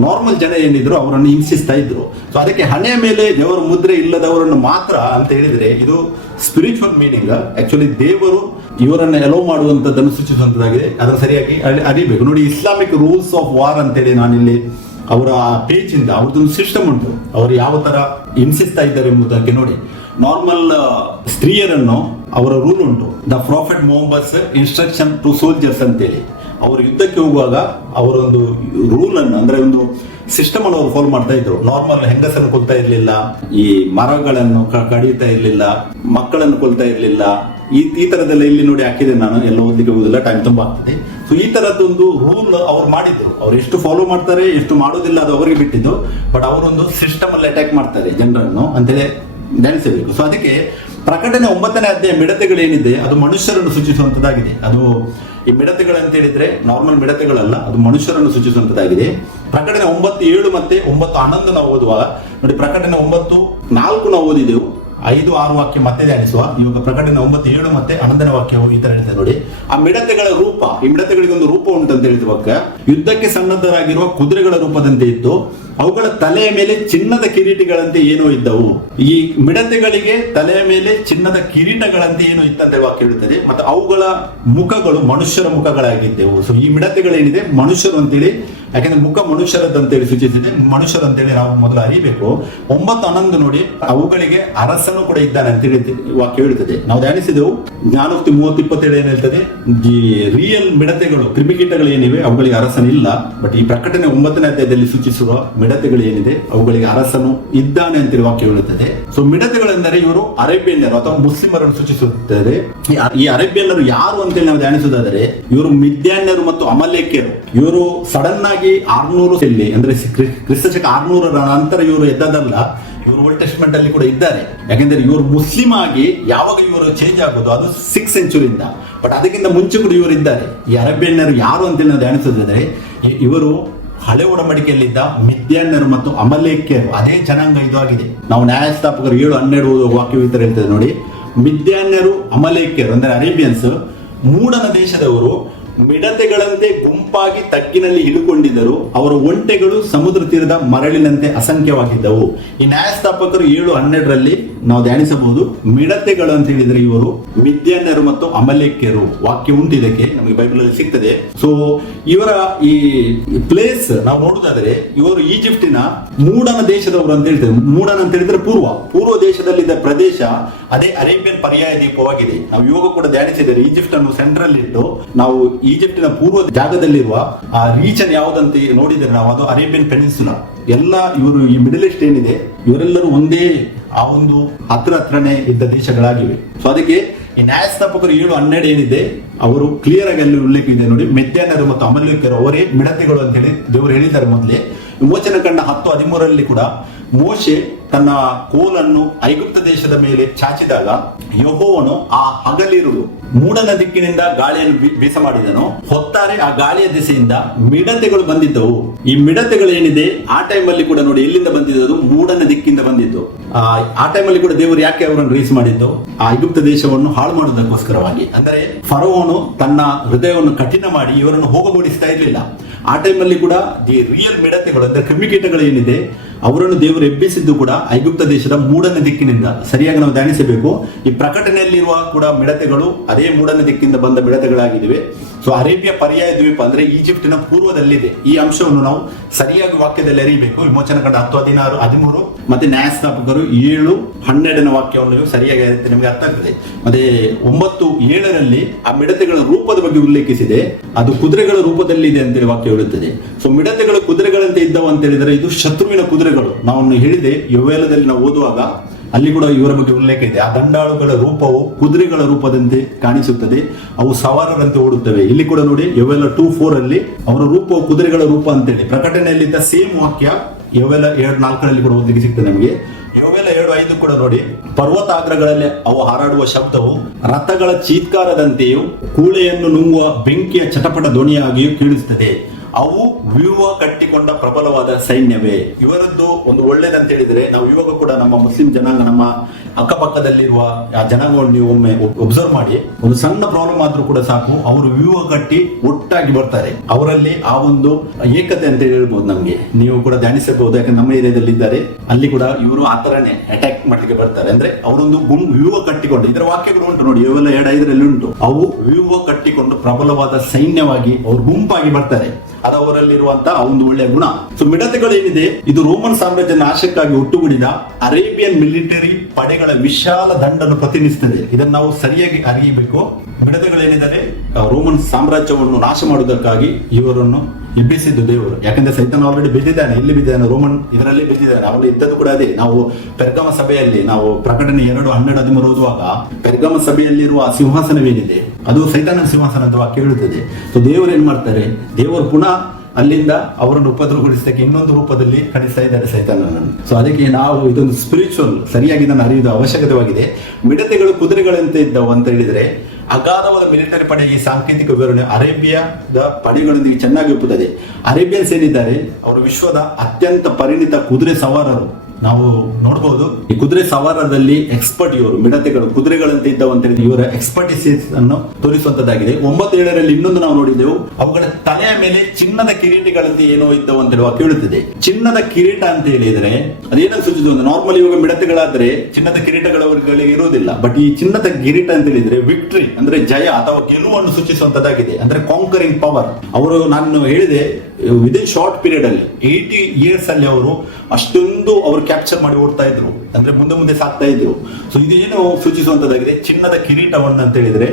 ನಾರ್ಮಲ್ ಜನ ಏನಿದ್ರು ಅವರನ್ನು ಹಿಂಸಿಸ್ತಾ ಇದ್ರು. ಸೊ ಅದಕ್ಕೆ ಹಣೆಯ ಮೇಲೆ ದೇವರ ಮುದ್ರೆ ಇಲ್ಲದವರನ್ನು ಮಾತ್ರ ಅಂತ ಹೇಳಿದ್ರೆ ಇದು ಸ್ಪಿರಿಚುವಲ್ ಮೀನಿಂಗ್. ಆಕ್ಚುಲಿ ದೇವರು ಇವರನ್ನ ಎಲೋ ಮಾಡುವಂತದ್ದನ್ನು ಸೂಚಿಸುವಂತದ್ದಾಗಿದೆ. ಅದನ್ನು ಸರಿಯಾಗಿ ಅರಿಬೇಕು. ನೋಡಿ, ಇಸ್ಲಾಮಿಕ್ ರೂಲ್ಸ್ ಆಫ್ ವಾರ್ ಅಂತೇಳಿ ನಾನಿಲ್ಲಿ ಅವರ ಪೇಜ್ ಇಂದ ಅವ್ರದ್ದೊಂದು ಸಿಸ್ಟಮ್ ಉಂಟು, ಅವರು ಯಾವ ತರ ಹಿಂಸಿಸ್ತಾ ಇದ್ದಾರೆ ಎಂಬುದಕ್ಕೆ ನೋಡಿ. ನಾರ್ಮಲ್ ಸ್ತ್ರೀಯರನ್ನು ಅವರ ರೂಲ್ ಉಂಟು, the prophet Muhammad instruction to soldiers ಅಂತೇಳಿ. ಅವರು ಯುದ್ಧಕ್ಕೆ ಹೋಗುವಾಗ ಅವರೊಂದು ರೂಲ್ ಅನ್ನು, ಅಂದ್ರೆ ಒಂದು ಸಿಸ್ಟಮ್ ಅನ್ನು ಅವರು ಫಾಲೋ ಮಾಡ್ತಾ ಇದ್ರು. ನಾರ್ಮಲ್ ಹೆಂಗಸನ್ನು ಕೊಲ್ತಾ ಇರ್ಲಿಲ್ಲ, ಈ ಮರಗಳನ್ನು ಕಡಿತಾ ಇರ್ಲಿಲ್ಲ, ಮಕ್ಕಳನ್ನು ಕೊಲ್ತಾ ಇರ್ಲಿಲ್ಲ. ಈ ತರದೆಲ್ಲ ಇಲ್ಲಿ ನೋಡಿ ಹಾಕಿದೆ, ನಾನು ಎಲ್ಲ ಓದ್ಲಿಕ್ಕೆ ಹೋಗುದಿಲ್ಲ, ಟೈಮ್ ತುಂಬಾ ಆಗ್ತದೆ. ಸೊ ಈ ತರದೊಂದು ರೂಲ್ ಅವ್ರು ಮಾಡಿದ್ರು. ಅವ್ರು ಎಷ್ಟು ಫಾಲೋ ಮಾಡ್ತಾರೆ ಎಷ್ಟು ಮಾಡೋದಿಲ್ಲ ಅದು ಅವರಿಗೆ ಬಿಟ್ಟಿದ್ದು. ಬಟ್ ಅವರೊಂದು ಸಿಸ್ಟಮ್ ಅಲ್ಲಿ ಅಟ್ಯಾಕ್ ಮಾಡ್ತಾರೆ ಜನರನ್ನು ಅಂತೇಳಿ ಧ್ಯಾನಿಸಬೇಕು. ಸೊ ಅದಕ್ಕೆ ಪ್ರಕಟಣೆ 9ನೇ ಅಧ್ಯಾಯ ಮಿಡತೆಗಳೇನಿದೆ ಅದು ಮನುಷ್ಯರನ್ನು ಸೂಚಿಸುವಂತದ್ದಾಗಿದೆ. ಅದು ಈ ಮಿಡತೆಗಳಂತ ಹೇಳಿದ್ರೆ ನಾರ್ಮಲ್ ಮಿಡತೆಗಳಲ್ಲ, ಅದು ಮನುಷ್ಯರನ್ನು ಸೂಚಿಸುವಂತದ್ದಾಗಿದೆ. ಪ್ರಕಟಣೆ 9:7 ಮತ್ತೆ 9:11 ನಾವು ಓದುವಾಗ ನೋಡಿ, ಪ್ರಕಟಣೆ 9:4 ನಾವು ಓದಿದೆವು, 5, 6 ವಾಕ್ಯ ಮತ್ತೆ ಧ್ಯಾನಿಸುವ. ಇವಾಗ ಪ್ರಕಟಣೆ 9:7 ಮತ್ತೆ 11ನೇ ವಾಕ್ಯವು ಈ ತರ ಹೇಳ್ತದೆ ನೋಡಿ. ಆ ಮಿಡತೆಗಳ ರೂಪ, ಈ ಮಿಡತೆಗಳಿಗೆ ಒಂದು ರೂಪ ಉಂಟಂತ ಹೇಳಿದವಾಗ ಯುದ್ಧಕ್ಕೆ ಸನ್ನದ್ಧರಾಗಿರುವ ಕುದುರೆಗಳ ರೂಪದಂತೆ ಇತ್ತು, ಅವುಗಳ ತಲೆಯ ಮೇಲೆ ಚಿನ್ನದ ಕಿರೀಟಗಳಂತೆ ಏನೋ ಇದ್ದವು. ಈ ಮಿಡತೆಗಳಿಗೆ ತಲೆಯ ಮೇಲೆ ಚಿನ್ನದ ಕಿರೀಟಗಳಂತೆ ಏನೋ ಇತ್ತಂತೆ ವಾಕ್ಯ ಹೇಳುತ್ತದೆ. ಮತ್ತು ಅವುಗಳ ಮುಖಗಳು ಮನುಷ್ಯರ ಮುಖಗಳಾಗಿದ್ದೆವು. ಸೊ ಈ ಮಿಡತೆಗಳೇನಿದೆ ಮನುಷ್ಯರು ಅಂತೇಳಿ, ಯಾಕಂದ್ರೆ ಮುಖ ಮನುಷ್ಯರದಂತೇಳಿ ಸೂಚಿಸಿದೆ, ಮನುಷ್ಯರು ಅಂತೇಳಿ ನಾವು ಮೊದಲು ಅರಿಬೇಕು. 9:11 ನೋಡಿ, ಅವುಗಳಿಗೆ ಅರಸನು ಕೂಡ ಇದ್ದಾನೆ ಅಂತೇಳಿ ವಾಕ್ಯ ಹೇಳುತ್ತದೆ. ನಾವು ಧ್ಯಾನಿಸಿದೆವು ಜ್ಞಾನೋಕ್ತಿ 30:27 ಏನ್ ಹೇಳ್ತದೆ, ಈ ರಿಯಲ್ ಮಿಡತೆಗಳು ಕ್ರಿಮಿಕೀಟಗಳು ಏನಿವೆ ಅವುಗಳಿಗೆ ಅರಸನಿಲ್ಲ. ಬಟ್ ಈ ಪ್ರಕಟಣೆ 9ನೇ ಅಧ್ಯಾಯದಲ್ಲಿ ಸೂಚಿಸುವ ಮಿಡತೆಗಳು ಏನಿದೆ ಅವುಗಳಿಗೆ ಅರಸನು ಇದ್ದಾನೆ ಅಂತೇಳಿ ವಾಕ್ಯ ಹೇಳುತ್ತದೆ. ಸೊ ಮಿಡತೆಗಳೆಂದರೆ ಇವರು ಅರೇಬಿಯನ್ನರು ಅಥವಾ ಮುಸ್ಲಿಮರನ್ನು ಸೂಚಿಸುತ್ತದೆ. ಈ ಅರೇಬಿಯನ್ನರು ಯಾರು ಅಂತೇಳಿ ನಾವು ಧ್ಯಾನಿಸುವುದಾದರೆ ಇವರು ಮಿದ್ಯಾನ್ಯರು ಮತ್ತು ಅಮಲೇಕ್ಯರು. ಇವರು ಸಡನ್ ಆಗಿ 600 ಅಂದ್ರೆ ಕ್ರಿಸ್ತಶಕ 600ರ ನಂತರ ಇವರು ಎದ್ದದಲ್ಲ, ಇವರು ಓಲ್ಡ್ ಟೆಸ್ಟ್ಮೆಂಟ್ ಅಲ್ಲಿ ಕೂಡ ಇದ್ದಾರೆ. ಯಾಕೆಂದ್ರೆ ಇವರು ಮುಸ್ಲಿಂ ಆಗಿ ಯಾವಾಗ ಇವರು ಚೇಂಜ್ ಆಗೋದು ಅದು 6th ಸೆಂಚುರಿಯಿಂದ. ಬಟ್ ಅದಕ್ಕಿಂತ ಮುಂಚೆ ಕೂಡ ಇವರು ಇದ್ದಾರೆ. ಈ ಅರೇಬಿಯನ್ನರು ಯಾರು ಅಂತೇಳಿ ನಾವು ಧ್ಯಾನಿಸುವುದಾದರೆ ಇವರು ಹಳೆ ಒಡಂಬಡಿಕೆಯಲ್ಲಿದ್ದ ಮಿದ್ಯಾನ್ಯರು ಮತ್ತು ಅಮಲೇಕ್ಯರು, ಅದೇ ಜನಾಂಗ ಇದು ಆಗಿದೆ. ನಾವು ನ್ಯಾಯಸ್ಥಾಪಕರು 7:12 ವಾಕ್ಯ ಈ ತರ ಹೇಳ್ತದೆ ನೋಡಿ, ಮಿದ್ಯಾನ್ಯರು ಅಮಲೇಕ್ಯರು ಅಂದ್ರೆ ಅರೇಬಿಯನ್ಸ್ ಮೂಡನ ದೇಶದವರು ಮಿಡತೆಗಳಂತೆ ಗುಂಪಾಗಿ ತಗ್ಗಿನಲ್ಲಿ ಇಳುಕೊಂಡಿದ್ದರು, ಅವರ ಒಂಟೆಗಳು ಸಮುದ್ರ ತೀರದ ಮರಳಿನಂತೆ ಅಸಂಖ್ಯವಾಗಿದ್ದವು. ಈ ನ್ಯಾಯಸ್ಥಾಪಕರು 7:12 ನಾವು ಧ್ಯಾನಿಸಬಹುದು. ಮಿಡತೆಗಳು ಅಂತ ಹೇಳಿದ್ರೆ ಇವರು ಮಿದ್ಯಾನ್ಯರು ಮತ್ತು ಅಮಲೇಕ್ಯರು ವಾಕ್ಯ ಉಂಟು, ಇದಕ್ಕೆ ನಮಗೆ ಬೈಬಲ್ ಅಲ್ಲಿ ಸಿಗ್ತದೆ. ಸೊ ಇವರ ಈ ಪ್ಲೇಸ್ ನಾವು ನೋಡುದಾದ್ರೆ ಇವರು ಈಜಿಪ್ಟಿನ ಮೂಡನ ದೇಶದವರು ಅಂತ ಹೇಳ್ತೇವೆ. ಮೂಡನ ಅಂತ ಹೇಳಿದ್ರೆ ಪೂರ್ವ ದೇಶದಲ್ಲಿದ್ದ ಪ್ರದೇಶ ಅದೇ ಅರೇಬಿಯನ್ ಪರ್ಯಾಯ ದ್ವೀಪವಾಗಿದೆ. ನಾವು ಇವಾಗ ಕೂಡ ಧ್ಯಾನಿಸಿದರೆ ಈಜಿಪ್ಟ್ ಅನ್ನು ಸೆಂಟ್ರಲ್ ಇಟ್ಟು ನಾವು ಈಜಿಪ್ಟಿನ ಪೂರ್ವ ಜಾಗದಲ್ಲಿರುವ ಆ ರೀಜನ್ ಯಾವುದಂತ ನೋಡಿದರೆ ನಾವು ಅದು ಅರೇಬಿಯನ್ ಪೆನಿನ್ಸುಲಾ. ಎಲ್ಲ ಇವರು ಈ ಮಿಡಲ್ ಈಸ್ಟ್ ಏನಿದೆ ಇವರೆಲ್ಲರೂ ಒಂದೇ ಆ ಒಂದು ಹತ್ರನೇ ಇದ್ದ ದೇಶಗಳಾಗಿವೆ. ಸೊ ಅದಕ್ಕೆ ಈ ನ್ಯಾಯಸ್ಥಾಪಕರು 7:12 ಏನಿದೆ ಅವರು ಕ್ಲಿಯರ್ ಆಗಿ ಅಲ್ಲಿ ಉಲ್ಲೇಖ ಇದೆ ನೋಡಿ, ಮಿದ್ಯಾನ್ಯರು ಮತ್ತು ಅಮಲೇಕ್ಯರು ಅವರೇ ಮಿಡತೆಗಳು ಅಂತ ಹೇಳಿ ದೇವರು ಹೇಳಿದ್ದಾರೆ. ಮೊದಲೇ ವಿಮೋಚನ ಕಂಡ 10:13 ಕೂಡ ಮೋಶೆ ತನ್ನ ಕೋಲನ್ನು ಐಗುಪ್ತ ದೇಶದ ಮೇಲೆ ಚಾಚಿದಾಗ ಯೆಹೋವನು ಆ ಹಗಲಿರುಳು ಮೂಡನ ದಿಕ್ಕಿನಿಂದ ಗಾಳಿಯನ್ನು ಬೀಸ ಮಾಡಿದನು, ಹೊತ್ತಾರೆ ಆ ಗಾಳಿಯ ದಿಸೆಯಿಂದ ಮಿಡತೆಗಳು ಬಂದಿದ್ದವು. ಈ ಮಿಡತೆಗಳು ಏನಿದೆ ಆ ಟೈಮಲ್ಲಿ ಕೂಡ ನೋಡಿ ಎಲ್ಲಿಂದ ಬಂದಿದ್ದು, ಮೂಡನ ದಿಕ್ಕಿಂದ ಬಂದಿದ್ದು. ಆ ಟೈಮಲ್ಲಿ ಕೂಡ ದೇವರು ಯಾಕೆ ಅವರನ್ನು ರೇಸ್ ಮಾಡಿದ್ದು, ಆ ಐಗುಪ್ತ ದೇಶವನ್ನು ಹಾಳು ಮಾಡೋದಕ್ಕೋಸ್ಕರವಾಗಿ. ಅಂದರೆ ಫರೋಹನು ತನ್ನ ಹೃದಯವನ್ನು ಕಠಿಣ ಮಾಡಿ ಇವರನ್ನು ಹೋಗಗೊಡಿಸ್ತಾ ಇರಲಿಲ್ಲ. ಆ ಟೈಮಲ್ಲಿ ಕೂಡ ದಿ ರಿಯಲ್ ಮಿಡತೆಗಳು ಅಂದ್ರೆ ಕ್ರಿಮಿಕೀಟಗಳು ಏನಿದೆ ಅವರನ್ನು ದೇವರು ಎಬ್ಬಿಸಿದ್ದು ಕೂಡ ಐಗುಪ್ತ ದೇಶದ ಮೂಡನ ದಿಕ್ಕಿನಿಂದ. ಸರಿಯಾಗಿ ನಾವು ಧ್ಯಾನಿಸಬೇಕು. ಈ ಪ್ರಕಟಣೆಯಲ್ಲಿರುವ ಕೂಡ ಮಿಡತೆಗಳು ಅದೇ ಮೂಡನ ದಿಕ್ಕಿಂದ ಬಂದ ಮಿಡತೆಗಳಾಗಿವೆ. ಸೊ ಅರೇಬಿಯಾ ಪರ್ಯಾಯ ದ್ವೀಪ ಅಂದ್ರೆ ಈಜಿಪ್ಟಿನ ಪೂರ್ವದಲ್ಲಿದೆ. ಈ ಅಂಶವನ್ನು ನಾವು ಸರಿಯಾಗಿ ವಾಕ್ಯದಲ್ಲಿ ಅರಿಯಬೇಕು. ವಿಮೋಚನ ಕಂಡ 10:16, 13 ಮತ್ತೆ ನ್ಯಾಯಸ್ಥಾಪಕರು 7:12 ವಾಕ್ಯವನ್ನು ಸರಿಯಾಗಿ ನಿಮಗೆ ಅರ್ಥ ಆಗ್ತದೆ. ಮತ್ತೆ 9:7 ಆ ಮಿಡತೆಗಳ ರೂಪದ ಬಗ್ಗೆ ಉಲ್ಲೇಖಿಸಿದೆ, ಅದು ಕುದುರೆಗಳ ರೂಪದಲ್ಲಿ ಇದೆ ಅಂತೇಳಿ ವಾಕ್ಯ ಹೇಳುತ್ತದೆ. ಸೊ ಮಿಡತೆಗಳು ಕುದುರೆಗಳಂತೆ ಇದ್ದವು ಅಂತ ಹೇಳಿದರೆ ಇದು ಶತ್ರುವಿನ ಕುದುರೆಗಳು. ನಾವು ಹೇಳಿದೆ ಯೊವೇಲದಲ್ಲಿ ನಾವು ಓದುವಾಗ ಅಲ್ಲಿ ಕೂಡ ಇವರ ಬಗ್ಗೆ ಉಲ್ಲೇಖ ಇದೆ. ಆ ದಂಡಾಳುಗಳ ರೂಪವು ಕುದುರೆಗಳ ರೂಪದಂತೆ ಕಾಣಿಸುತ್ತದೆ, ಅವು ಸವಾರರಂತೆ ಓಡುತ್ತವೆ. ಇಲ್ಲಿ ಕೂಡ ನೋಡಿ ಯೊವೇಲ 2:4 ಅವರ ರೂಪವು ಕುದುರೆಗಳ ರೂಪ ಅಂತೇಳಿ ಪ್ರಕಟಣೆಯಲ್ಲಿದ್ದ ಸೇಮ್ ವಾಕ್ಯ ಯೊವೇಲ 7:4 ಕೂಡ ಓದಲಿಕ್ಕೆ ಸಿಗ್ತದೆ ನಮಗೆ. ಯೊವೇಲ 7:5 ಕೂಡ ನೋಡಿ, ಪರ್ವತಾಗ್ರಗಳಲ್ಲಿ ಅವು ಹಾರಾಡುವ ಶಬ್ದವು ರಥಗಳ ಚೀತ್ಕಾರದಂತೆಯೂ ಕೂಳೆಯನ್ನು ನುಂಗುವ ಬೆಂಕಿಯ ಚಟಪಟ ಧ್ವನಿಯಾಗಿಯೂ ಕೇಳಿಸುತ್ತದೆ, ಅವು ವ್ಯೂಹ ಕಟ್ಟಿಕೊಂಡ ಪ್ರಬಲವಾದ ಸೈನ್ಯವೇ. ಇವರದ್ದು ಒಂದು ಒಳ್ಳೇದಂತ ಹೇಳಿದ್ರೆ ನಾವು ಇವಾಗ ಕೂಡ ನಮ್ಮ ಮುಸ್ಲಿಂ ಜನಾಂಗ, ನಮ್ಮ ಅಕ್ಕಪಕ್ಕದಲ್ಲಿರುವ ಆ ಜನಾಂಗವನ್ನು ನೀವು ಒಮ್ಮೆ ಒಬ್ಸರ್ವ್ ಮಾಡಿ, ಒಂದು ಸಣ್ಣ ಪ್ರಾಬ್ಲಮ್ ಆದ್ರೂ ಕೂಡ ಸಾಕು ಅವರು ವ್ಯೂಹ ಕಟ್ಟಿ ಒಟ್ಟಾಗಿ ಬರ್ತಾರೆ. ಅವರಲ್ಲಿ ಆ ಒಂದು ಏಕತೆ ಅಂತ ಹೇಳ್ಬೋದು. ನಮ್ಗೆ ನೀವು ಕೂಡ ಧ್ಯಾನಿಸಬಹುದು, ಯಾಕಂದ್ರೆ ನಮ್ಮ ಏರಿಯಾದಲ್ಲಿ ಇದ್ದಾರೆ, ಅಲ್ಲಿ ಕೂಡ ಇವರು ಆ ತರನೇ ಅಟ್ಯಾಕ್ ಮಾಡ್ಲಿಕ್ಕೆ ಬರ್ತಾರೆ. ಅಂದ್ರೆ ಅವರೊಂದು ವ್ಯೂಹ ಕಟ್ಟಿಕೊಂಡು, ಇದರ ವಾಕ್ಯಗಳು ಉಂಟು ನೋಡಿ, ಇವೆಲ್ಲ 7:5 ಉಂಟು, ಅವು ವ್ಯೂಹ ಕಟ್ಟಿಕೊಂಡು ಪ್ರಬಲವಾದ ಸೈನ್ಯವಾಗಿ ಅವರು ಗುಂಪಾಗಿ ಬರ್ತಾರೆ. ಅದು ಅವರಲ್ಲಿರುವಂತಹ ಒಂದು ಒಳ್ಳೆಯ ಗುಣ. ಸೊ ಮಿಡತೆಗಳು ಏನಿದೆ ಇದು ರೋಮನ್ ಸಾಮ್ರಾಜ್ಯ ನಾಶಕ್ಕಾಗಿ ಒಟ್ಟುಗೂಡಿದ ಅರೇಬಿಯನ್ ಮಿಲಿಟರಿ ಪಡೆಗಳ ವಿಶಾಲ ದಂಡನ್ನು ಪ್ರತಿನಿಧಿಸುತ್ತದೆ. ಇದನ್ನು ನಾವು ಸರಿಯಾಗಿ ಅರಿಯಬೇಕು. ಮಿಡತೆಗಳೇನಿದ್ದಾರೆ ರೋಮನ್ ಸಾಮ್ರಾಜ್ಯವನ್ನು ನಾಶ ಮಾಡುವುದಕ್ಕಾಗಿ ಇವರನ್ನು ಎಬ್ಬಿಸಿದ್ದು ದೇವರು. ಯಾಕಂದ್ರೆ ಸೈತಾನ ಆಲ್ರೆಡಿ ಬಿದ್ದಿದ್ದಾನೆ. ಎಲ್ಲಿ ಬಿದ್ದಾನೆ? ರೋಮನ್ ಇದರಲ್ಲಿ ಬಿದ್ದಿದ್ದಾನೆ. ಅವರು ಇದ್ದದ್ದು ಕೂಡ ಅದೇ. ನಾವು ಪೆರ್ಗಮ ಸಭೆಯಲ್ಲಿ ನಾವು ಪ್ರಕಟಣೆ 2:12-13 ಓದುವಾಗ ಪೆರ್ಗಮ ಸಭೆಯಲ್ಲಿರುವ ಸಿಂಹಾಸನವೇನಿದೆ ಅದು ಸೈತಾನನ ಸಿಂಹಾಸನ ಅಂತ ವಾಕ್ಯ ಹೇಳುತ್ತದೆ. ಸೊ ದೇವರು ಏನ್ ಮಾಡ್ತಾರೆ, ದೇವರು ಪುನಃ ಅಲ್ಲಿಂದ ಅವರನ್ನು ಉಪದ್ರವಗೊಳಿಸಲಿಕ್ಕೆ ಇನ್ನೊಂದು ರೂಪದಲ್ಲಿ ಕಳಿಸ್ತಾ ಇದ್ದಾರೆ ಸೈತಾನನನ್ನು. ಸೊ ಅದಕ್ಕೆ ನಾವು ಇದೊಂದು ಸ್ಪಿರಿಚುವಲ್ ಸರಿಯಾಗಿ ಇದನ್ನು ಅರಿಯುವುದು ಅವಶ್ಯಕತೆವಾಗಿದೆ. ಮಿಡತೆಗಳು ಕುದುರೆಗಳಂತೆ ಇದ್ದವು ಅಂತ ಹೇಳಿದ್ರೆ ಅಗಾಧವಾದ ಮಿಲಿಟರಿ ಪಡೆ ಈ ಸಾಂಕೇತಿಕ ವಿವರಣೆ ಅರೇಬಿಯಾದ ಪಡೆಗಳೊಂದಿಗೆ ಚೆನ್ನಾಗಿ ಒಪ್ಪುತ್ತದೆ. ಅರೇಬಿಯನ್ಸ್ ಏನಿದ್ದಾರೆ ಅವರು ವಿಶ್ವದ ಅತ್ಯಂತ ಪರಿಣಿತ ಕುದುರೆ ಸವಾರರು. ನಾವು ನೋಡಬಹುದು ಈ ಕುದುರೆ ಸವಾರದಲ್ಲಿ ಎಕ್ಸ್ಪರ್ಟ್ ಇವರು. ಮಿಡತೆಗಳು ಕುದುರೆಗಳಂತೆ ಇದ್ದವು ಅಂತ ಹೇಳಿ ಇವರ ಎಕ್ಸ್ಪರ್ಟಿಸಿಸ್ ಅನ್ನು ತೋರಿಸುವಂತದ್ದಾಗಿದೆ. 9-7ರಲ್ಲಿ ಇನ್ನೊಂದು ನಾವು ನೋಡಿದೆವು, ಅವುಗಳ ತಲೆಯ ಮೇಲೆ ಚಿನ್ನದ ಕಿರೀಟಗಳಂತೆ ಏನೋ ಇದ್ದವು ಅಂತ ಹೇಳುವ ಕೇಳುತ್ತಿದೆ. ಚಿನ್ನದ ಕಿರೀಟ ಅಂತ ಹೇಳಿದ್ರೆ ಅದೇನನ್ನು ಸೂಚಿಸುವುದು ಅಂದ್ರೆ ನಾರ್ಮಲಿ ಇವಾಗ ಮಿಡತೆಗಳಾದ್ರೆ ಚಿನ್ನದ ಕಿರೀಟಗಳಿಗೆ ಇರುವುದಿಲ್ಲ. ಬಟ್ ಈ ಚಿನ್ನದ ಕಿರೀಟ ಅಂತ ಹೇಳಿದ್ರೆ ವಿಕ್ಟ್ರಿ ಅಂದ್ರೆ ಜಯ ಅಥವಾ ಗೆಲುವನ್ನು ಸೂಚಿಸುವಂತದ್ದಾಗಿದೆ. ಅಂದ್ರೆ ಕಾಂಕರಿಂಗ್ ಪವರ್. ಅವರು ನಾನು ಹೇಳಿದೆ ವಿದಿನ್ ಶಾರ್ಟ್ ಪೀರಿಯಡ್ ಅಲ್ಲಿ 80 years ಅಲ್ಲಿ ಅವರು ಅಷ್ಟೊಂದು ಅವರು ಕ್ಯಾಪ್ಚರ್ ಮಾಡಿ ಓಡ್ತಾ ಇದ್ರು, ಅಂದ್ರೆ ಮುಂದೆ ಸಾಕ್ತಾ ಇದ್ರು. ಸೊ ಇದೇನು ಸೂಚಿಸುವಂತದ್ದಾಗಿದೆ, ಚಿನ್ನದ ಕಿರೀಟವನ್ನು ಅಂತ ಹೇಳಿದ್ರೆ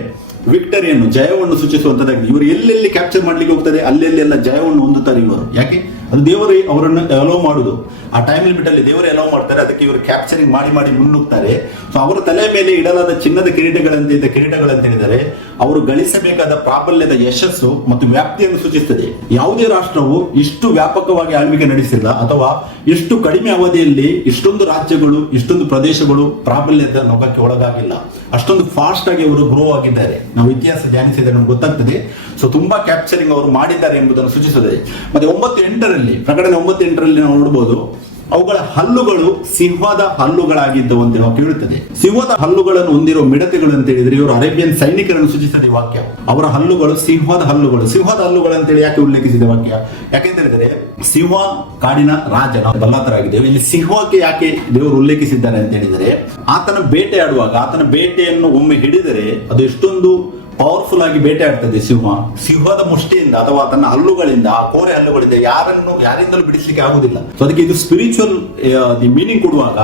ವಿಕ್ಟರಿಯನ್ನು ಜಯವನ್ನು ಸೂಚಿಸುವಂತದ್ದಾಗಿದೆ. ಇವರು ಎಲ್ಲೆಲ್ಲಿ ಕ್ಯಾಪ್ಚರ್ ಮಾಡ್ಲಿಕ್ಕೆ ಹೋಗ್ತದೆ ಅಲ್ಲೆಲ್ಲ ಜಯವನ್ನು ಹೊಂದುತ್ತಾರೆ ಇವರು. ಯಾಕೆ? ಅದು ದೇವರು ಅವರನ್ನು ಅಲೋ ಮಾಡುದು. ಆ ಟೈಮ್ ಲಿಮಿಟ್ ಅಲ್ಲಿ ದೇವರು ಅಲೋ ಮಾಡ್ತಾರೆ, ಅದಕ್ಕೆ ಇವರು ಕ್ಯಾಪ್ಚರಿಂಗ್ ಮಾಡಿ ಮುನ್ನುಗ್ತಾರೆ. ಸೊ ಅವರ ತಲೆ ಮೇಲೆ ಇಡಲಾದ ಚಿನ್ನದ ಕಿರೀಟಗಳಂತ ಹೇಳಿದರೆ ಅವರು ಗಳಿಸಬೇಕಾದ ಪ್ರಾಬಲ್ಯದ ಯಶಸ್ಸು ಮತ್ತು ವ್ಯಾಪ್ತಿಯನ್ನು ಸೂಚಿಸುತ್ತದೆ. ಯಾವುದೇ ರಾಷ್ಟ್ರವು ಇಷ್ಟು ವ್ಯಾಪಕವಾಗಿ ಆಳ್ವಿಕೆ ನಡೆಸಿಲ್ಲ ಅಥವಾ ಇಷ್ಟು ಕಡಿಮೆ ಅವಧಿಯಲ್ಲಿ ಇಷ್ಟೊಂದು ರಾಜ್ಯಗಳು ಇಷ್ಟೊಂದು ಪ್ರದೇಶಗಳು ಪ್ರಾಬಲ್ಯದ ನೊಗಕ್ಕೆ ಒಳಗಾಗಿಲ್ಲ. ಅಷ್ಟೊಂದು ಫಾಸ್ಟ್ ಆಗಿ ಅವರು ಗ್ರೋ ಆಗಿದ್ದಾರೆ. ನಾವು ಇತಿಹಾಸ ಧ್ಯಾನಿಸಿದರೆ ನಮ್ಗೆ ಗೊತ್ತಾಗ್ತದೆ. ಸೊ ತುಂಬಾ ಕ್ಯಾಪ್ಚರಿಂಗ್ ಅವರು ಮಾಡಿದ್ದಾರೆ ಎಂಬುದನ್ನು ಸೂಚಿಸುತ್ತದೆ. ಮತ್ತೆ 9-8ರಲ್ಲಿ ಪ್ರಕಟಣೆ 9-8ರಲ್ಲಿ ನಾವು ನೋಡಬಹುದು ಅವುಗಳ ಹಲ್ಲುಗಳು ಸಿಂಹದ ಹಲ್ಲುಗಳಾಗಿದ್ದವು ಅಂತ ನಾವು ಕೇಳುತ್ತದೆ. ಸಿಂಹದ ಹಲ್ಲುಗಳನ್ನು ಹೊಂದಿರುವ ಮಿಡತೆಗಳು ಅಂತ ಹೇಳಿದ್ರೆ ಇವರು ಅರೇಬಿಯನ್ ಸೈನಿಕರನ್ನು ಸೂಚಿಸಿದ ವಾಕ್ಯ. ಅವರ ಹಲ್ಲುಗಳು ಸಿಂಹದ ಹಲ್ಲುಗಳು ಅಂತೇಳಿ ಯಾಕೆ ಉಲ್ಲೇಖಿಸಿದ ವಾಕ್ಯ? ಯಾಕೆಂತ ಹೇಳಿದ್ರೆ ಸಿಂಹ ಕಾಡಿನ ರಾಜ, ನಾವು ಬಲ್ಲಾತರಾಗಿದ್ದೇವೆ. ಇಲ್ಲಿ ಸಿಂಹಕ್ಕೆ ಯಾಕೆ ದೇವರು ಉಲ್ಲೇಖಿಸಿದ್ದಾರೆ ಅಂತ ಹೇಳಿದರೆ ಆತನ ಬೇಟೆ ಆಡುವಾಗ ಆತನ ಬೇಟೆಯನ್ನು ಒಮ್ಮೆ ಹಿಡಿದರೆ ಅದು ಎಷ್ಟೊಂದು ಪವರ್ಫುಲ್ ಆಗಿ ಬೇಟೆ ಆಡ್ತದೆ ಸಿಂಹದ ಮುಷ್ಟಿಯಿಂದ ಅಥವಾ ತನ್ನ ಹಲ್ಲುಗಳಿಂದ, ಆ ಕೋರೆ ಹಲ್ಲುಗಳಿಂದ ಯಾರಿಂದಲೂ ಬಿಡಿಸ್ಲಿಕ್ಕೆ ಆಗುದಿಲ್ಲ. ಸೊ ಅದಕ್ಕೆ ಇದು ಸ್ಪಿರಿಚುವಲ್ ಮೀನಿಂಗ್ ಕೊಡುವಾಗ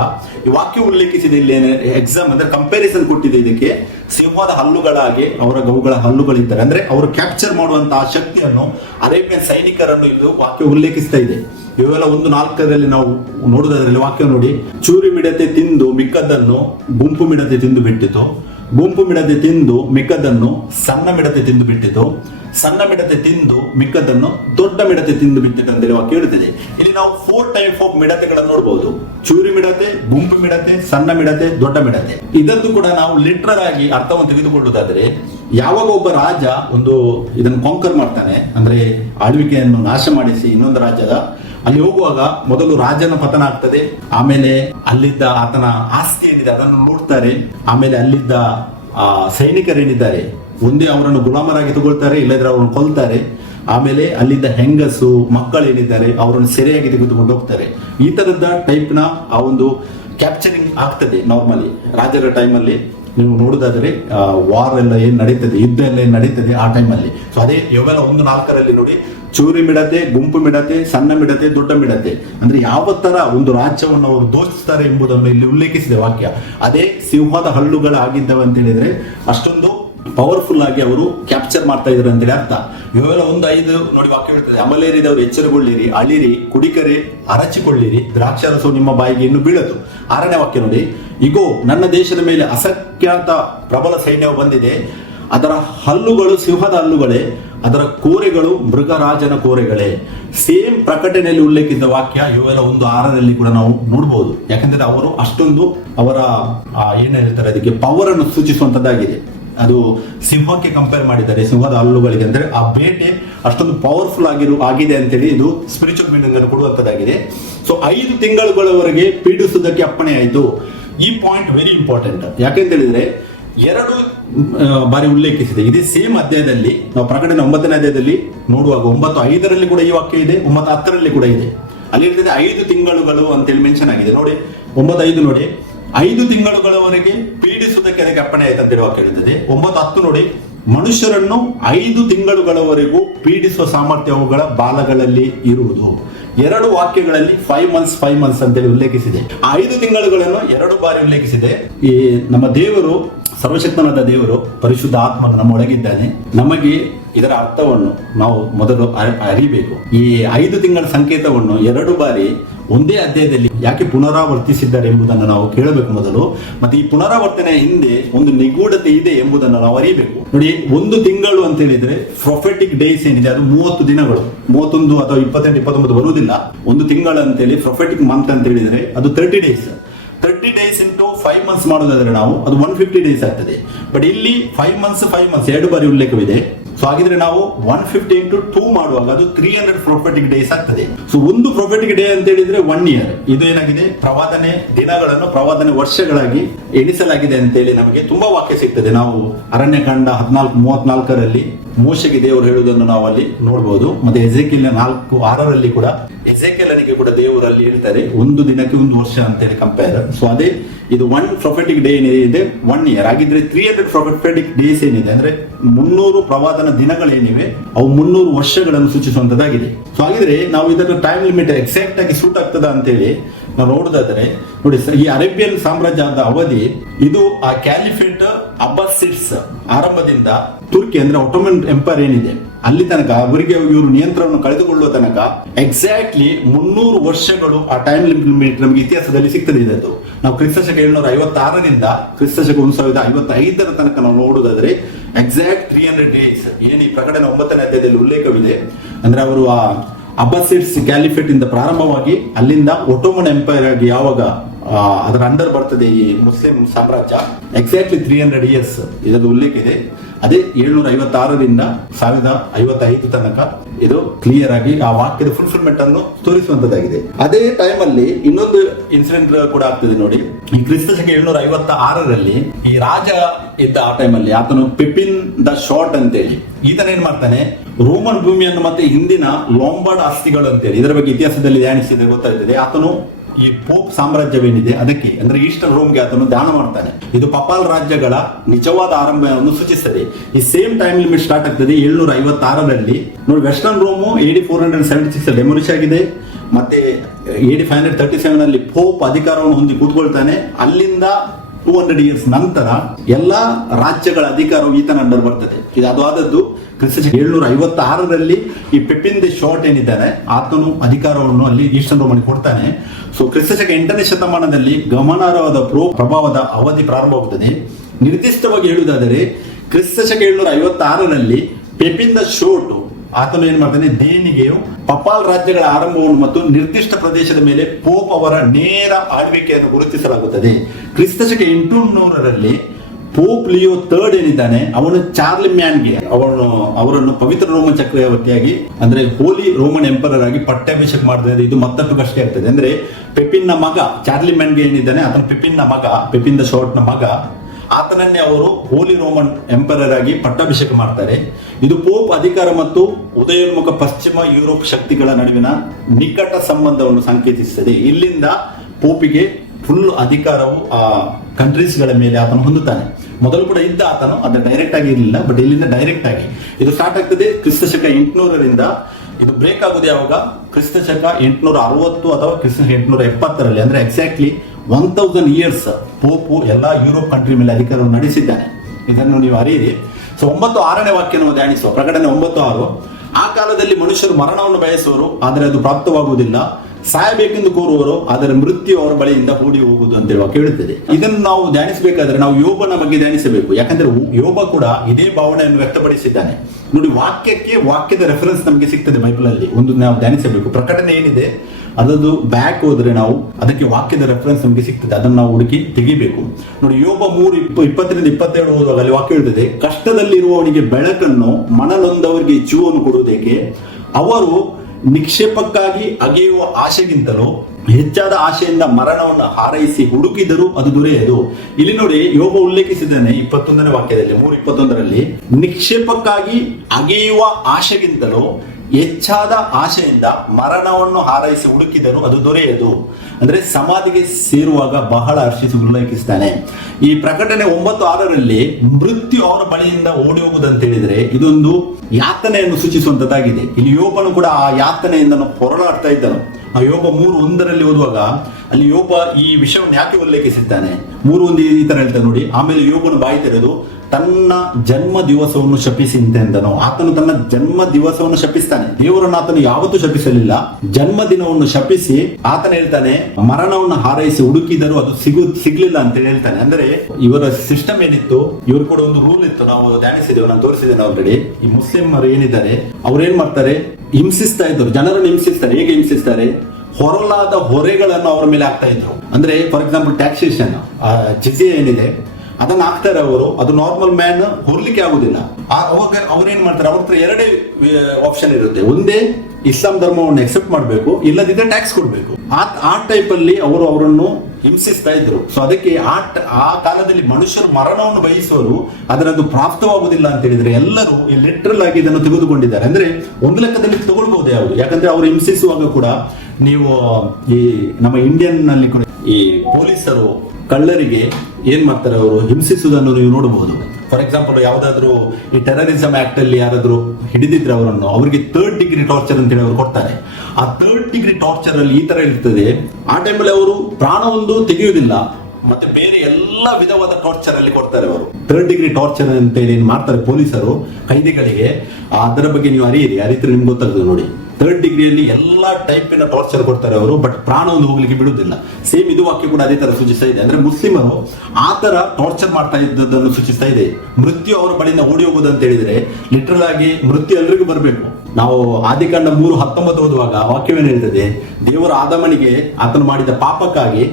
ಈ ವಾಕ್ಯ ಉಲ್ಲೇಖಿಸಿದೆ. ಇಲ್ಲಿ ಎಕ್ಸಾಮ್ ಅಂದ್ರೆ ಕಂಪ್ಯಾರಿಸನ್ ಕೊಟ್ಟಿದೆ ಇದಕ್ಕೆ. ಸಿಂಹದ ಹಲ್ಲುಗಳಾಗಿ ಅವುಗಳ ಹಲ್ಲುಗಳಿದ್ದಾರೆ, ಅಂದ್ರೆ ಅವರು ಕ್ಯಾಪ್ಚರ್ ಮಾಡುವಂತಹ ಶಕ್ತಿಯನ್ನು ಅರೇಬಿಯನ್ ಸೈನಿಕರನ್ನು ಇದು ವಾಕ್ಯ ಉಲ್ಲೇಖಿಸ್ತಾ ಇದೆ. ಇವೆಲ್ಲ 1:4ರಲ್ಲಿ ನಾವು ನೋಡುವುದರಲ್ಲಿ ವಾಕ್ಯ ನೋಡಿ, ಚೂರಿ ಮಿಡತೆ ತಿಂದು ಮಿಕ್ಕದ್ದನ್ನು ಗುಂಪು ಮಿಡತೆ ತಿಂದು ಬಿಟ್ಟಿತು, ಗುಂಪು ಮಿಡತೆ ತಿಂದು ಮಿಕ್ಕದನ್ನು ಸಣ್ಣ ಮಿಡತೆ ತಿಂದು ಬಿಟ್ಟಿತು, ಸಣ್ಣ ಮಿಡತೆ ತಿಂದು ಮಿಕ್ಕದನ್ನು ದೊಡ್ಡ ಮಿಡತೆ ತಿಂದು ಬಿಟ್ಟಿತು ಅಂತೇಳಿ ವಾಕ್ಯ ಹೇಳುತ್ತದೆ. ಇಲ್ಲಿ ನಾವು 4 ಟೈಪ್ ಆಫ್ ಮಿಡತೆಗಳನ್ನು ನೋಡಬಹುದು. ಚೂರಿ ಮಿಡತೆ, ಗುಂಪು ಮಿಡತೆ, ಸಣ್ಣ ಮಿಡತೆ, ದೊಡ್ಡ ಮಿಡತೆ. ಇದನ್ನು ಕೂಡ ನಾವು ಲಿಟ್ರಲ್ ಆಗಿ ಅರ್ಥವನ್ನು ತೆಗೆದುಕೊಳ್ಳುವುದಾದರೆ ಯಾವಾಗ ಒಬ್ಬ ರಾಜ ಇದನ್ನು ಕಾಂಕರ್ ಮಾಡ್ತಾನೆ, ಅಂದ್ರೆ ಆಳ್ವಿಕೆಯನ್ನು ನಾಶ ಮಾಡಿಸಿ ಇನ್ನೊಂದು ರಾಜ್ಯದ ಅಲ್ಲಿ ಹೋಗುವಾಗ ಮೊದಲು ರಾಜನ ಪತನ ಆಗ್ತದೆ, ಆಮೇಲೆ ಅಲ್ಲಿದ್ದ ಆತನ ಆಸ್ತಿ ಏನಿದೆ ಅದನ್ನು ನೋಡ್ತಾರೆ, ಆಮೇಲೆ ಅಲ್ಲಿದ್ದ ಸೈನಿಕರೇನಿದ್ದಾರೆ ಒಂದೇ ಅವರನ್ನು ಗುಲಾಮರಾಗಿ ತಗೊಳ್ತಾರೆ, ಇಲ್ಲದ್ರೆ ಅವರನ್ನು ಕೊಲ್ತಾರೆ, ಆಮೇಲೆ ಅಲ್ಲಿದ್ದ ಹೆಂಗಸು ಮಕ್ಕಳೇನಿದ್ದಾರೆ ಅವರನ್ನು ಸೆರೆಯಾಗಿ ತೆಗೆದುಕೊಂಡು ಹೋಗ್ತಾರೆ. ಈ ತರದ ಟೈಪ್ ನ ಆ ಒಂದು ಕ್ಯಾಪ್ಚರಿಂಗ್ ಆಗ್ತದೆ ನಾರ್ಮಲಿ ರಾಜರ ಟೈಮಲ್ಲಿ. ನೀವು ನೋಡುದಾದ್ರೆ ವಾರ್ ಎಲ್ಲ ಏನ್ ನಡೀತದೆ, ಯುದ್ಧ ಎಲ್ಲ ಏನ್ ನಡೀತದೆ ಆ ಟೈಮಲ್ಲಿ. ಸೊ ಅದೇ ಇವೆಲ್ಲ 1:4ರಲ್ಲಿ ನೋಡಿ, ಚೂರಿ ಮಿಡತೆ, ಗುಂಪು ಮಿಡತೆ, ಸಣ್ಣ ಮಿಡತೆ, ದೊಡ್ಡ ಮಿಡತೆ, ಅಂದ್ರೆ ಯಾವ ತರ ಒಂದು ರಾಜ್ಯವನ್ನು ಅವರು ದೋಷಿಸ್ತಾರೆ ಎಂಬುದನ್ನು ಇಲ್ಲಿ ಉಲ್ಲೇಖಿಸಿದ ವಾಕ್ಯ. ಅದೇ ಸಿಂಹದ ಹಲ್ಲುಗಳಾಗಿದ್ದವು ಅಂತ ಹೇಳಿದ್ರೆ ಅಷ್ಟೊಂದು ಪವರ್ಫುಲ್ ಆಗಿ ಅವರು ಕ್ಯಾಪ್ಚರ್ ಮಾಡ್ತಾ ಇದ್ರು ಅಂತೇಳಿ ಅರ್ಥ. ಇವೆಲ್ಲ 1:5 ನೋಡಿ ವಾಕ್ಯ ಹೇಳ್ತದೆ, ಅಮಲೇರಿದವರು ಎಚ್ಚರಗೊಳ್ಳಿರಿ, ಅಳಿರಿ, ಕುಡಿಕರೆ ಅರಚಿಕೊಳ್ಳಿರಿ, ದ್ರಾಕ್ಷಾರಸವು ನಿಮ್ಮ ಬಾಯಿಗೆ ಇನ್ನು ಬೀಳದು. 6ನೇ ವಾಕ್ಯ ನೋಡಿ, ಇಗೋ ನನ್ನ ದೇಶದ ಮೇಲೆ ಅಸಂಖ್ಯಾತ ಪ್ರಬಲ ಸೈನ್ಯವು ಬಂದಿದೆ, ಅದರ ಹಲ್ಲುಗಳು ಸಿಂಹದ ಹಲ್ಲುಗಳೇ, ಅದರ ಕೋರೆಗಳು ಮೃಗರಾಜನ ಕೋರೆಗಳೇ. ಸೇಮ್ ಪ್ರಕಟಣೆಯಲ್ಲಿ ಉಲ್ಲೇಖಿಸಿದ ವಾಕ್ಯ ಇವೆಲ್ಲ 1:6ರಲ್ಲಿ ಕೂಡ ನಾವು ನೋಡಬಹುದು. ಯಾಕಂದ್ರೆ ಅವರು ಅಷ್ಟೊಂದು ಅವರ ಏನ್ ಹೇಳ್ತಾರೆ ಅದಕ್ಕೆ ಪವರ್ ಅನ್ನು ಸೂಚಿಸುವಂತದ್ದಾಗಿದೆ. ಅದು ಸಿಂಹಕ್ಕೆ ಕಂಪೇರ್ ಮಾಡಿದ್ದಾರೆ, ಸಿಂಹದ ಹಲ್ಲುಗಳಿಗೆ. ಅಂದ್ರೆ ಆ ಬೇಟೆ ಅಷ್ಟೊಂದು ಪವರ್ಫುಲ್ ಆಗಿದೆ ಅಂತೇಳಿ ಇದು ಸ್ಪಿರಿಚುವಲ್ ಮೀನಿಂಗ್ ಅನ್ನು ಕೊಡುವಂತದ್ದಾಗಿದೆ. ಸೊ 5 ತಿಂಗಳುಗಳವರೆಗೆ ಪೀಡಿಸುವುದಕ್ಕೆ ಅಪ್ಪಣೆ ಆಯಿತು. ಈ ಪಾಯಿಂಟ್ ವೆರಿ ಇಂಪಾರ್ಟೆಂಟ್. ಯಾಕೆಂತ ಹೇಳಿದ್ರೆ 2 ಬಾರಿ ಉಲ್ಲೇಖಿಸಿದೆ. ಇದೇ ಸೇಮ್ ಅಧ್ಯಾಯದಲ್ಲಿ ನಾವು ಪ್ರಕಟಣೆ 9ನೇ ಅಧ್ಯಾಯದಲ್ಲಿ ನೋಡುವಾಗ 9:5ರಲ್ಲಿ ಕೂಡ ಈ ವಾಕ್ಯ ಇದೆ, 9:10ರಲ್ಲಿ ಕೂಡ ಇದೆ. ಅಲ್ಲಿ ಇರ್ತದೆ 5 ತಿಂಗಳುಗಳು ಅಂತೇಳಿ ಮೆನ್ಷನ್ ಆಗಿದೆ. ನೋಡಿ 9:5 ನೋಡಿ, 5 ತಿಂಗಳುಗಳವರೆಗೆ ಪೀಡಿಸುವುದಕ್ಕೆ ಅದಕ್ಕೆ ಅಪ್ಪಣೆ ಆಯ್ತು ಅಂತೇಳಿ ವಾಕ್ಯ ಹೇಳ್ತದೆ. 9:10 ನೋಡಿ, ಮನುಷ್ಯರನ್ನು 5 ತಿಂಗಳುಗಳವರೆಗೂ ಪೀಡಿಸುವ ಸಾಮರ್ಥ್ಯ ಅವುಗಳ ಬಾಲಗಳಲ್ಲಿ ಇರುವುದು. 2 ವಾಕ್ಯಗಳಲ್ಲಿ 5 months ಅಂತೇಳಿ ಉಲ್ಲೇಖಿಸಿದೆ. ಆ 5 ತಿಂಗಳುಗಳನ್ನು 2 ಬಾರಿ ಉಲ್ಲೇಖಿಸಿದೆ. ಈ ನಮ್ಮ ದೇವರು, ಸರ್ವಶಕ್ತನಾದ ದೇವರು, ಪರಿಶುದ್ಧ ಆತ್ಮನು ನಮ್ಮ ಒಳಗಿದ್ದಾನೆ. ನಮಗೆ ಇದರ ಅರ್ಥವನ್ನು ನಾವು ಮೊದಲು ಅರಿಬೇಕು. ಈ 5 ತಿಂಗಳ ಸಂಕೇತವನ್ನು 2 ಬಾರಿ ಒಂದೇ ಅಧ್ಯಾಯದಲ್ಲಿ ಯಾಕೆ ಪುನರಾವರ್ತಿಸಿದ್ದಾರೆ ಎಂಬುದನ್ನು ನಾವು ಕೇಳಬೇಕು ಮೊದಲು. ಮತ್ತೆ ಈ ಪುನರಾವರ್ತನೆಯ ಹಿಂದೆ ಒಂದು ನಿಗೂಢತೆ ಇದೆ ಎಂಬುದನ್ನು ನಾವು ಅರಿಯಬೇಕು. ನೋಡಿ, ಒಂದು ತಿಂಗಳು ಅಂತ ಹೇಳಿದ್ರೆ ಪ್ರೊಫೆಟಿಕ್ ಡೇಸ್ ಏನಿದೆ ಅದು 30 ದಿನಗಳು, 31 ಅಥವಾ 28, 29 ಬರುವುದಿಲ್ಲ. ಒಂದು ತಿಂಗಳು ಅಂತೇಳಿ ಪ್ರೊಫೆಟಿಕ್ ಮಂತ್ ಅಂತ ಹೇಳಿದ್ರೆ ಅದು 30 ಡೇಸ್. 30 ಡೇಸ್ ಇಂಟು 5 ಮಂತ್ಸ್ ಮಾಡೋದಾದ್ರೆ ನಾವು ಅದು 150 ಡೇಸ್ ಆಗ್ತದೆ. ಬಟ್ ಇಲ್ಲಿ 5 ಮಂತ್ಸ್ 2 ಬಾರಿ ಉಲ್ಲೇಖವಿದೆ. ಸೊ ಹಾಗಿದ್ರೆ ನಾವು 150 ಇಂಟು 2 ಮಾಡುವಾಗ ಅದು 300 ಪ್ರೊಫೆಟಿಕ್ ಡೇಸ್ ಆಗ್ತದೆ. ಸೊ ಒಂದು ಪ್ರೊಫೆಟಿಕ್ ಡೇ ಅಂತ ಹೇಳಿದ್ರೆ 1 ಇಯರ್. ಇದು ಏನಾಗಿದೆ, ಪ್ರವಾದನೆ ದಿನಗಳನ್ನು ಪ್ರವಾದನೆ ವರ್ಷಗಳಾಗಿ ಎಣಿಸಲಾಗಿದೆ ಅಂತೇಳಿ ನಮಗೆ ತುಂಬಾ ವಾಕ್ಯ ಸಿಗ್ತದೆ. ನಾವು ಅರಣ್ಯಕಾಂಡ 14:34 ಮೋಶೆಗೆ ದೇವರು ಹೇಳುವುದನ್ನು ನಾವು ಅಲ್ಲಿ ನೋಡಬಹುದು. ಮತ್ತೆ ಎಜೆಕಿಯಲ್ 4:6 ಕೂಡ ಎಜೆಕಿಯಲನಿಗೆ ಕೂಡ ದೇವರಲ್ಲಿ ಹೇಳ್ತಾರೆ ಒಂದು ದಿನಕ್ಕೆ ಒಂದು ವರ್ಷ ಅಂತೇಳಿ ಕಂಪೇರ್. ಸೊ ಅದೇ ಇದು 1 ಪ್ರೊಫೆಟಿಕ್ ಡೇ ಏನಿದೆ 1 ಇಯರ್ ಆಗಿದ್ರೆ 300 ಪ್ರೊಫೆಟಿಕ್ ಡೇಸ್ ಏನಿದೆ ಅಂದ್ರೆ 300 ಪ್ರವಾದನ ದಿನಗಳೇನಿವೆ ಅವು 300 ವರ್ಷಗಳನ್ನು ಸೂಚಿಸುವಂತದ್ದಾಗಿದೆ. ಸೊ ಹಾಗಿದ್ರೆ ನಾವು ಇದರ ಟೈಮ್ ಲಿಮಿಟ್ ಎಕ್ಸಾಕ್ಟ್ ಆಗಿ ಸೂಟ್ ಆಗ್ತದ ಅಂತೇಳಿ ನಾವು ನೋಡೋದಾದ್ರೆ ನೋಡಿ, ಈ ಅರೇಬಿಯನ್ ಸಾಮ್ರಾಜ್ಯದ ಅವಧಿ ಇದು ಆ ಕ್ಯಾಲಿಫೇಟ್ ಅಬ್ಬಾಸಿಡ್ಸ್ ಆರಂಭದಿಂದ ತುರ್ಕಿ ಅಂದ್ರೆ ಒಟೋಮನ್ ಎಂಪೈರ್ ಏನಿದೆ ಅಲ್ಲಿ ತನಕ ಅವರಿಗೆ ಇವರು ನಿಯಂತ್ರಣವನ್ನು ಕಳೆದುಕೊಳ್ಳುವ ತನಕ ಎಕ್ಸಾಕ್ಟ್ಲಿ 300 ವರ್ಷಗಳು ಆ ಟೈಮ್ ಲಿಮಿಟ್ ನಮಗೆ ಇತಿಹಾಸದಲ್ಲಿ ಸಿಗ್ತದೆ. ಇದದ್ದು ನಾವು ಕ್ರಿಸ್ತಶಕ 756ರಿಂದ ಕ್ರಿಸ್ತಶಕ 1055 ತನಕ ನಾವು ನೋಡುವುದಾದ್ರೆ ಎಕ್ಸಾಕ್ಟ್ 300 ಡೇಸ್ ಏನು ಈ ಪ್ರಕಟಣೆ 9ನೇ ಅಧ್ಯಾಯದಲ್ಲಿ ಉಲ್ಲೇಖವಿದೆ. ಅಂದ್ರೆ ಅವರು ಆ ಅಬ್ಬಾಸಿಡ್ಸ್ ಕ್ಯಾಲಿಫೇಟ್ ಇಂದ ಪ್ರಾರಂಭವಾಗಿ ಅಲ್ಲಿಂದ ಒಟೋಮನ್ ಎಂಪೈರ್ ಆಗಿ ಯಾವಾಗ ಅದರ ಅಂಡರ್ ಬರ್ತದೆ ಈ ಮುಸ್ಲಿಂ ಸಾಮ್ರಾಜ್ಯ, ಎಕ್ಸಾಕ್ಟ್ಲಿ 300 ಇಯರ್ಸ್ ಇದರ ಉಲ್ಲೇಖ ಇದೆ. ಅದೇ 756ರಿಂದ 1055 ತನಕ ಇದು ಕ್ಲಿಯರ್ ಆಗಿ ಆ ವಾಕ್ಯದ ಫುಲ್ಫಿಲ್ಮೆಂಟ್ ಅನ್ನು ತೋರಿಸುವಂತದ್ದಾಗಿದೆ. ಅದೇ ಟೈಮ್ ಅಲ್ಲಿ ಇನ್ನೊಂದು ಇನ್ಸಿಡೆಂಟ್ ಕೂಡ ಆಗ್ತದೆ ನೋಡಿ. ಈ ಕ್ರಿಸ್ತಶಕ 756ರಲ್ಲಿ ಈ ರಾಜ ಇದ್ದ ಆ ಟೈಮ್ ಅಲ್ಲಿ ಆತನು ಪೆಪಿನ್ ದ ಶಾರ್ಟ್ ಅಂತೇಳಿ ಈತನ ಏನ್ ಮಾಡ್ತಾನೆ, ರೋಮನ್ ಭೂಮಿಯನ್ನು ಮತ್ತೆ ಹಿಂದಿನ ಲೊಂಬಾರ್ಡ್ ಆಸ್ತಿಗಳು ಅಂತೇಳಿ ಇದರ ಬಗ್ಗೆ ಇತಿಹಾಸದಲ್ಲಿ ಧ್ಯಾನಿಸಿದ್ರೆ ಗೊತ್ತಾಗ್ತದೆ. ಆತನು ಈ ಪೋಪ್ ಸಾಮ್ರಾಜ್ಯವೇನಿದೆ ಅದಕ್ಕೆ ಅಂದ್ರೆ ಈಸ್ಟರ್ನ್ ರೋಮ್ಗೆ ಆತನು ದಾನ ಮಾಡ್ತಾನೆ. ಇದು ಪಪಾಲ್ ರಾಜ್ಯಗಳ ನಿಜವಾದ ಆರಂಭವನ್ನು ಸೂಚಿಸ್ತದೆ. ಈ ಸೇಮ್ ಟೈಮ್ ಲಿಮಿಟ್ ಸ್ಟಾರ್ಟ್ ಆಗ್ತದೆ 756ರಲ್ಲಿ ನೋಡಿ. ವೆಸ್ಟರ್ನ್ ರೋಮು AD 476 ಡೆಮೊಲಿಷ್ ಆಗಿದೆ. ಮತ್ತೆ AD 537 ಅಲ್ಲಿ ಪೋಪ್ ಅಧಿಕಾರವನ್ನು ಹೊಂದಿ ಕೂತ್ಕೊಳ್ತಾನೆ. ಅಲ್ಲಿಂದ 200 ಇಯರ್ಸ್ ನಂತರ ಎಲ್ಲಾ ರಾಜ್ಯಗಳ ಅಧಿಕಾರವು ಈತನ ಅಂಡರ್ ಬರ್ತದೆ. ಇದು ಅದು ಆದದ್ದು ಕ್ರಿಸ್ತಶಕ 756ರಲ್ಲಿ ಈ ಪೆಪಿನ್ ದಿ ಶಾರ್ಟ್ ಏನಿದ್ದಾನೆ ಆತನು ಅಧಿಕಾರವನ್ನು ಅಲ್ಲಿ ಈಸ್ಟರ್ನ್ ರೋಮನ್ ಕೊಡ್ತಾನೆ. ಸೊ ಕ್ರಿಸ್ತಶಕ 8ನೇ ಶತಮಾನದಲ್ಲಿ ಗಮನಾರ್ಹವಾದ ಪ್ರಭಾವದ ಅವಧಿ ಪ್ರಾರಂಭವಾಗುತ್ತದೆ. ನಿರ್ದಿಷ್ಟವಾಗಿ ಹೇಳುವುದಾದರೆ ಕ್ರಿಸ್ತಶಕ 756ರಲ್ಲಿ ಪೆಪಿನ್ ದ ಶೋರ್ಟ್ ಆತನು ಏನ್ ಮಾಡ್ತಾನೆ, ದೇಣಿಗೆಯು ಪಪಾಲ್ ರಾಜ್ಯಗಳ ಆರಂಭವನ್ನು ಮತ್ತು ನಿರ್ದಿಷ್ಟ ಪ್ರದೇಶದ ಮೇಲೆ ಪೋಪ್ ಅವರ ನೇರ ಆಳ್ವಿಕೆಯನ್ನು ಗುರುತಿಸಲಾಗುತ್ತದೆ. ಕ್ರಿಸ್ತಶಕ 800ರಲ್ಲಿ ಪೋಪ್ ಲಿಯೋ III ಏನಿದ್ದಾನೆ ಅವನು ಚಾರ್ಲಿಮ್ಯಾನ್ಗೆ ಅವರನ್ನು ಪವಿತ್ರ ರೋಮನ್ ಚಕ್ರವರ್ತಿಯಾಗಿ ಅಂದ್ರೆ ಹೋಲಿ ರೋಮನ್ ಎಂಪರರ್ ಆಗಿ ಪಟ್ಟಾಭಿಷೇಕ ಮಾಡಿದ್ರೆ ಇದು ಮತ್ತಷ್ಟು ಕಷ್ಟ ಆಗ್ತದೆ. ಅಂದ್ರೆ ಪೆಪಿನ್ ನ ಮಗ ಚಾರ್ಲಿಮ್ಯಾನ್ಗೆ ಏನಿದ್ದಾನೆ ಆತನ ಪೆಪಿನ್ ನ ಮಗ, ಪೆಪಿನ್ ದ ಶಾರ್ಟ್ ನ ಮಗ, ಆತನನ್ನೇ ಅವರು ಹೋಲಿ ರೋಮನ್ ಎಂಪರರ್ ಆಗಿ ಪಟ್ಟಾಭಿಷೇಕ ಮಾಡ್ತಾರೆ. ಇದು ಪೋಪ್ ಅಧಿಕಾರ ಮತ್ತು ಉದಯೋನ್ಮುಖ ಪಶ್ಚಿಮ ಯುರೋಪ್ ಶಕ್ತಿಗಳ ನಡುವಿನ ನಿಕಟ ಸಂಬಂಧವನ್ನು ಸಂಕೇತಿಸುತ್ತದೆ. ಇಲ್ಲಿಂದ ಪೋಪಿಗೆ ಫುಲ್ ಅಧಿಕಾರವು ಆ ಕಂಟ್ರೀಸ್ ಗಳ ಮೇಲೆ ಆತನು ಹೊಂದುತ್ತಾನೆ. ಮೊದಲು ಕೂಡ ಇದ್ದ ಆತನು ಅದು ಡೈರೆಕ್ಟ್ ಆಗಿ ಇರಲಿಲ್ಲ, ಬಟ್ ಇಲ್ಲಿಂದ ಡೈರೆಕ್ಟ್ ಆಗಿ ಇದು ಸ್ಟಾರ್ಟ್ ಆಗ್ತದೆ ಕ್ರಿಸ್ತಶಕ 800ರಿಂದ. ಇದು ಬ್ರೇಕ್ ಆಗುದು ಯಾವಾಗ, ಕ್ರಿಸ್ತಶಕ 860 ಅಥವಾ ಕ್ರಿಸ್ತಶಕ 870ರಲ್ಲಿ. ಅಂದ್ರೆ ಎಕ್ಸಾಕ್ಟ್ಲಿ 1000 ಇಯರ್ಸ್ ಪೋಪು ಎಲ್ಲಾ ಯುರೋಪ್ ಕಂಟ್ರಿ ಮೇಲೆ ಅಧಿಕಾರವನ್ನು ನಡೆಸಿದ್ದಾನೆ. ಇದನ್ನು ನೀವು ಅರಿಯಿರಿ. ಸೊ 9:6ನೇ ವಾಕ್ಯವನ್ನು ಧ್ಯಾನಿಸುವ ಪ್ರಕಟಣೆ 9:6. ಆ ಕಾಲದಲ್ಲಿ ಮನುಷ್ಯರು ಮರಣವನ್ನು ಬಯಸುವರು, ಆದರೆ ಅದು ಪ್ರಾಪ್ತವಾಗುವುದಿಲ್ಲ. ಸಾಯಬೇಕೆಂದು ಕೋರುವರು, ಆದರೆ ಮೃತ್ಯು ಅವರ ಬಳಿಯಿಂದ ಓಡಿ ಹೋಗುವುದು ಅಂತ ಹೇಳುವ ಕೇಳುತ್ತದೆ. ಇದನ್ನು ನಾವು ಧ್ಯಾನಿಸಬೇಕಾದ್ರೆ ನಾವು ಯೋಬನ ಬಗ್ಗೆ ಧ್ಯಾನಿಸಬೇಕು. ಯಾಕಂದ್ರೆ ಯೋಬ ಕೂಡ ಇದೇ ಭಾವನೆಯನ್ನು ವ್ಯಕ್ತಪಡಿಸಿದ್ದಾನೆ. ನೋಡಿ, ವಾಕ್ಯದ ರೆಫರೆನ್ಸ್ ನಮಗೆ ಸಿಗ್ತದೆ ಬೈಬಲ್ ಅಲ್ಲಿ. ಒಂದು ನಾವು ಧ್ಯಾನಿಸಬೇಕು. ಪ್ರಕಟಣೆ ಏನಿದೆ ಅದನ್ನು ಬ್ಯಾಕ್ ಹೋದ್ರೆ ನಾವು ಅದಕ್ಕೆ ವಾಕ್ಯದ ರೆಫರೆನ್ಸ್ ನಮಗೆ ಸಿಗ್ತದೆ, ಅದನ್ನು ನಾವು ಹುಡುಕಿ ತೆಗಿಬೇಕು. ನೋಡಿ, ಯೋಬ 3:20-27 ಓದುವಾಗ ಅಲ್ಲಿ ವಾಕ್ಯ ಹೇಳ್ತದೆ, ಕಷ್ಟದಲ್ಲಿರುವವನಿಗೆ ಬೆಳಕನ್ನು, ಮನನೊಂದವರಿಗೆ ಜೀವವನ್ನು ಕೊಡುವುದೇಕೆ? ಅವರು ನಿಕ್ಷೇಪಕ್ಕಾಗಿ ಅಗೆಯುವ ಆಶೆಗಿಂತಲೂ ಹೆಚ್ಚಾದ ಆಶೆಯಿಂದ ಮರಣವನ್ನು ಹಾರೈಸಿ ಹುಡುಕಿದರೂ ಅದು ದೊರೆಯದು. ಇಲ್ಲಿ ನೋಡಿ, ಯೋಬ ಉಲ್ಲೇಖಿಸಿದ್ದಾನೆ 21ನೇ ವಾಕ್ಯದಲ್ಲಿ 3:21ರಲ್ಲಿ, ನಿಕ್ಷೇಪಕ್ಕಾಗಿ ಅಗೆಯುವ ಆಶೆಗಿಂತಲೂ ಹೆಚ್ಚಾದ ಆಶೆಯಿಂದ ಮರಣವನ್ನು ಹಾರೈಸಿ ಹುಡುಕಿದರೂ ಅದು ದೊರೆಯದು. ಅಂದ್ರೆ ಸಮಾಧಿಗೆ ಸೇರುವಾಗ ಬಹಳ ಹರ್ಷಿಸಿ ಉಲ್ಲೇಖಿಸ್ತಾನೆ. ಈ ಪ್ರಕಟಣೆ 9:6ರಲ್ಲಿ ಮೃತ್ಯು ಅವರ ಬಳಿಯಿಂದ ಓಡಿ ಹೋಗುದಂತ ಹೇಳಿದ್ರೆ ಇದೊಂದು ಯಾತನೆಯನ್ನು ಸೂಚಿಸುವಂತದ್ದಾಗಿದೆ. ಇಲ್ಲಿ ಯೋಬನು ಕೂಡ ಆ ಯಾತನೆಯಿಂದ ಹೊರಲಾಡ್ತಾ ಇದ್ದನು. ನಾವು ಯೋಬ 3:1 ಓದುವಾಗ ಅಲ್ಲಿ ಯೋಬ ಈ ವಿಷಯವನ್ನು ಯಾಕೆ ಉಲ್ಲೇಖಿಸಿದ್ದಾನೆ. 3:1 ಈ ತರ ಹೇಳ್ತಾನೆ ನೋಡಿ. ಆಮೇಲೆ ಯೋಬನು ಬಾಯಿ ತೆರೆದು ತನ್ನ ಜನ್ಮ ದಿವಸವನ್ನು ಶಪಿಸಿಂತೆಂದನು. ಆತನು ತನ್ನ ಜನ್ಮ ದಿವಸವನ್ನು ಶಪಿಸ್ತಾನೆ. ದೇವರನ್ನು ಆತನು ಯಾವತ್ತೂ ಶಪಿಸಲಿಲ್ಲ. ಜನ್ಮ ದಿನವನ್ನು ಶಪಿಸಿ ಆತನ ಹೇಳ್ತಾನೆ, ಮರಣವನ್ನು ಹಾರೈಸಿ ಹುಡುಕಿದರೂ ಅದು ಸಿಗ್ಲಿಲ್ಲ ಅಂತ ಹೇಳ್ತಾನೆ. ಅಂದ್ರೆ ಇವರ ಸಿಸ್ಟಮ್ ಏನಿತ್ತು, ಇವರು ಕೂಡ ಒಂದು ರೂಲ್ ಇತ್ತು. ನಾವು ಧ್ಯಾನಿಸಿದ್ದೇವೆ, ನಾನು ತೋರಿಸಿದ್ದೇನೆ ಆಲ್ರೆಡಿ. ಈ ಮುಸ್ಲಿಮರು ಏನಿದ್ದಾರೆ ಅವ್ರು ಏನ್ ಮಾಡ್ತಾರೆ, ಹಿಂಸಿಸ್ತಾ ಇದ್ರು, ಜನರನ್ನು ಹಿಂಸಿಸ್ತಾರೆ. ಹೇಗೆ ಹಿಂಸಿಸ್ತಾರೆ, ಹೊರಲಾದ ಹೊರೆಗಳನ್ನು ಅವರ ಮೇಲೆ ಆಗ್ತಾ ಇದ್ರು. ಅಂದ್ರೆ ಫಾರ್ ಎಕ್ಸಾಂಪಲ್ ಟ್ಯಾಕ್ಸೇಷನ್, ಜಿಜಿಯಾ ಏನಿದೆ ಅದನ್ನ ಹಾಕ್ತಾರೆ ಅವರು. ಅದು ನಾರ್ಮಲ್ ಮ್ಯಾನ್ ಹೊರಲಿಕ್ಕೆ ಆಗುದಿಲ್ಲ. ಅವಾಗ ಅವ್ರೇನ್ ಮಾಡ್ತಾರೆ, ಅವ್ರ ಹತ್ರ ಎರಡೇ ಆಪ್ಷನ್ ಇರುತ್ತೆ. ಒಂದೇ ಇಸ್ಲಾಂ ಧರ್ಮವನ್ನು ಎಕ್ಸೆಪ್ಟ್ ಮಾಡಬೇಕು, ಇಲ್ಲದಿದ್ರೆ ಟ್ಯಾಕ್ಸ್ ಕೊಡ್ಬೇಕು. ಆ ಟೈಪ್ ಅಲ್ಲಿ ಅವರು ಅವರನ್ನು ಹಿಂಸಿಸ್ತಾ ಇದ್ರು. ಸೊ ಅದಕ್ಕೆ ಆ ಕಾಲದಲ್ಲಿ ಮನುಷ್ಯರು ಮರಣವನ್ನು ಬಯಸುವರು, ಅದರದ್ದು ಪ್ರಾಪ್ತವಾಗುವುದಿಲ್ಲ ಅಂತ ಹೇಳಿದ್ರೆ ಎಲ್ಲರೂ ಲಿಟ್ರಲ್ ಆಗಿ ಇದನ್ನು ತೆಗೆದುಕೊಂಡಿದ್ದಾರೆ. ಅಂದ್ರೆ ಒಂದು ಲೆಕ್ಕದಲ್ಲಿ ತಗೊಳ್ಬಹುದೇ ಅವರು, ಯಾಕಂದ್ರೆ ಅವರು ಹಿಂಸಿಸುವಾಗ ಕೂಡ ನೀವು ಈ ನಮ್ಮ ಇಂಡಿಯನ್ ನಲ್ಲಿ ಕೂಡ ಈ ಪೊಲೀಸರು ಕಳ್ಳರಿಗೆ ಏನ್ ಮಾಡ್ತಾರೆ, ಅವರು ಹಿಂಸಿಸುವುದನ್ನು ನೀವು ನೋಡಬಹುದು. ಫಾರ್ ಎಕ್ಸಾಂಪಲ್ ಯಾವ್ದಾದ್ರು ಈ ಟೆರರಿಸಂ ಆಕ್ಟ್ ಅಲ್ಲಿ ಯಾರಾದ್ರೂ ಹಿಡಿದಿದ್ರೆ ಅವರನ್ನು, ಅವರಿಗೆ 3rd ಡಿಗ್ರಿ ಟಾರ್ಚರ್ ಅಂತ ಹೇಳಿ ಅವರು ಕೊಡ್ತಾರೆ. ಆ 3rd ಡಿಗ್ರಿ ಟಾರ್ಚರ್ ಅಲ್ಲಿ ಈ ತರ ಇರ್ತದೆ, ಆ ಟೈಮಲ್ಲಿ ಅವರು ಪ್ರಾಣವೊಂದು ತೆಗೆಯುವುದಿಲ್ಲ, ಮತ್ತೆ ಬೇರೆ ಎಲ್ಲ ವಿಧವಾದ ಟಾರ್ಚರ್ ಅಲ್ಲಿ ಕೊಡ್ತಾರೆ ಅವರು. 3rd ಡಿಗ್ರಿ ಟಾರ್ಚರ್ ಅಂತ ಹೇಳಿ ಮಾಡ್ತಾರೆ ಪೊಲೀಸರು ಕೈದಿಗಳಿಗೆ. ಅದರ ಬಗ್ಗೆ ನೀವು ಅರಿತ್ರೆ ನಿಮ್ಗೆ ಗೊತ್ತಾಗ್ತದೆ ನೋಡಿ. 3rd ಡಿಗ್ರಿಯಲ್ಲಿ ಎಲ್ಲಾ ಟೈಪಿನ ಟಾರ್ಚರ್ ಕೊಡ್ತಾರೆ ಅವರು, ಬಟ್ ಪ್ರಾಣವನ್ನು ಹೋಗ್ಲಿಕ್ಕೆ ಬಿಡುವುದಿಲ್ಲ. ಸೇಮ್ ಇದು ವಾಕ್ಯ ಕೂಡ ಅದೇ ತರ ಸೂಚಿಸ್ತಾ ಇದೆ. ಅಂದ್ರೆ ಮುಸ್ಲಿಮರು ಆ ತರ ಟಾರ್ಚರ್ ಮಾಡ್ತಾ ಇದ್ದದನ್ನು ಸೂಚಿಸ್ತಾ ಇದೆ. ಮೃತ್ಯು ಅವರ ಬಳಿಯಿಂದ ಓಡಿ ಹೋಗುದು ಅಂತ ಹೇಳಿದ್ರೆ ಲಿಟರಲ್ ಆಗಿ ಮೃತ್ಯು ಎಲ್ರಿಗೂ ಬರಬೇಕು. ನಾವು ಆದಿಕಾಂಡ 3:19 ಓದುವಾಗ ವಾಕ್ಯವೇನು ಹೇಳ್ತದೆ, ದೇವರು ಆದಮನಿಗೆ ಆತನು ಮಾಡಿದ ಪಾಪಕ್ಕಾಗಿ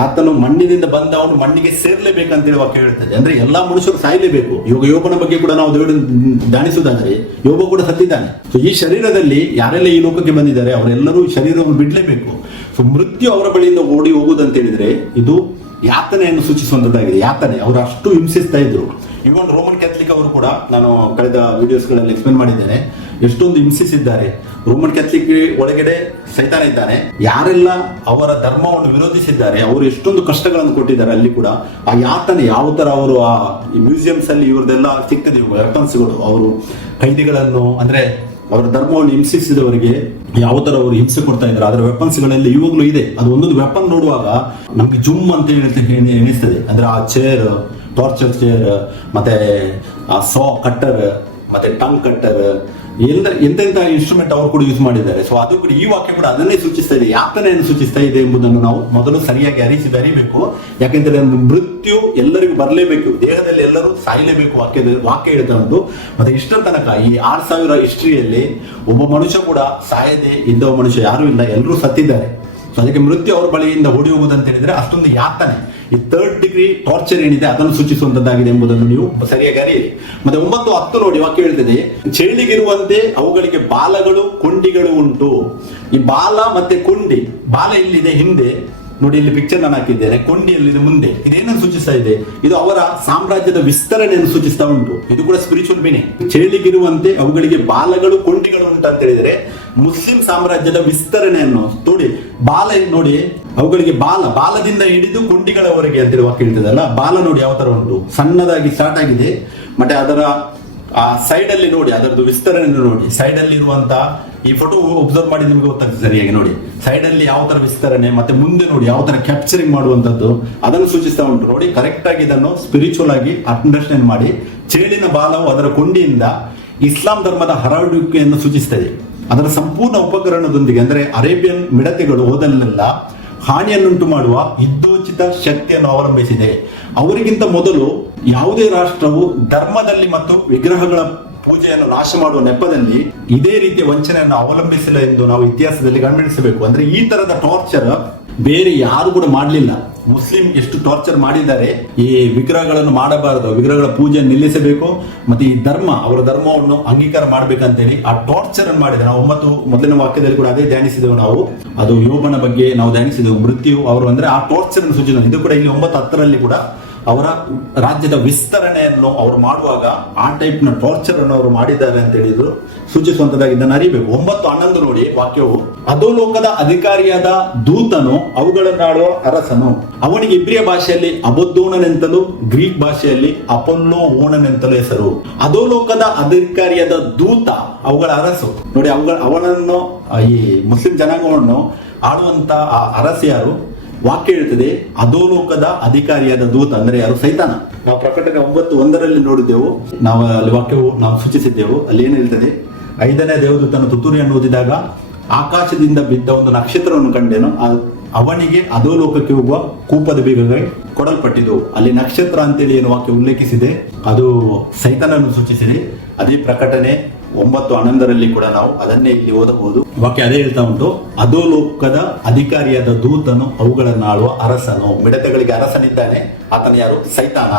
ಆತನು ಮಣ್ಣಿನಿಂದ ಬಂದ ಅವನು ಮಣ್ಣಿಗೆ ಸೇರ್ಲೇಬೇಕಂತೇಳಿ ವಾಕ್ಯ ಹೇಳ್ತದೆ. ಅಂದ್ರೆ ಎಲ್ಲಾ ಮನುಷ್ಯರು ಸಾಯಲೇಬೇಕು. ಯೋಬನ ಬಗ್ಗೆ ಕೂಡ ನಾವು ದೇವರು ಧ್ಯಾನಿಸುವುದಾದ್ರೆ ಯೋಬ ಕೂಡ ಸತ್ತಿದ್ದಾನೆ. ಸೊ ಈ ಶರೀರದಲ್ಲಿ ಯಾರೆಲ್ಲ ಈ ಲೋಕಕ್ಕೆ ಬಂದಿದ್ದಾರೆ ಅವರೆಲ್ಲರೂ ಶರೀರವನ್ನು ಬಿಡ್ಲೇಬೇಕು. ಸೊ ಮೃತ್ಯು ಅವರ ಬಳಿಯಿಂದ ಓಡಿ ಹೋಗುದಂತ ಹೇಳಿದ್ರೆ ಇದು ಯಾತನೆಯನ್ನು ಸೂಚಿಸುವಂತದ್ದಾಗಿದೆ. ಯಾತನೆ, ಅವರು ಅಷ್ಟು ಹಿಂಸಿಸ್ತಾ ಇದ್ರು. ಇವನ್ ರೋಮನ್ ಕ್ಯಾಥಲಿಕ್ ಅವರು ಕೂಡ, ನಾನು ಕಳೆದ ವಿಡಿಯೋಸ್ಗಳಲ್ಲಿ ಎಕ್ಸ್ಪ್ಲೇನ್ ಮಾಡಿದ್ದೇನೆ, ಎಷ್ಟೊಂದು ಹಿಂಸಿಸಿದ್ದಾರೆ. ರೋಮನ್ ಕ್ಯಾಥಲಿಕ್ ಒಳಗಡೆ ಸೈತಾನ ಇದ್ದಾನೆ. ಯಾರೆಲ್ಲ ಅವರ ಧರ್ಮವನ್ನು ವಿರೋಧಿಸಿದ್ದಾರೆ ಅವರು ಎಷ್ಟೊಂದು ಕಷ್ಟಗಳನ್ನು ಕೊಟ್ಟಿದ್ದಾರೆ. ಅಲ್ಲಿ ಕೂಡ ಆ ಯಾತನೆ ಯಾವ ತರ ಅವರು ಆ ಮ್ಯೂಸಿಯಂಸ್ ಅಲ್ಲಿ ಇವ್ರದೆಲ್ಲ ಸಿಗ್ತದೆ ವೆಪನ್ಸ್ಗಳು. ಅವರು ಕೈದಿಗಳನ್ನು ಅಂದ್ರೆ ಅವರ ಧರ್ಮವನ್ನು ಹಿಂಸಿಸಿದವರಿಗೆ ಯಾವ ತರ ಅವರು ಹಿಂಸೆ ಕೊಡ್ತಾ ಇದ್ದಾರೆ, ಅದರ ವೆಪನ್ಸ್ ಗಳೆಲ್ಲ ಇವಾಗಲೂ ಇದೆ. ಅದು ಒಂದೊಂದು ವೆಪನ್ ನೋಡುವಾಗ ನಮ್ಗೆ ಜುಮ್ ಅಂತ ಎನಿಸ್ತದೆ. ಅಂದ್ರೆ ಆ ಚೇರ್, ಟಾರ್ಚರ್ ಚೇರ್, ಮತ್ತೆ ಆ ಸಾ ಕಟ್ಟರ್, ಮತ್ತೆ ಟಂಗ್ ಕಟ್ಟರ್, ಎಂತೆಂತ ಇನ್ಸ್ಟ್ರೂಮೆಂಟ್ ಅವರು ಕೂಡ ಯೂಸ್ ಮಾಡಿದ್ದಾರೆ. ಸೊ ಅದು ಕೂಡ ಈ ವಾಕ್ಯ ಕೂಡ ಅದನ್ನೇ ಸೂಚಿಸ್ತಾ ಇದೆ, ಯಾತನೆಯನ್ನು ಸೂಚಿಸ್ತಾ ಇದೆ ಎಂಬುದನ್ನು ನಾವು ಮೊದಲು ಸರಿಯಾಗಿ ಅರಿಬೇಕು. ಯಾಕೆಂದ್ರೆ ಮೃತ್ಯು ಎಲ್ಲರಿಗೂ ಬರಲೇಬೇಕು, ದೇಹದಲ್ಲಿ ಎಲ್ಲರೂ ಸಾಯಲೇಬೇಕು ವಾಕ್ಯ ಹೇಳ್ತಾ ಉಂಟು. ಮತ್ತೆ ಇಷ್ಟರ ತನಕ ಈ 6000 ಹಿಸ್ಟ್ರಿಯಲ್ಲಿ ಒಬ್ಬ ಮನುಷ್ಯ ಕೂಡ ಸಾಯದೆ ಇದ್ದ ಮನುಷ್ಯ ಯಾರು ಇಲ್ಲ, ಎಲ್ಲರೂ ಸತ್ತಿದ್ದಾರೆ. ಸೊ ಅದಕ್ಕೆ ಮೃತ್ಯು ಅವರ ಬಳಿಯಿಂದ ಓಡಿ ಹೋಗುದಂತ ಹೇಳಿದ್ರೆ ಅಷ್ಟೊಂದು ಯಾತನೆ. ಈ 3rd ಡಿಗ್ರಿ ಟಾರ್ಚರ್ ಏನಿದೆ ಅದನ್ನು ಸೂಚಿಸುವಂತದ್ದಾಗಿದೆ ಎಂಬುದನ್ನು ನೀವು ಸರಿಯಾಗಿ ಅರಿಯಿರಿ. ಮತ್ತೆ 9:10 ನೋಡಿ ವಾಕ್ಯ ಹೇಳ್ತದೆ, ಚೇಳಿಗಿರುವಂತೆ ಅವುಗಳಿಗೆ ಬಾಲಗಳು ಕೊಂಡಿಗಳು ಉಂಟು. ಈ ಬಾಲ ಮತ್ತೆ ಕೊಂಡಿ, ಬಾಲ ಇಲ್ಲಿದೆ ಹಿಂದೆ ನೋಡಿ, ಇಲ್ಲಿ ಪಿಕ್ಚರ್ ನಾನು ಹಾಕಿದ್ದೇನೆ, ಕೊಂಡಿಯಲ್ಲಿದೆ ಮುಂದೆ. ಇದೇನನ್ನು ಸೂಚಿಸ್ತಾ ಇದೆ, ಇದು ಅವರ ಸಾಮ್ರಾಜ್ಯದ ವಿಸ್ತರಣೆಯನ್ನು ಸೂಚಿಸ್ತಾ ಉಂಟು. ಇದು ಕೂಡ ಸ್ಪಿರಿಚುವಲ್ ಮೀನಿಂಗ್. ಚೇಳಿಗಿರುವಂತೆ ಅವುಗಳಿಗೆ ಬಾಲಗಳು ಕೊಂಡಿಗಳು ಉಂಟು ಅಂತ ಹೇಳಿದ್ರೆ ಮುಸ್ಲಿಂ ಸಾಮ್ರಾಜ್ಯದ ವಿಸ್ತರಣೆಯನ್ನು ನೋಡಿ. ಬಾಲ ನೋಡಿ, ಅವುಗಳಿಗೆ ಬಾಲದಿಂದ ಹಿಡಿದು ಕೊಂಡಿಗಳವರೆಗೆ ಅಂತೇಳಿ ವಾಕ್ಯ ಹೇಳ್ತದಲ್ಲ. ಬಾಲ ನೋಡಿ ಯಾವ ತರ ಉಂಟು, ಸಣ್ಣದಾಗಿ ಸ್ಟಾರ್ಟ್ ಆಗಿದೆ. ಮತ್ತೆ ಅದರ ಆ ಸೈಡ್ ಅಲ್ಲಿ ನೋಡಿ ಅದರದ್ದು ವಿಸ್ತರಣೆ ನೋಡಿ. ಸೈಡ್ ಅಲ್ಲಿ ಇರುವಂತ ಈ ಫೋಟೋ ಒಬ್ಸರ್ವ್ ಮಾಡಿ ನಿಮ್ಗೆ ಗೊತ್ತಾಗ್ತದೆ ಸರಿಯಾಗಿ ನೋಡಿ. ಸೈಡ್ ಅಲ್ಲಿ ಯಾವ ತರ ವಿಸ್ತರಣೆ, ಮತ್ತೆ ಮುಂದೆ ನೋಡಿ ಯಾವ ತರ ಕ್ಯಾಪ್ಚರಿಂಗ್ ಮಾಡುವಂತದ್ದು ಅದನ್ನು ಸೂಚಿಸ್ತಾ ಉಂಟು ನೋಡಿ. ಕರೆಕ್ಟ್ ಆಗಿ ಇದನ್ನು ಸ್ಪಿರಿಚುವಲ್ ಆಗಿ ಅಂಡರ್ಸ್ಟ್ಯಾಂಡ್ ಮಾಡಿ. ಚೇಳಿನ ಬಾಲವು ಅದರ ಕೊಂಡಿಯಿಂದ ಇಸ್ಲಾಂ ಧರ್ಮದ ಹರಡುವಿಕೆಯನ್ನು ಸೂಚಿಸ್ತದೆ. ಅದರ ಸಂಪೂರ್ಣ ಉಪಕರಣದೊಂದಿಗೆ, ಅಂದ್ರೆ ಅರೇಬಿಯನ್ ಮಿಡತೆಗಳು ಹೋದಲ್ಲೆಲ್ಲ ಹಾನಿಯನ್ನುಂಟು ಮಾಡುವ ಯುದ್ಧೋಚಿತ ಶಕ್ತಿಯನ್ನು ಅವಲಂಬಿಸಿದೆ. ಅವರಿಗಿಂತ ಮೊದಲು ಯಾವುದೇ ರಾಷ್ಟ್ರವು ಧರ್ಮದಲ್ಲಿ ಮತ್ತು ವಿಗ್ರಹಗಳ ಪೂಜೆಯನ್ನು ನಾಶ ಮಾಡುವ ನೆಪದಲ್ಲಿ ಇದೇ ರೀತಿಯ ವಂಚನೆಯನ್ನು ಅವಲಂಬಿಸಿಲ್ಲ ಎಂದು ನಾವು ಇತಿಹಾಸದಲ್ಲಿ ಗಮನಿಸಬೇಕು. ಅಂದ್ರೆ ಈ ತರದ ಟಾರ್ಚರ್ ಬೇರೆ ಯಾರು ಕೂಡ ಮಾಡಲಿಲ್ಲ. ಮುಸ್ಲಿಂ ಎಷ್ಟು ಟಾರ್ಚರ್ ಮಾಡಿದ್ದಾರೆ. ಈ ವಿಗ್ರಹಗಳನ್ನು ಮಾಡಬಾರದು, ವಿಗ್ರಹಗಳ ಪೂಜೆಯನ್ನು ನಿಲ್ಲಿಸಬೇಕು, ಮತ್ತೆ ಈ ಅವರ ಧರ್ಮವನ್ನು ಅಂಗೀಕಾರ ಮಾಡ್ಬೇಕಂತೇಳಿ ಆ ಟಾರ್ಚರ್ ಅನ್ನು ಮಾಡಿದ್ದಾರೆ. ನಾವು ಮೊದಲಿನ ವಾಕ್ಯದಲ್ಲಿ ಕೂಡ ಅದೇ ಧ್ಯಾನಿಸಿದೆವು ನಾವು. ಅದು ಯೋಬನ ಬಗ್ಗೆ ನಾವು ಧ್ಯಾನಿಸಿದೆವು. ಮೃತ್ಯು ಅವರು ಅಂದ್ರೆ ಆ ಟಾರ್ಚರ್ ಅನ್ನು ಸೂಚಿಸಿದ. ಇದು ಕೂಡ ಇಲ್ಲಿ 9:10 ಕೂಡ ಅವರ ರಾಜ್ಯದ ವಿಸ್ತರಣೆಯನ್ನು ಅವರು ಮಾಡುವಾಗ ಆ ಟೈಪ್ ನ ಟಾರ್ಚರ್ ಅನ್ನು ಅವರು ಮಾಡಿದ್ದಾರೆ ಅಂತ ಹೇಳಿದ್ರು ಸೂಚಿಸುವಂತದ್ದಾಗಿ ಇದನ್ನು ಅರಿಬೇಕು. 9:11 ನೋಡಿ ವಾಕ್ಯವು, ಅಧೋಲೋಕದ ಅಧಿಕಾರಿಯಾದ ದೂತನು ಅವುಗಳನ್ನಾಳುವ ಅರಸನು. ಅವನಿಗೆ ಇಬ್ರಿಯ ಭಾಷೆಯಲ್ಲಿ ಅಬದ್ದೋಣನೆಂತಲೂ ಗ್ರೀಕ್ ಭಾಷೆಯಲ್ಲಿ ಅಪೊಲ್ಲೋ ಓಣನೆಂತಲೂ ಹೆಸರು. ಅಧೋಲೋಕದ ಅಧಿಕಾರಿಯಾದ ದೂತ ಅವುಗಳ ಅರಸು ನೋಡಿ. ಅವನನ್ನು ಈ ಮುಸ್ಲಿಂ ಜನಾಂಗವನ್ನು ಆಳುವಂತ ಆ ಅರಸ ಯಾರು? ವಾಕ್ಯ ಹೇಳ್ತದೆ ಅಧೋಲೋಕದ ಅಧಿಕಾರಿಯಾದ ದೂತ, ಅಂದ್ರೆ ಯಾರು? ಸೈತಾನ. ನಾವು ಪ್ರಕಟಣೆ 9:1 ನೋಡಿದ್ದೆವು, ನಾವು ಅಲ್ಲಿ ವಾಕ್ಯವು ನಾವು ಸೂಚಿಸಿದ್ದೆವು. ಅಲ್ಲಿ ಏನು ಹೇಳ್ತದೆ? 5ನೇ ದೇವದೂತನ ತುತ್ತೂರಿಯನ್ನು ಓದಿದಾಗ ಆಕಾಶದಿಂದ ಬಿದ್ದ ಒಂದು ನಕ್ಷತ್ರವನ್ನು ಕಂಡೇನು, ಅವನಿಗೆ ಅಧೋಲೋಕಕ್ಕೆ ಹೋಗುವ ಕೂಪದ ಬೀಗಗಳು ಕೊಡಲ್ಪಟ್ಟಿದ್ದು. ಅಲ್ಲಿ ನಕ್ಷತ್ರ ಅಂತೇಳಿ ಏನು ವಾಕ್ಯ ಉಲ್ಲೇಖಿಸಿದೆ, ಅದು ಸೈತಾನನ್ನು ಸೂಚಿಸಿದೆ. ಅದೇ ಪ್ರಕಟಣೆ 9:11 ಕೂಡ ನಾವು ಅದನ್ನೇ ಇಲ್ಲಿ ಓದಬಹುದು. ವಾಕ್ಯ ಅದೇ ಹೇಳ್ತಾ ಉಂಟು, ಅಧೋಲೋಕದ ಅಧಿಕಾರಿಯಾದ ದೂತನು ಅವುಗಳನ್ನು ಆಳುವ ಅರಸನು. ಮಿಡತೆಗಳಿಗೆ ಅರಸನಿದ್ದಾನೆ, ಆತನ ಯಾರು? ಸೈತಾನ.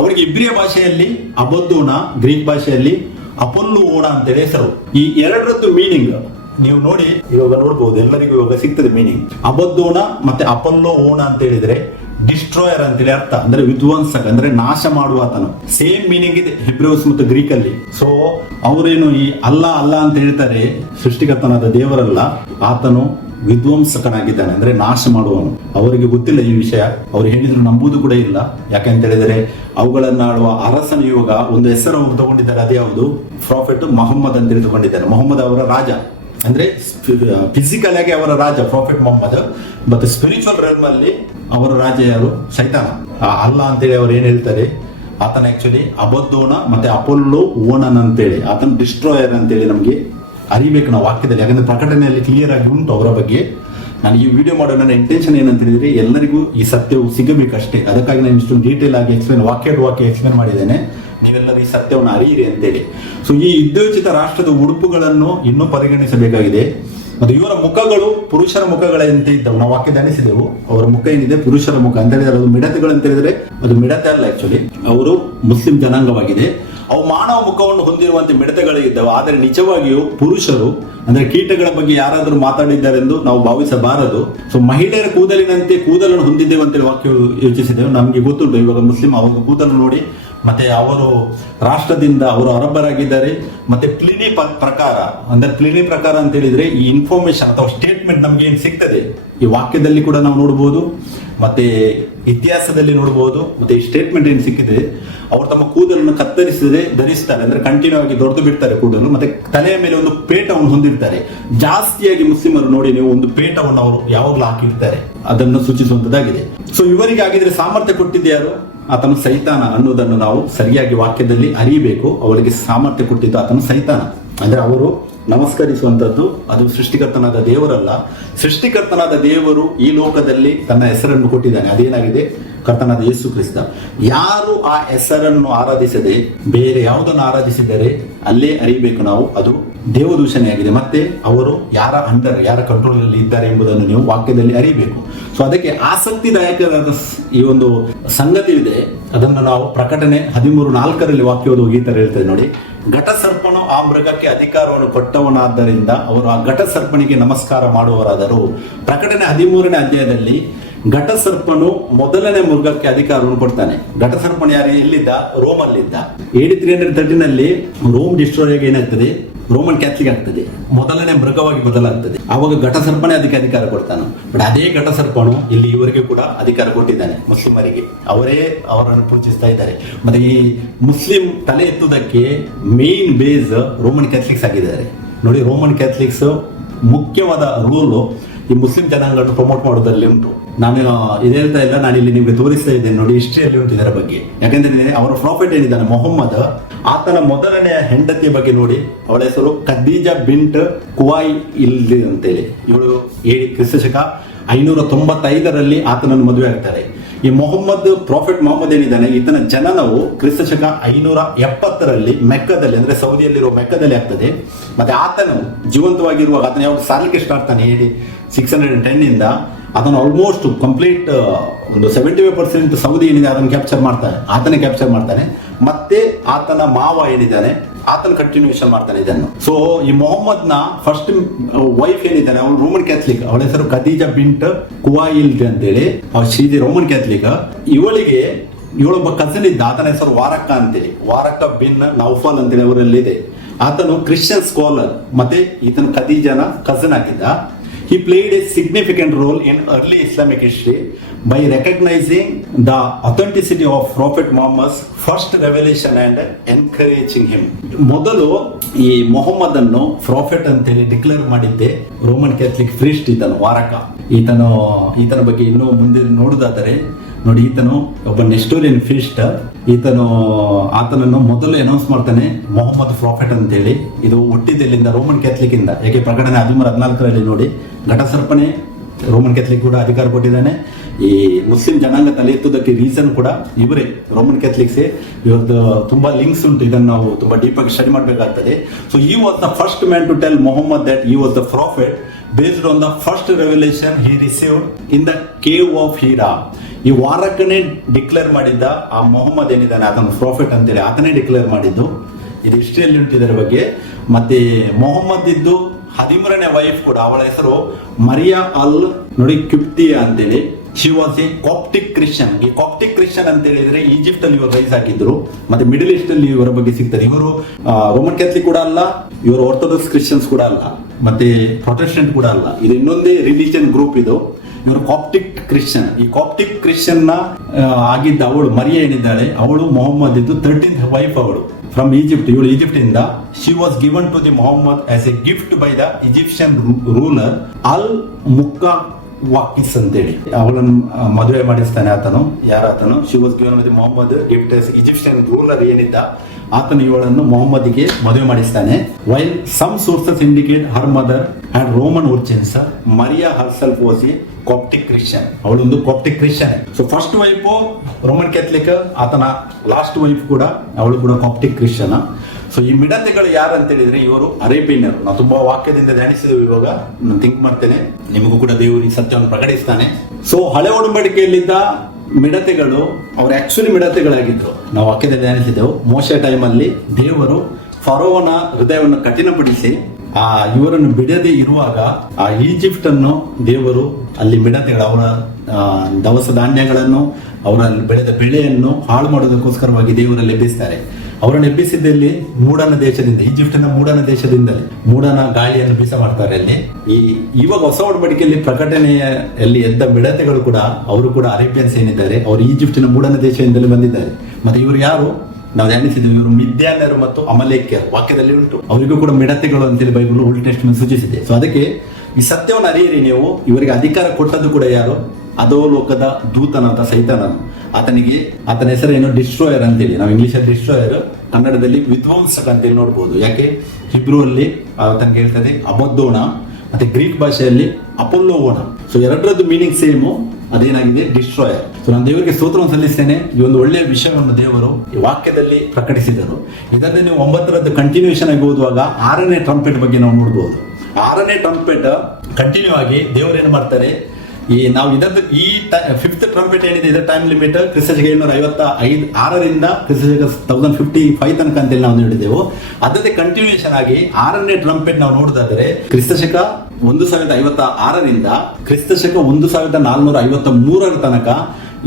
ಅವರಿಗೆ ಇಬ್ರಿಯ ಭಾಷೆಯಲ್ಲಿ ಅಬದ್ದೋಣ, ಗ್ರೀಕ್ ಭಾಷೆಯಲ್ಲಿ ಅಪೊಲ್ಲು ಓಣ ಅಂತೇಳಿ ಹೆಸರು. ಈ ಎರಡರದ್ದು ಮೀನಿಂಗ್ ನೀವು ನೋಡಿ ಇವಾಗ ನೋಡ್ಬಹುದು, ಎಲ್ಲರಿಗೂ ಇವಾಗ ಸಿಗ್ತದೆ ಮೀನಿಂಗ್. ಅಬದ್ದೋಣ ಮತ್ತೆ ಅಪೊಲ್ಲೋ ಓಣ ಅಂತ ಹೇಳಿದ್ರೆ ಡಿಸ್ಟ್ರಾಯರ್ ಅಂತೇಳಿ ಅರ್ಥ, ಅಂದ್ರೆ ವಿಧ್ವಂಸಕ, ಅಂದ್ರೆ ನಾಶ ಮಾಡುವಾತನು. ಸೇಮ್ ಮೀನಿಂಗ್ ಇದೆ ಹಿಬ್ರೂಸ್ ಮತ್ತು ಗ್ರೀಕ್ ಅಲ್ಲಿ. ಸೊ ಅವರೇನು ಈ ಅಲ್ಲ ಅಂತ ಹೇಳ್ತಾರೆ, ಸೃಷ್ಟಿಕರ್ತನಾದ ದೇವರಲ್ಲ, ಆತನು ವಿಧ್ವಂಸಕನಾಗಿದ್ದಾನೆ, ಅಂದ್ರೆ ನಾಶ ಮಾಡುವವನು. ಅವರಿಗೆ ಗೊತ್ತಿಲ್ಲ ಈ ವಿಷಯ, ಅವ್ರು ಹೇಳಿದ್ರು ನಂಬುದು ಕೂಡ ಇಲ್ಲ. ಯಾಕಂತ ಹೇಳಿದರೆ ಅವುಗಳನ್ನಾಡುವ ಅರಸನ ಇವಾಗ ಒಂದು ಹೆಸರು ತಗೊಂಡಿದ್ದಾರೆ, ಅದೇ ಯಾವುದು? ಪ್ರಾಫೆಟ್ ಮೊಹಮ್ಮದ್ ಅಂತೇಳಿ ತಗೊಂಡಿದ್ದಾರೆ. ಮೊಹಮ್ಮದ್ ಅವರ ರಾಜ, ಅಂದ್ರೆ ಫಿಸಿಕಲ್ ಆಗಿ ಅವರ ರಾಜ ಪ್ರಾಫೆಟ್ ಮೊಹಮ್ಮದ್, ಮತ್ತೆ ಸ್ಪಿರಿಚುವಲ್ ರೆಲ್ಮ್ ಅಲ್ಲಿ ಅವರ ರಾಜ ಯಾರು? ಸೈತಾನ. ಅಲ್ಲ ಅಂತೇಳಿ ಅವ್ರು ಏನ್ ಹೇಳ್ತಾರೆ, ಆತನ ಆಕ್ಚುಲಿ ಅಬದ್ದೋಣ ಮತ್ತೆ ಅಪೊಲ್ಲೋ ಓಣನ್ ಅಂತೇಳಿ, ಆತನ ಡಿಸ್ಟ್ರಾಯರ್ ಅಂತೇಳಿ ನಮ್ಗೆ ಅರಿಬೇಕು ನಾವು ವಾಕ್ಯದಲ್ಲಿ. ಯಾಕಂದ್ರೆ ಪ್ರಕಟಣೆಯಲ್ಲಿ ಕ್ಲಿಯರ್ ಆಗಿ ಉಂಟು ಅವರ ಬಗ್ಗೆ. ನಾನು ಈ ವಿಡಿಯೋ ಮಾಡೋ ನನ್ನ ಇಂಟೆನ್ಷನ್ ಏನಂತ ಹೇಳಿದ್ರೆ, ಎಲ್ಲರಿಗೂ ಈ ಸತ್ಯವು ಸಿಗಬೇಕಷ್ಟೇ. ಅದಕ್ಕಾಗಿ ನಾನು ಇಷ್ಟು ಡೀಟೇಲ್ ಆಗಿ ವಾಕ್ಯ ಎಕ್ಸ್ಪ್ಲೇನ್ ಮಾಡಿದ್ದೇನೆ. ನೀವೆಲ್ಲರೂ ಈ ಸತ್ಯವನ್ನು ಅರಿಯಿರಿ ಅಂತೇಳಿ. ಸೊ ಈ ಯುದ್ಧೋಚಿತ ರಾಷ್ಟ್ರದ ಉಡುಪುಗಳನ್ನು ಇನ್ನೂ ಪರಿಗಣಿಸಬೇಕಾಗಿದೆ. ಮತ್ತು ಇವರ ಮುಖಗಳು ಪುರುಷರ ಮುಖಗಳಂತೆ ಇದ್ದವು. ನಾವು ವಾಕ್ಯ ಧ್ಯಾನಿಸಿದೆವು, ಅವರ ಮುಖ ಏನಿದೆ ಪುರುಷರ ಮುಖ ಅಂತ ಹೇಳಿದ್ರೆ ಅದು ಮಿಡತೆಗಳು ಅಂತ ಹೇಳಿದ್ರೆ ಅದು ಮಿಡತೆ ಅಲ್ಲ, ಆಕ್ಚುಲಿ ಅವರು ಮುಸ್ಲಿಂ ಜನಾಂಗವಾಗಿದೆ. ಅವು ಮಾನವ ಮುಖವನ್ನು ಹೊಂದಿರುವಂತೆ ಮಿಡತೆಗಳೇ ಇದ್ದವು, ಆದರೆ ನಿಜವಾಗಿಯೂ ಪುರುಷರು, ಅಂದ್ರೆ ಕೀಟಗಳ ಬಗ್ಗೆ ಯಾರಾದರೂ ಮಾತಾಡಿದ್ದಾರೆಂದು ನಾವು ಭಾವಿಸಬಾರದು. ಸೊ ಮಹಿಳೆಯರ ಕೂದಲಿನಂತೆ ಕೂದಲನ್ನು ಹೊಂದಿದ್ದೇವೆ ಅಂತೇಳಿ ವಾಕ್ಯ ಯೋಚಿಸಿದೆವು. ನಮಗೆ ಗೊತ್ತುಂಟು ಇವಾಗ ಮುಸ್ಲಿಂ ಅವಾಗ ಕೂದಲು ನೋಡಿ, ಮತ್ತೆ ಅವರು ರಾಷ್ಟ್ರದಿಂದ ಅವರು ಅರಬ್ಬರಾಗಿದ್ದಾರೆ. ಮತ್ತೆ ಪ್ಲಿನಿ ಪ್ರಕಾರ, ಅಂದ್ರೆ ಪ್ಲಿನಿ ಪ್ರಕಾರ ಅಂತ ಹೇಳಿದ್ರೆ ಈ ಇನ್ಫಾರ್ಮೇಶನ್ ಅಥವಾ ಸ್ಟೇಟ್ಮೆಂಟ್ ನಮ್ಗೆ ಏನ್ ಸಿಗ್ತದೆ ಈ ವಾಕ್ಯದಲ್ಲಿ ಕೂಡ ನಾವು ನೋಡಬಹುದು, ಮತ್ತೆ ಇತಿಹಾಸದಲ್ಲಿ ನೋಡಬಹುದು. ಮತ್ತೆ ಈ ಸ್ಟೇಟ್ಮೆಂಟ್ ಏನ್ ಸಿಕ್ಕಿದೆ, ಅವರು ತಮ್ಮ ಕೂದಲನ್ನು ಕತ್ತರಿಸದೆ ಧರಿಸ್ತಾರೆ, ಅಂದ್ರೆ ಕಂಟಿನ್ಯೂ ಆಗಿ ದೊಡ್ಡದು ಬಿಡ್ತಾರೆ ಕೂದಲು. ಮತ್ತೆ ತಲೆಯ ಮೇಲೆ ಒಂದು ಪೇಟವನ್ನು ಹೊಂದಿರ್ತಾರೆ. ಜಾಸ್ತಿಯಾಗಿ ಮುಸ್ಲಿಮರು ನೋಡಿ ನೀವು ಒಂದು ಪೇಟವನ್ನು ಅವರು ಯಾವಾಗಲೂ ಹಾಕಿರ್ತಾರೆ, ಅದನ್ನು ಸೂಚಿಸುವಂತದ್ದಾಗಿದೆ. ಸೊ ಇವರಿಗೆ ಆಗಿದ್ರೆ ಸಾಮರ್ಥ್ಯ ಕೊಟ್ಟಿದ್ದು ಯಾರು? ಆತನು ಸೈತಾನ ಅನ್ನೋದನ್ನು ನಾವು ಸರಿಯಾಗಿ ವಾಕ್ಯದಲ್ಲಿ ಅರಿಯಬೇಕು. ಅವರಿಗೆ ಸಾಮರ್ಥ್ಯ ಕೊಟ್ಟಿದ್ದು ಆತನು ಸೈತಾನ. ಅಂದ್ರೆ ಅವರು ನಮಸ್ಕರಿಸುವಂತದ್ದು ಅದು ಸೃಷ್ಟಿಕರ್ತನಾದ ದೇವರಲ್ಲ. ಸೃಷ್ಟಿಕರ್ತನಾದ ದೇವರು ಈ ಲೋಕದಲ್ಲಿ ತನ್ನ ಹೆಸರನ್ನು ಕೊಟ್ಟಿದ್ದಾನೆ. ಅದೇನಾಗಿದೆ? ಕರ್ತನಾದ ಯೇಸು ಕ್ರಿಸ್ತ. ಯಾರು ಆ ಹೆಸರನ್ನು ಆರಾಧಿಸದೆ ಬೇರೆ ಯಾವುದನ್ನು ಆರಾಧಿಸಿದರೆ ಅಲ್ಲೇ ಅರಿಬೇಕು ನಾವು, ಅದು ದೇವದೂಷಣೆ ಆಗಿದೆ. ಮತ್ತೆ ಅವರು ಯಾರ ಅಂಡರ್, ಯಾರ ಕಂಟ್ರೋಲ್ ಅಲ್ಲಿ ಇದ್ದಾರೆ ಎಂಬುದನ್ನು ನೀವು ವಾಕ್ಯದಲ್ಲಿ ಅರಿಬೇಕು. ಸೊ ಅದಕ್ಕೆ ಆಸಕ್ತಿದಾಯಕವಾದ ಈ ಒಂದು ಸಂಗತಿ ಇದೆ. ಅದನ್ನು ನಾವು ಪ್ರಕಟಣೆ 13:4 ವಾಕ್ಯ ಓದುವ ಈ ತರ ಹೇಳ್ತದೆ ನೋಡಿ, ಘಟಸರ್ಪನು ಆ ಮೃಗಕ್ಕೆ ಅಧಿಕಾರವನ್ನು ಕೊಟ್ಟವನಾದ್ದರಿಂದ ಅವರು ಆ ಘಟಸರ್ಪನಿಗೆ ನಮಸ್ಕಾರ ಮಾಡುವವರಾದರು. ಪ್ರಕಟಣೆ 13ನೇ ಅಧ್ಯಾಯದಲ್ಲಿ ಘಟಸರ್ಪನು ಮೊದಲನೇ ಮೃಗಕ್ಕೆ ಅಧಿಕಾರವನ್ನು ಕೊಡ್ತಾನೆ. ಘಟಸರ್ಪಣ ಯಾರು? ಎಲ್ಲಿದ್ದ? ರೋಮಲ್ಲಿದ್ದ. AD 313 ರೋಮ್ ಡಿಸ್ಟ್ರಾಯ್ ಆಗಿ ಏನಾಗ್ತದೆ? ರೋಮನ್ ಕ್ಯಾಥಲಿಕ್ ಆಗ್ತದೆ, ಮೊದಲನೇ ಮೃಗವಾಗಿ ಬದಲಾಗ್ತದೆ. ಆವಾಗ ಘಟಸರ್ಪಣೆ ಅದಕ್ಕೆ ಅಧಿಕಾರ ಕೊಡ್ತಾನೆ. ಬಟ್ ಅದೇ ಘಟಸರ್ಪನು ಇಲ್ಲಿ ಇವರಿಗೆ ಕೂಡ ಅಧಿಕಾರ ಕೊಟ್ಟಿದ್ದಾನೆ, ಮುಸ್ಲಿಮರಿಗೆ. ಅವರೇ ಅವರನ್ನು ಪೂಜಿಸ್ತಾ ಇದ್ದಾರೆ. ಮತ್ತೆ ಈ ಮುಸ್ಲಿಂ ತಲೆ ಎತ್ತುವುದಕ್ಕೆ ಮೇನ್ ಬೇಸ್ ರೋಮನ್ ಕ್ಯಾಥಲಿಕ್ಸ್ ಆಗಿದ್ದಾರೆ ನೋಡಿ. ರೋಮನ್ ಕ್ಯಾಥಲಿಕ್ಸ್ ಮುಖ್ಯವಾದ ರೋಲು ಈ ಮುಸ್ಲಿಂ ಜನಾಂಗವನ್ನು ಪ್ರಮೋಟ್ ಮಾಡೋದ್ರಲ್ಲಿ ಉಂಟು. ನಾನು ಇದು ಹೇಳ್ತಾ ಇಲ್ಲ, ನಾನು ಇಲ್ಲಿ ನಿಮಗೆ ತೋರಿಸ್ತಾ ಇದ್ದೇನೆ ನೋಡಿ, ಹಿಸ್ಟ್ರಿಯಲ್ಲಿ ಉಂಟು ಇದರ ಬಗ್ಗೆ. ಯಾಕಂದ್ರೆ ಅವರ ಪ್ರಾಫಿಟ್ ಏನಿದ್ದಾನೆ ಮೊಹಮ್ಮದ್, ಆತನ ಮೊದಲನೆಯ ಹೆಂಡತಿಯ ಬಗ್ಗೆ ನೋಡಿ, ಅವಳ ಹೆಸರು ಖದೀಜಾ ಬಿಂಟ್ ಕುವಾಯ್ ಇಲ್ದಿ ಅಂತೇಳಿ. ಇವಳು ಕ್ರಿಸ್ತಶಕ 595 ಆತನನ್ನು ಮದುವೆ ಆಗ್ತಾರೆ. ಈ ಮೊಹಮ್ಮದ್, ಪ್ರಾಫಿಟ್ ಮೊಹಮ್ಮದ್ ಏನಿದ್ದಾನೆ, ಈತನ ಜನನವು ಕ್ರಿಸ್ತಶಕ 570 ಮೆಕ್ಕದಲ್ಲಿ, ಅಂದ್ರೆ ಸೌದಿಯಲ್ಲಿರುವ ಮೆಕ್ಕದಲ್ಲಿ ಆಗ್ತದೆ. ಮತ್ತೆ ಆತನು ಜೀವಂತವಾಗಿರುವಾಗ ಆತನ ಯಾವಾಗ ಸಾಲಿಗೆ ಸ್ಟಾರ್ಟ್ ತಾನೆ AD 610 ಅದನ್ನು ಆಲ್ಮೋಸ್ಟ್ ಕಂಪ್ಲೀಟ್ ಒಂದು 75% ಸೌದಿ ಏನಿದೆ ಅದನ್ನು ಆತನೇ ಕ್ಯಾಪ್ಚರ್ ಮಾಡ್ತಾನೆ. ಮತ್ತೆ ಆತನ ಮಾವ ಏನಿದ್ದಾನೆ ಆತನ ಕಂಟಿನ್ಯೂಷನ್ ಮಾಡ್ತಾನೆ ಇದನ್ನು. ಸೊ ಈ ಮೊಹಮ್ಮದ್ ನ ಫಸ್ಟ್ ವೈಫ್ ಏನಿದ್ದಾನೆ ಅವಳು ರೋಮನ್ ಕ್ಯಾಥಲಿಕ್, ಅವಳ ಹೆಸರು ಖದೀಜಾ ಬಿಂಟ್ ಕುವಾಯಿಲ್ ಅಂತೇಳಿ. ಶೀದಿ ರೋಮನ್ ಕ್ಯಾಥಲಿಕ್. ಇವಳಿಗೆ ಇವಳೊಬ್ಬ ಕಸಿನ್ ಇದ್ದ, ಆತನ ಹೆಸರು ವಾರಕ್ಕ ಅಂತೇಳಿ, ವಾರಕ್ಕ ಬಿನ್ ನೌಫಲ್ ಅಂತೇಳಿ ಅವರಲ್ಲಿ ಇದೆ. ಆತನು ಕ್ರಿಶ್ಚಿಯನ್ ಸ್ಕಾಲರ್, ಮತ್ತೆ ಈತನು ಖದೀಜನ ಕಸಿನ್ ಆಗಿದ್ದ. He played a significant role in early Islamic history by recognizing the authenticity of Prophet Muhammad's first revelation and encouraging him. ಮೊದಲು ಈ ಮೊಹಮ್ಮದ್ ಅನ್ನು ಪ್ರಾಫೆಟ್ ಅಂತೇಳಿ ಡಿಕ್ಲೇರ್ ಮಾಡಿದ್ದೆ ರೋಮನ್ ಕ್ಯಾಥಲಿಕ್ ಪ್ರೀಸ್ಟ್ ಈತನು ವಾರಕ. ಈತನ ಬಗ್ಗೆ ಇನ್ನೂ ಮುಂದೆ ನೋಡುವುದಾದರೆ ನೋಡಿ, ಈತನು ಒಬ್ಬ ನೆಸ್ಟೋರಿಯನ್ ಫೀಸ್ಟ್. ಆತನನ್ನು ಮೊದಲು ಅನೌನ್ಸ್ ಮಾಡ್ತಾನೆ ಮೊಹಮ್ಮದ್ ಪ್ರಾಫೆಟ್ ಅಂತೇಳಿ. ಇದು ಹುಟ್ಟಿದ್ದೆಲ್ಲಿಂದ ರೋಮನ್ ಕ್ಯಾಥಲಿಕ್ ಇಂದ. ಯಾಕೆ ಪ್ರಕಟಣೆ 13:14 ನೋಡಿ, ಘಟಸರ್ಪಣೆ ರೋಮನ್ ಕ್ಯಾಥಲಿಕ್ ಕೂಡ ಅಧಿಕಾರ ಕೊಟ್ಟಿದ್ದಾನೆ. ಈ ಮುಸ್ಲಿಂ ಜನಾಂಗ ತಲೆ ಎತ್ತುವುದಕ್ಕೆ ರೀಸನ್ ಕೂಡ ಇವರೇ, ರೋಮನ್ ಕ್ಯಾಥಲಿಕ್ಸೇ. ಇವತ್ತು ತುಂಬಾ ಲಿಂಕ್ಸ್ ಉಂಟು, ಇದನ್ನು ನಾವು ತುಂಬಾ ಡೀಪ್ ಆಗಿ ಸ್ಟಡಿ ಮಾಡಬೇಕಾಗ್ತದೆ. ಸೊ ಈ was the first man to tell Muhammad that he was the prophet based on the first revelation he received in the cave of Hira. ಈ ವಾರಕ್ಕನೇ ಡಿಕ್ಲೇರ್ ಮಾಡಿದ್ದ ಆ ಮೊಹಮ್ಮದ್ ಏನಿದ್ದಾನೆ ಆತನ ಪ್ರಾಫೆಟ್ ಅಂತೇಳಿ ಆತನೇ ಡಿಕ್ಲೇರ್ ಮಾಡಿದ್ದು. ಇದು ಹಿಸ್ಟ್ರಿಯಲ್ಲಿ ಉಂಟು ಇದರ ಬಗ್ಗೆ. ಮತ್ತೆ ಮೊಹಮ್ಮದ್ ಇದ್ದು 13ನೇ ವೈಫ್ ಕೂಡ, ಅವಳ ಹೆಸರು ಮರಿಯಾ ಅಲ್ ನೋಡಿ ಕ್ಯುಪ್ತಿಯಾ ಅಂತೇಳಿ. She was a Coptic Christian. ಈ ಕಾಪ್ಟಿಕ್ ಕ್ರಿಶ್ಚಿಯನ್ ಅಂತ ಹೇಳಿದ್ರೆ ಈಜಿಪ್ಟ್ ಅಲ್ಲಿ ಇವರು ರೈಸ್ ಹಾಕಿದ್ರು. ಮತ್ತೆ ಮಿಡಲ್ ಈಸ್ಟ್ ಅಲ್ಲಿ ಇವರ ಬಗ್ಗೆ ಸಿಗ್ತದೆ. ಇವರು ರೋಮನ್ ಕ್ಯಾಥಲಿಕ್ ಕೂಡ ಅಲ್ಲ, ಇವರು ಆರ್ಥೋಡಾಕ್ಸ್ ಕ್ರಿಶ್ಚಿಯನ್ಸ್ ಕೂಡ ಅಲ್ಲ, ಮತ್ತೆ ಪ್ರೊಟೆಸ್ಟೆಂಟ್ ಕೂಡ ಅಲ್ಲ. ಇದು ಇನ್ನೊಂದೇ ರಿಲಿಜಿಯನ್ ಗ್ರೂಪ್ ಇದು. ಇವರು ಕಾಪ್ಟಿಕ್ ಕ್ರಿಶ್ಚಿಯನ್. ಈ ಕಾಪ್ಟಿಕ್ ಕ್ರಿಶ್ಚಿಯನ್ ನ ಆಗಿದ್ದ ಅವಳು ಮರಿಯಾ ಏನಿದ್ದಾಳೆ, ಅವಳು ಮೊಹಮ್ಮದ್ ಇದ್ದು 13th ವೈಫ್ ಅವಳು ಫ್ರಮ್ ಈಜಿಪ್ಟ್. ಇವಳು ಈಜಿಪ್ಟ್ ಇಂದ. She was given to the Muhammad as a gift by the Egyptian ruler al Muqawqis ಅಂತೇಳಿ. ಅವಳನ್ನು ಮದುವೆ ಮಾಡಿಸ್ತಾನೆ ಆತನು. ಯಾರಾತನು? She was given by the Muhammad gift as Egyptian ruler ಏನಿದ್ದ ಆತನು ಇವಳನ್ನು ಮೊಹಮ್ಮದ್ಗೆ ಮದುವೆ ಮಾಡಿಸ್ತಾನೆ. While some sources indicate her mother had Roman origins, Maria herself was a Coptic Christian. ಅವಳೊಂದು Coptic Christian. So first wife Roman Catholic, ಆತನ last wife ಕೂಡ ಅವಳು ಕೂಡ ಕಾಪ್ಟಿಕ್ ಕ್ರಿಶ್ಚಿಯನ್. ಸೊ ಈ ಮಿಡತೆಗಳು ಯಾರು ಅಂತ ಹೇಳಿದ್ರೆ ಇವರು ಅರೇಬಿಯನ್ನರು. ನಾವು ತುಂಬಾ ವಾಕ್ಯದಿಂದ ಧ್ಯಾನಿಸಿದೆವು. ಇವಾಗ ನಾನು ಥಿಂಕ್ ಮಾಡ್ತೇನೆ, ನಿಮಗೂ ಕೂಡ ದೇವರು ಈ ಸತ್ಯವನ್ನು ಪ್ರಕಟಿಸ್ತಾನೆ. ಸೊ ಹಳೆ ಒಡಂಬಡಿಕೆಯಲ್ಲಿದ್ದ ಮಿಡತೆಗಳು ಅವರು ಆಕ್ಚುಲಿ ಮಿಡತೆಗಳಾಗಿದ್ರು. ನಾವು ವಾಕ್ಯದಲ್ಲಿ ಧ್ಯಾನಿಸಿದೆವು. ಮೋಶೆ ಟೈಮಲ್ಲಿ ದೇವರು ಫರೋವನ ಹೃದಯವನ್ನು ಕಠಿಣಪಡಿಸಿ ಇವರನ್ನು ಬಿಡದೆ ಇರುವಾಗ ಆ ಈಜಿಪ್ಟ್ ಅನ್ನು ದೇವರು ಅಲ್ಲಿ ಮಿಡತೆಗಳು ಅವರ ದವಸ ಧಾನ್ಯಗಳನ್ನು ಅವರಲ್ಲಿ ಬೆಳೆದ ಬೆಳೆಯನ್ನು ಹಾಳು ಮಾಡೋದಕ್ಕೋಸ್ಕರವಾಗಿ ದೇವರಲ್ಲಿ ಎಬ್ಬಿಸ್ತಾರೆ. ಅವರನ್ನು ಎಬ್ಬಿಸಿದ್ದಲ್ಲಿ ಮೂಡನ ದೇಶದಿಂದ, ಈಜಿಪ್ಟಿನ ಮೂಡನ ದೇಶದಿಂದಲೇ ಮೂಡನ ಗಾಳಿಯನ್ನು ಬೀಸ ಮಾಡ್ತಾರೆ ಅಲ್ಲಿ. ಇವಾಗ ಹೊಸ ಒಡಂಬಡಿಕೆಯಲ್ಲಿ ಪ್ರಕಟಣೆಯಲ್ಲಿ ಎದ್ದ ಮಿಡತೆಗಳು ಕೂಡ ಅವರು ಕೂಡ ಅರೇಬಿಯನ್ಸ್ ಏನಿದ್ದಾರೆ ಅವರು ಈಜಿಪ್ಟಿನ ಮೂಡನ ದೇಶದಿಂದಲೇ ಬಂದಿದ್ದಾರೆ. ಮತ್ತೆ ಇವರು ಯಾರು ನಾವು ಧ್ಯಾನಿಸಿದ್ವಿ, ಇವರು ಮಿದ್ಯಾನ್ಯರು ಮತ್ತು ಅಮಲೇಕ್ಯರು ವಾಕ್ಯದಲ್ಲಿ ಉಂಟು. ಅವರಿಗೂ ಕೂಡ ಮಿಡತೆಗಳು ಅಂತೇಳಿ ಬೈಬಲ್ ಓಲ್ಡ್ ಟೆಸ್ಟಮೆಂಟ್ ಸೂಚಿಸಿದೆ. ಸೊ ಅದಕ್ಕೆ ಈ ಸತ್ಯವನ್ನು ಅರಿಯಿರಿ ನೀವು. ಇವರಿಗೆ ಅಧಿಕಾರ ಕೊಟ್ಟದ್ದು ಕೂಡ ಯಾರು? ಅಧೋಲೋಕದ ದೂತನಂತ ಸೈತಾನನು. ಆತನ ಹೆಸರೇನು? ಡಿಸ್ಟ್ರಾಯರ್ ಅಂತೇಳಿ. ನಾವು ಇಂಗ್ಲಿಷಲ್ಲಿ ಡಿಸ್ಟ್ರಾಯರ್, ಕನ್ನಡದಲ್ಲಿ ವಿಧ್ವಂಸಕ ಅಂತೇಳಿ ನೋಡ್ಬೋದು. ಯಾಕೆ? ಹಿಬ್ರೂ ಅಲ್ಲಿ ಆತನಿಗೆ ಹೇಳ್ತದೆ ಅಬದ್ದೋಣ, ಮತ್ತೆ ಗ್ರೀಕ್ ಭಾಷೆಯಲ್ಲಿ ಅಪೊಲ್ಲೋವೋಣ. ಸೊ ಎರಡರದ್ದು ಮೀನಿಂಗ್ ಸೇಮು. ಅದೇನಾಗಿದೆ? ಡಿಸ್ಟ್ರಾಯರ್. ಸೊ ನಾನು ದೇವರಿಗೆ ಸ್ತೋತ್ರವನ್ನು ಸಲ್ಲಿಸ್ತೇನೆ. ಈ ಒಂದು ಒಳ್ಳೆಯ ವಿಷಯವನ್ನು ದೇವರು ಈ ವಾಕ್ಯದಲ್ಲಿ ಪ್ರಕಟಿಸಿದರು. ಇದರಲ್ಲಿ ನೀವು 9ರದ್ದು ಕಂಟಿನ್ಯೂಷನ್ ಆಗಿ ಓದುವಾಗ 6ನೇ ಟ್ರಂಪೆಟ್ ಬಗ್ಗೆ ನಾವು ನೋಡ್ಬೋದು. 6ನೇ ಟ್ರಂಪೆಟ್ ಕಂಟಿನ್ಯೂ ಆಗಿ ದೇವರು ಏನು ಮಾಡ್ತಾರೆ, ನಾವು ಇದರದ್ದು ಈ 5th ಟ್ರಂಪೆಟ್ ಏನಿದೆ ಇದರ ಟೈಮ್ ಲಿಮಿಟ್ ಕ್ರಿಸ್ತಶಕ 755 ಕ್ರಿಸ್ತಶಕ 1055 ತನಕ ಅಂತೇಳಿ ನಾವು ನೋಡಿದೆವು. ಅದಕ್ಕೆ ಕಂಟಿನ್ಯೂಷನ್ ಆಗಿ 6ನೇ ಟ್ರಂಪೆಟ್ ನಾವು ನೋಡೋದಾದ್ರೆ ಕ್ರಿಸ್ತಶಕ 1056 ಕ್ರಿಸ್ತಶಕ 1453 ತನಕ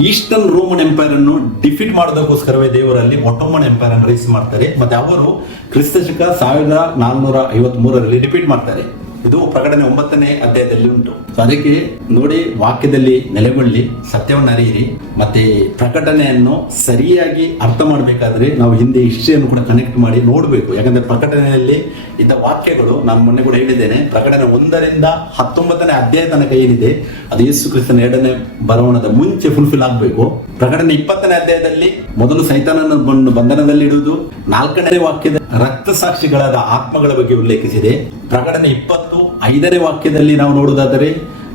ಈಸ್ಟರ್ನ್ ರೋಮನ್ ಎಂಪೈರ್ ಅನ್ನು ಡಿಫೀಟ್ ಮಾಡೋದಕ್ಕೋಸ್ಕರವೇ ದೇವರಲ್ಲಿ ಒಟ್ಟೋಮನ್ ಎಂಪೈರ್ ಅನ್ನು ರೈಸ್ ಮಾಡ್ತಾರೆ. ಮತ್ತೆ ಅವರು ಕ್ರಿಸ್ತಶಕ 1453 ರಿಪೀಟ್ ಮಾಡ್ತಾರೆ. ಇದು ಪ್ರಕಟಣೆ 9ನೇ ಅಧ್ಯಾಯದಲ್ಲಿ ಉಂಟು. ಅದಕ್ಕೆ ನೋಡಿ, ವಾಕ್ಯದಲ್ಲಿ ನೆಲೆಗೊಳ್ಳಿ, ಸತ್ಯವನ್ನು ಅರಿಯಿರಿ. ಮತ್ತೆ ಪ್ರಕಟಣೆಯನ್ನು ಸರಿಯಾಗಿ ಅರ್ಥ ಮಾಡಬೇಕಾದ್ರೆ ನಾವು ಹಿಂದೆ ಹಿಸ್ಟ್ರಿಯನ್ನು ಕೂಡ ಕನೆಕ್ಟ್ ಮಾಡಿ ನೋಡಬೇಕು. ಯಾಕಂದ್ರೆ ಪ್ರಕಟಣೆಯಲ್ಲಿ ಇದ್ದ ವಾಕ್ಯಗಳು ನಾನು ಮೊನ್ನೆ ಕೂಡ ಹೇಳಿದ್ದೇನೆ. ಪ್ರಕಟಣೆ 1ರಿಂದ 19ನೇ ಅಧ್ಯಾಯ ತನಕ ಏನಿದೆ ಅದು ಯೇಸು ಕ್ರಿಸ್ತನ 2ನೇ ಬರವಣದ ಮುಂಚೆ ಫುಲ್ಫಿಲ್ ಆಗಬೇಕು. ಪ್ರಕಟಣೆ 20ನೇ ಅಧ್ಯಾಯದಲ್ಲಿ ಮೊದಲು ಸೈತಾನನ ಬಂಧನದಲ್ಲಿ ಇಡುವುದು. 4ನೇ ವಾಕ್ಯದ ರಕ್ತ ಸಾಕ್ಷಿಗಳಾದ ಆತ್ಮಗಳ ಬಗ್ಗೆ ಉಲ್ಲೇಖಿಸಿದೆ. ಪ್ರಕಟಣೆ 25ನೇ ವಾಕ್ಯದಲ್ಲಿ ನಾವು ನೋಡುವುದಾದರೆ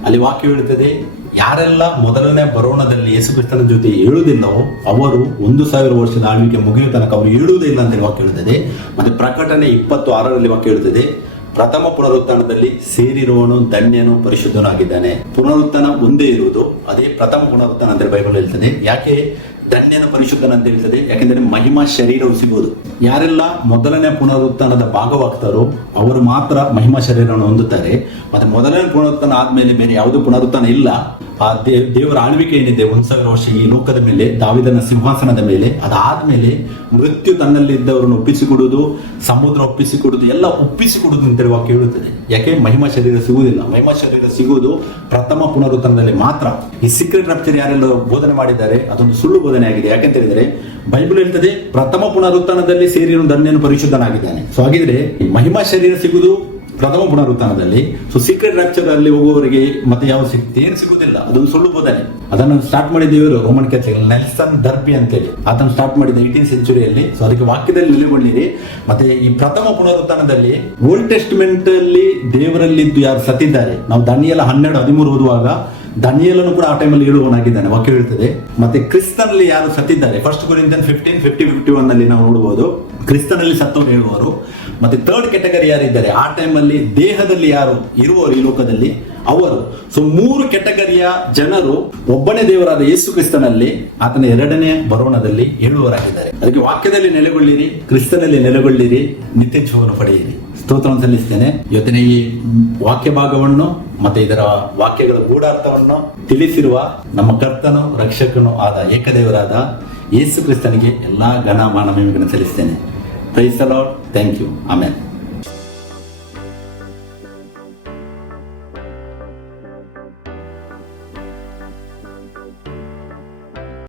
ಅಲ್ಲಿ ವಾಕ್ಯ ಹೇಳುತ್ತದೆ, ಯಾರೆಲ್ಲ ಮೊದಲನೇ ಬರೋಣದಲ್ಲಿ ಯೇಸು ಕ್ರಿಸ್ತನ ಜೊತೆ ಏಳುವುದಿಲ್ಲವೋ ಅವರು 1000 ವರ್ಷದ ಆಳ್ವಿಕೆ ಮುಗಿಯುವ ತನಕ ಅವರು ಏಳುವುದೇ ಇಲ್ಲ ಅಂತ ವಾಕ್ಯ ಹೇಳುತ್ತದೆ. ಮತ್ತೆ ಪ್ರಕಟಣೆ 26ರಲ್ಲಿ ವಾಕ್ಯ ಹೇಳುತ್ತದೆ, ಪ್ರಥಮ ಪುನರುತ್ಥಾನದಲ್ಲಿ ಸೇರಿರುವನು ಧನ್ಯನು ಪರಿಶುದ್ಧನಾಗಿದ್ದಾನೆ. ಪುನರುತ್ಥಾನ ಒಂದೇ ಇರುವುದು, ಅದೇ ಪ್ರಥಮ ಪುನರುತ್ಥಾನ ಅಂತ ಬೈಬಲ್ ಹೇಳ್ತದೆ. ಯಾಕೆ ಧನ್ಯನ ಪರಿಶುದ್ಧನ ಅಂತ ಹೇಳ್ತದೆ. ಯಾಕೆಂದ್ರೆ ಮಹಿಮಾ ಶರೀರವು ಸಿಗುವುದು. ಯಾರೆಲ್ಲ ಮೊದಲನೇ ಪುನರುತ್ಥಾನದ ಭಾಗವಾಗ್ತಾರೋ ಅವರು ಮಾತ್ರ ಮಹಿಮಾ ಶರೀರವನ್ನು ಹೊಂದುತ್ತಾರೆ. ಮತ್ತೆ ಮೊದಲನೇ ಪುನರುತ್ಥಾನ ಆದ್ಮೇಲೆ ಬೇರೆ ಯಾವುದೇ ಪುನರುತ್ಥಾನ ಇಲ್ಲ. ಆ ದೇವರ ಆಳ್ವಿಕೆ ಏನಿದೆ 1000 ವರ್ಷ ಈ ಲೋಕದ ಮೇಲೆ, ದಾವಿದನ ಸಿಂಹಾಸನದ ಮೇಲೆ, ಅದಾದ್ಮೇಲೆ ಮೃತ್ಯು ತನ್ನಲ್ಲಿದ್ದವರನ್ನು ಒಪ್ಪಿಸಿಕೊಡುವುದು, ಸಮುದ್ರ ಒಪ್ಪಿಸಿಕೊಡುವುದು, ಎಲ್ಲ ಒಪ್ಪಿಸಿಕೊಡುವುದು ಅಂತೇಳಿ ವಾಕ್ಯ ಹೇಳುತ್ತದೆ. ಯಾಕೆ? ಮಹಿಮಾ ಶರೀರ ಸಿಗುವುದಿಲ್ಲ. ಮಹಿಮಾ ಶರೀರ ಸಿಗುವುದು ಪ್ರಥಮ ಪುನರುತ್ಥಾನದಲ್ಲಿ ಮಾತ್ರ. ಈ ಸೀಕ್ರೆಟ್ ರಾಪ್ಚರ್ ಯಾರೆಲ್ಲ ಬೋಧನೆ ಮಾಡಿದ್ದಾರೆ ಅದೊಂದು ಸುಳ್ಳು ಬೋಧನೆ ಆಗಿದೆ. ಯಾಕೆಂತ ಹೇಳಿದ್ರೆ ಬೈಬಲ್ ಹೇಳ್ತದೆ ಪ್ರಥಮ ಪುನರುತ್ಥಾನದಲ್ಲಿ ಸೇರಿರು ಧನ್ಯನು ಪರಿಶುದ್ಧನಾಗಿದ್ದಾನೆ. ಸೊ ಹಾಗಿದ್ರೆ ಮಹಿಮಾ ಶರೀರ ಸಿಗುವುದು ಪ್ರಥಮ ಪುನರುತ್ಥಾನದಲ್ಲಿ. ಸೊ ಸೀಕ್ರೆಟ್ ರಾಪ್ಚರ್ ಅಲ್ಲಿ ಹೋಗುವವರಿಗೆ ಮತ್ತೆ ಯಾವ ಏನು ಸಿಗುವುದಿಲ್ಲ, ಅದೊಂದು ಸುಳ್ಳು ಬೋಧನೆ. ಅದನ್ನು ಸ್ಟಾರ್ಟ್ ಮಾಡಿದ್ದೇವರು ರೋಮನ್ ಕ್ಯಾಥಲಿಕ್ ನೆಲ್ಸನ್ ದರ್ಬಿ ಅಂತೇಳಿ ಅದನ್ನು ಸ್ಟಾರ್ಟ್ ಮಾಡಿದ 18th ಸೆಂಚುರಿಯಲ್ಲಿ. ಸೊ ಅದಕ್ಕೆ ವಾಕ್ಯದಲ್ಲಿ ನೆಲೆಗೊಂಡಿರಿ. ಮತ್ತೆ ಈ ಪ್ರಥಮ ಪುನರುತ್ಥಾನದಲ್ಲಿ ಓಲ್ಡ್ ಟೆಸ್ಟ್ಮೆಂಟ್ ಅಲ್ಲಿ ದೇವರಲ್ಲಿದ್ದು ಯಾರು ಸತ್ತಿದ್ದಾರೆ, ನಾವು ದಾನಿಯೇಲ 12:13 ಓದುವಾಗ ದಾನಿಯೇಲನು ಕೂಡ ಆ ಟೈಮಲ್ಲಿ ಹೇಳುವವನಾಗಿದ್ದಾನೆ ವಾಕ್ಯ ಹೇಳ್ತದೆ. ಮತ್ತೆ ಕ್ರಿಸ್ತನಲ್ಲಿ ಯಾರು ಸತ್ತಿದ್ದಾರೆ, 1 ಕೊರಿಂಥಿಯನ್ 15:50-51 ನಲ್ಲಿ ನಾವು ನೋಡಬಹುದು ಕ್ರಿಸ್ತನಲ್ಲಿ ಸತ್ತವರು ಹೇಳುವವರು. ಮತ್ತೆ ಥರ್ಡ್ ಕ್ಯಾಟಗರಿ ಯಾರಿದ್ದಾರೆ ಆ ಟೈಮಲ್ಲಿ ದೇಹದಲ್ಲಿ ಯಾರು ಇರುವವರು ಈ ಲೋಕದಲ್ಲಿ ಅವರು. ಸೊ 3 ಕ್ಯಾಟಗರಿಯ ಜನರು ಒಬ್ಬನೇ ದೇವರಾದ ಯೇಸು ಕ್ರಿಸ್ತನಲ್ಲಿ ಆತನ 2ನೇ ಬರೋಣದಲ್ಲಿ ಹೇಳುವವರಾಗಿದ್ದಾರೆ. ಅದಕ್ಕೆ ವಾಕ್ಯದಲ್ಲಿ ನೆಲೆಗೊಳ್ಳಿರಿ, ಕ್ರಿಸ್ತನಲ್ಲಿ ನೆಲೆಗೊಳ್ಳಿರಿ, ನಿತ್ಯ ಜೀವನ ಪಡೆಯಿರಿ. ಸ್ತೋತ್ರವನ್ನು ಸಲ್ಲಿಸ್ತೇನೆ. ಇವತ್ತಿನ ಈ ವಾಕ್ಯ ಭಾಗವನ್ನು ಮತ್ತೆ ಇದರ ವಾಕ್ಯಗಳ ಗೂಢಾರ್ಥವನ್ನು ತಿಳಿಸಿರುವ ನಮ್ಮ ಕರ್ತನು ರಕ್ಷಕನು ಆದ ಏಕದೇವರಾದ ಯೇಸು ಕ್ರಿಸ್ತನಿಗೆ ಎಲ್ಲಾ ಘನ ಮಾನ ಮಹಿಮೆಗಳನ್ನು ಸಲ್ಲಿಸ್ತೇನೆ. Praise the Lord. Thank you. Amen.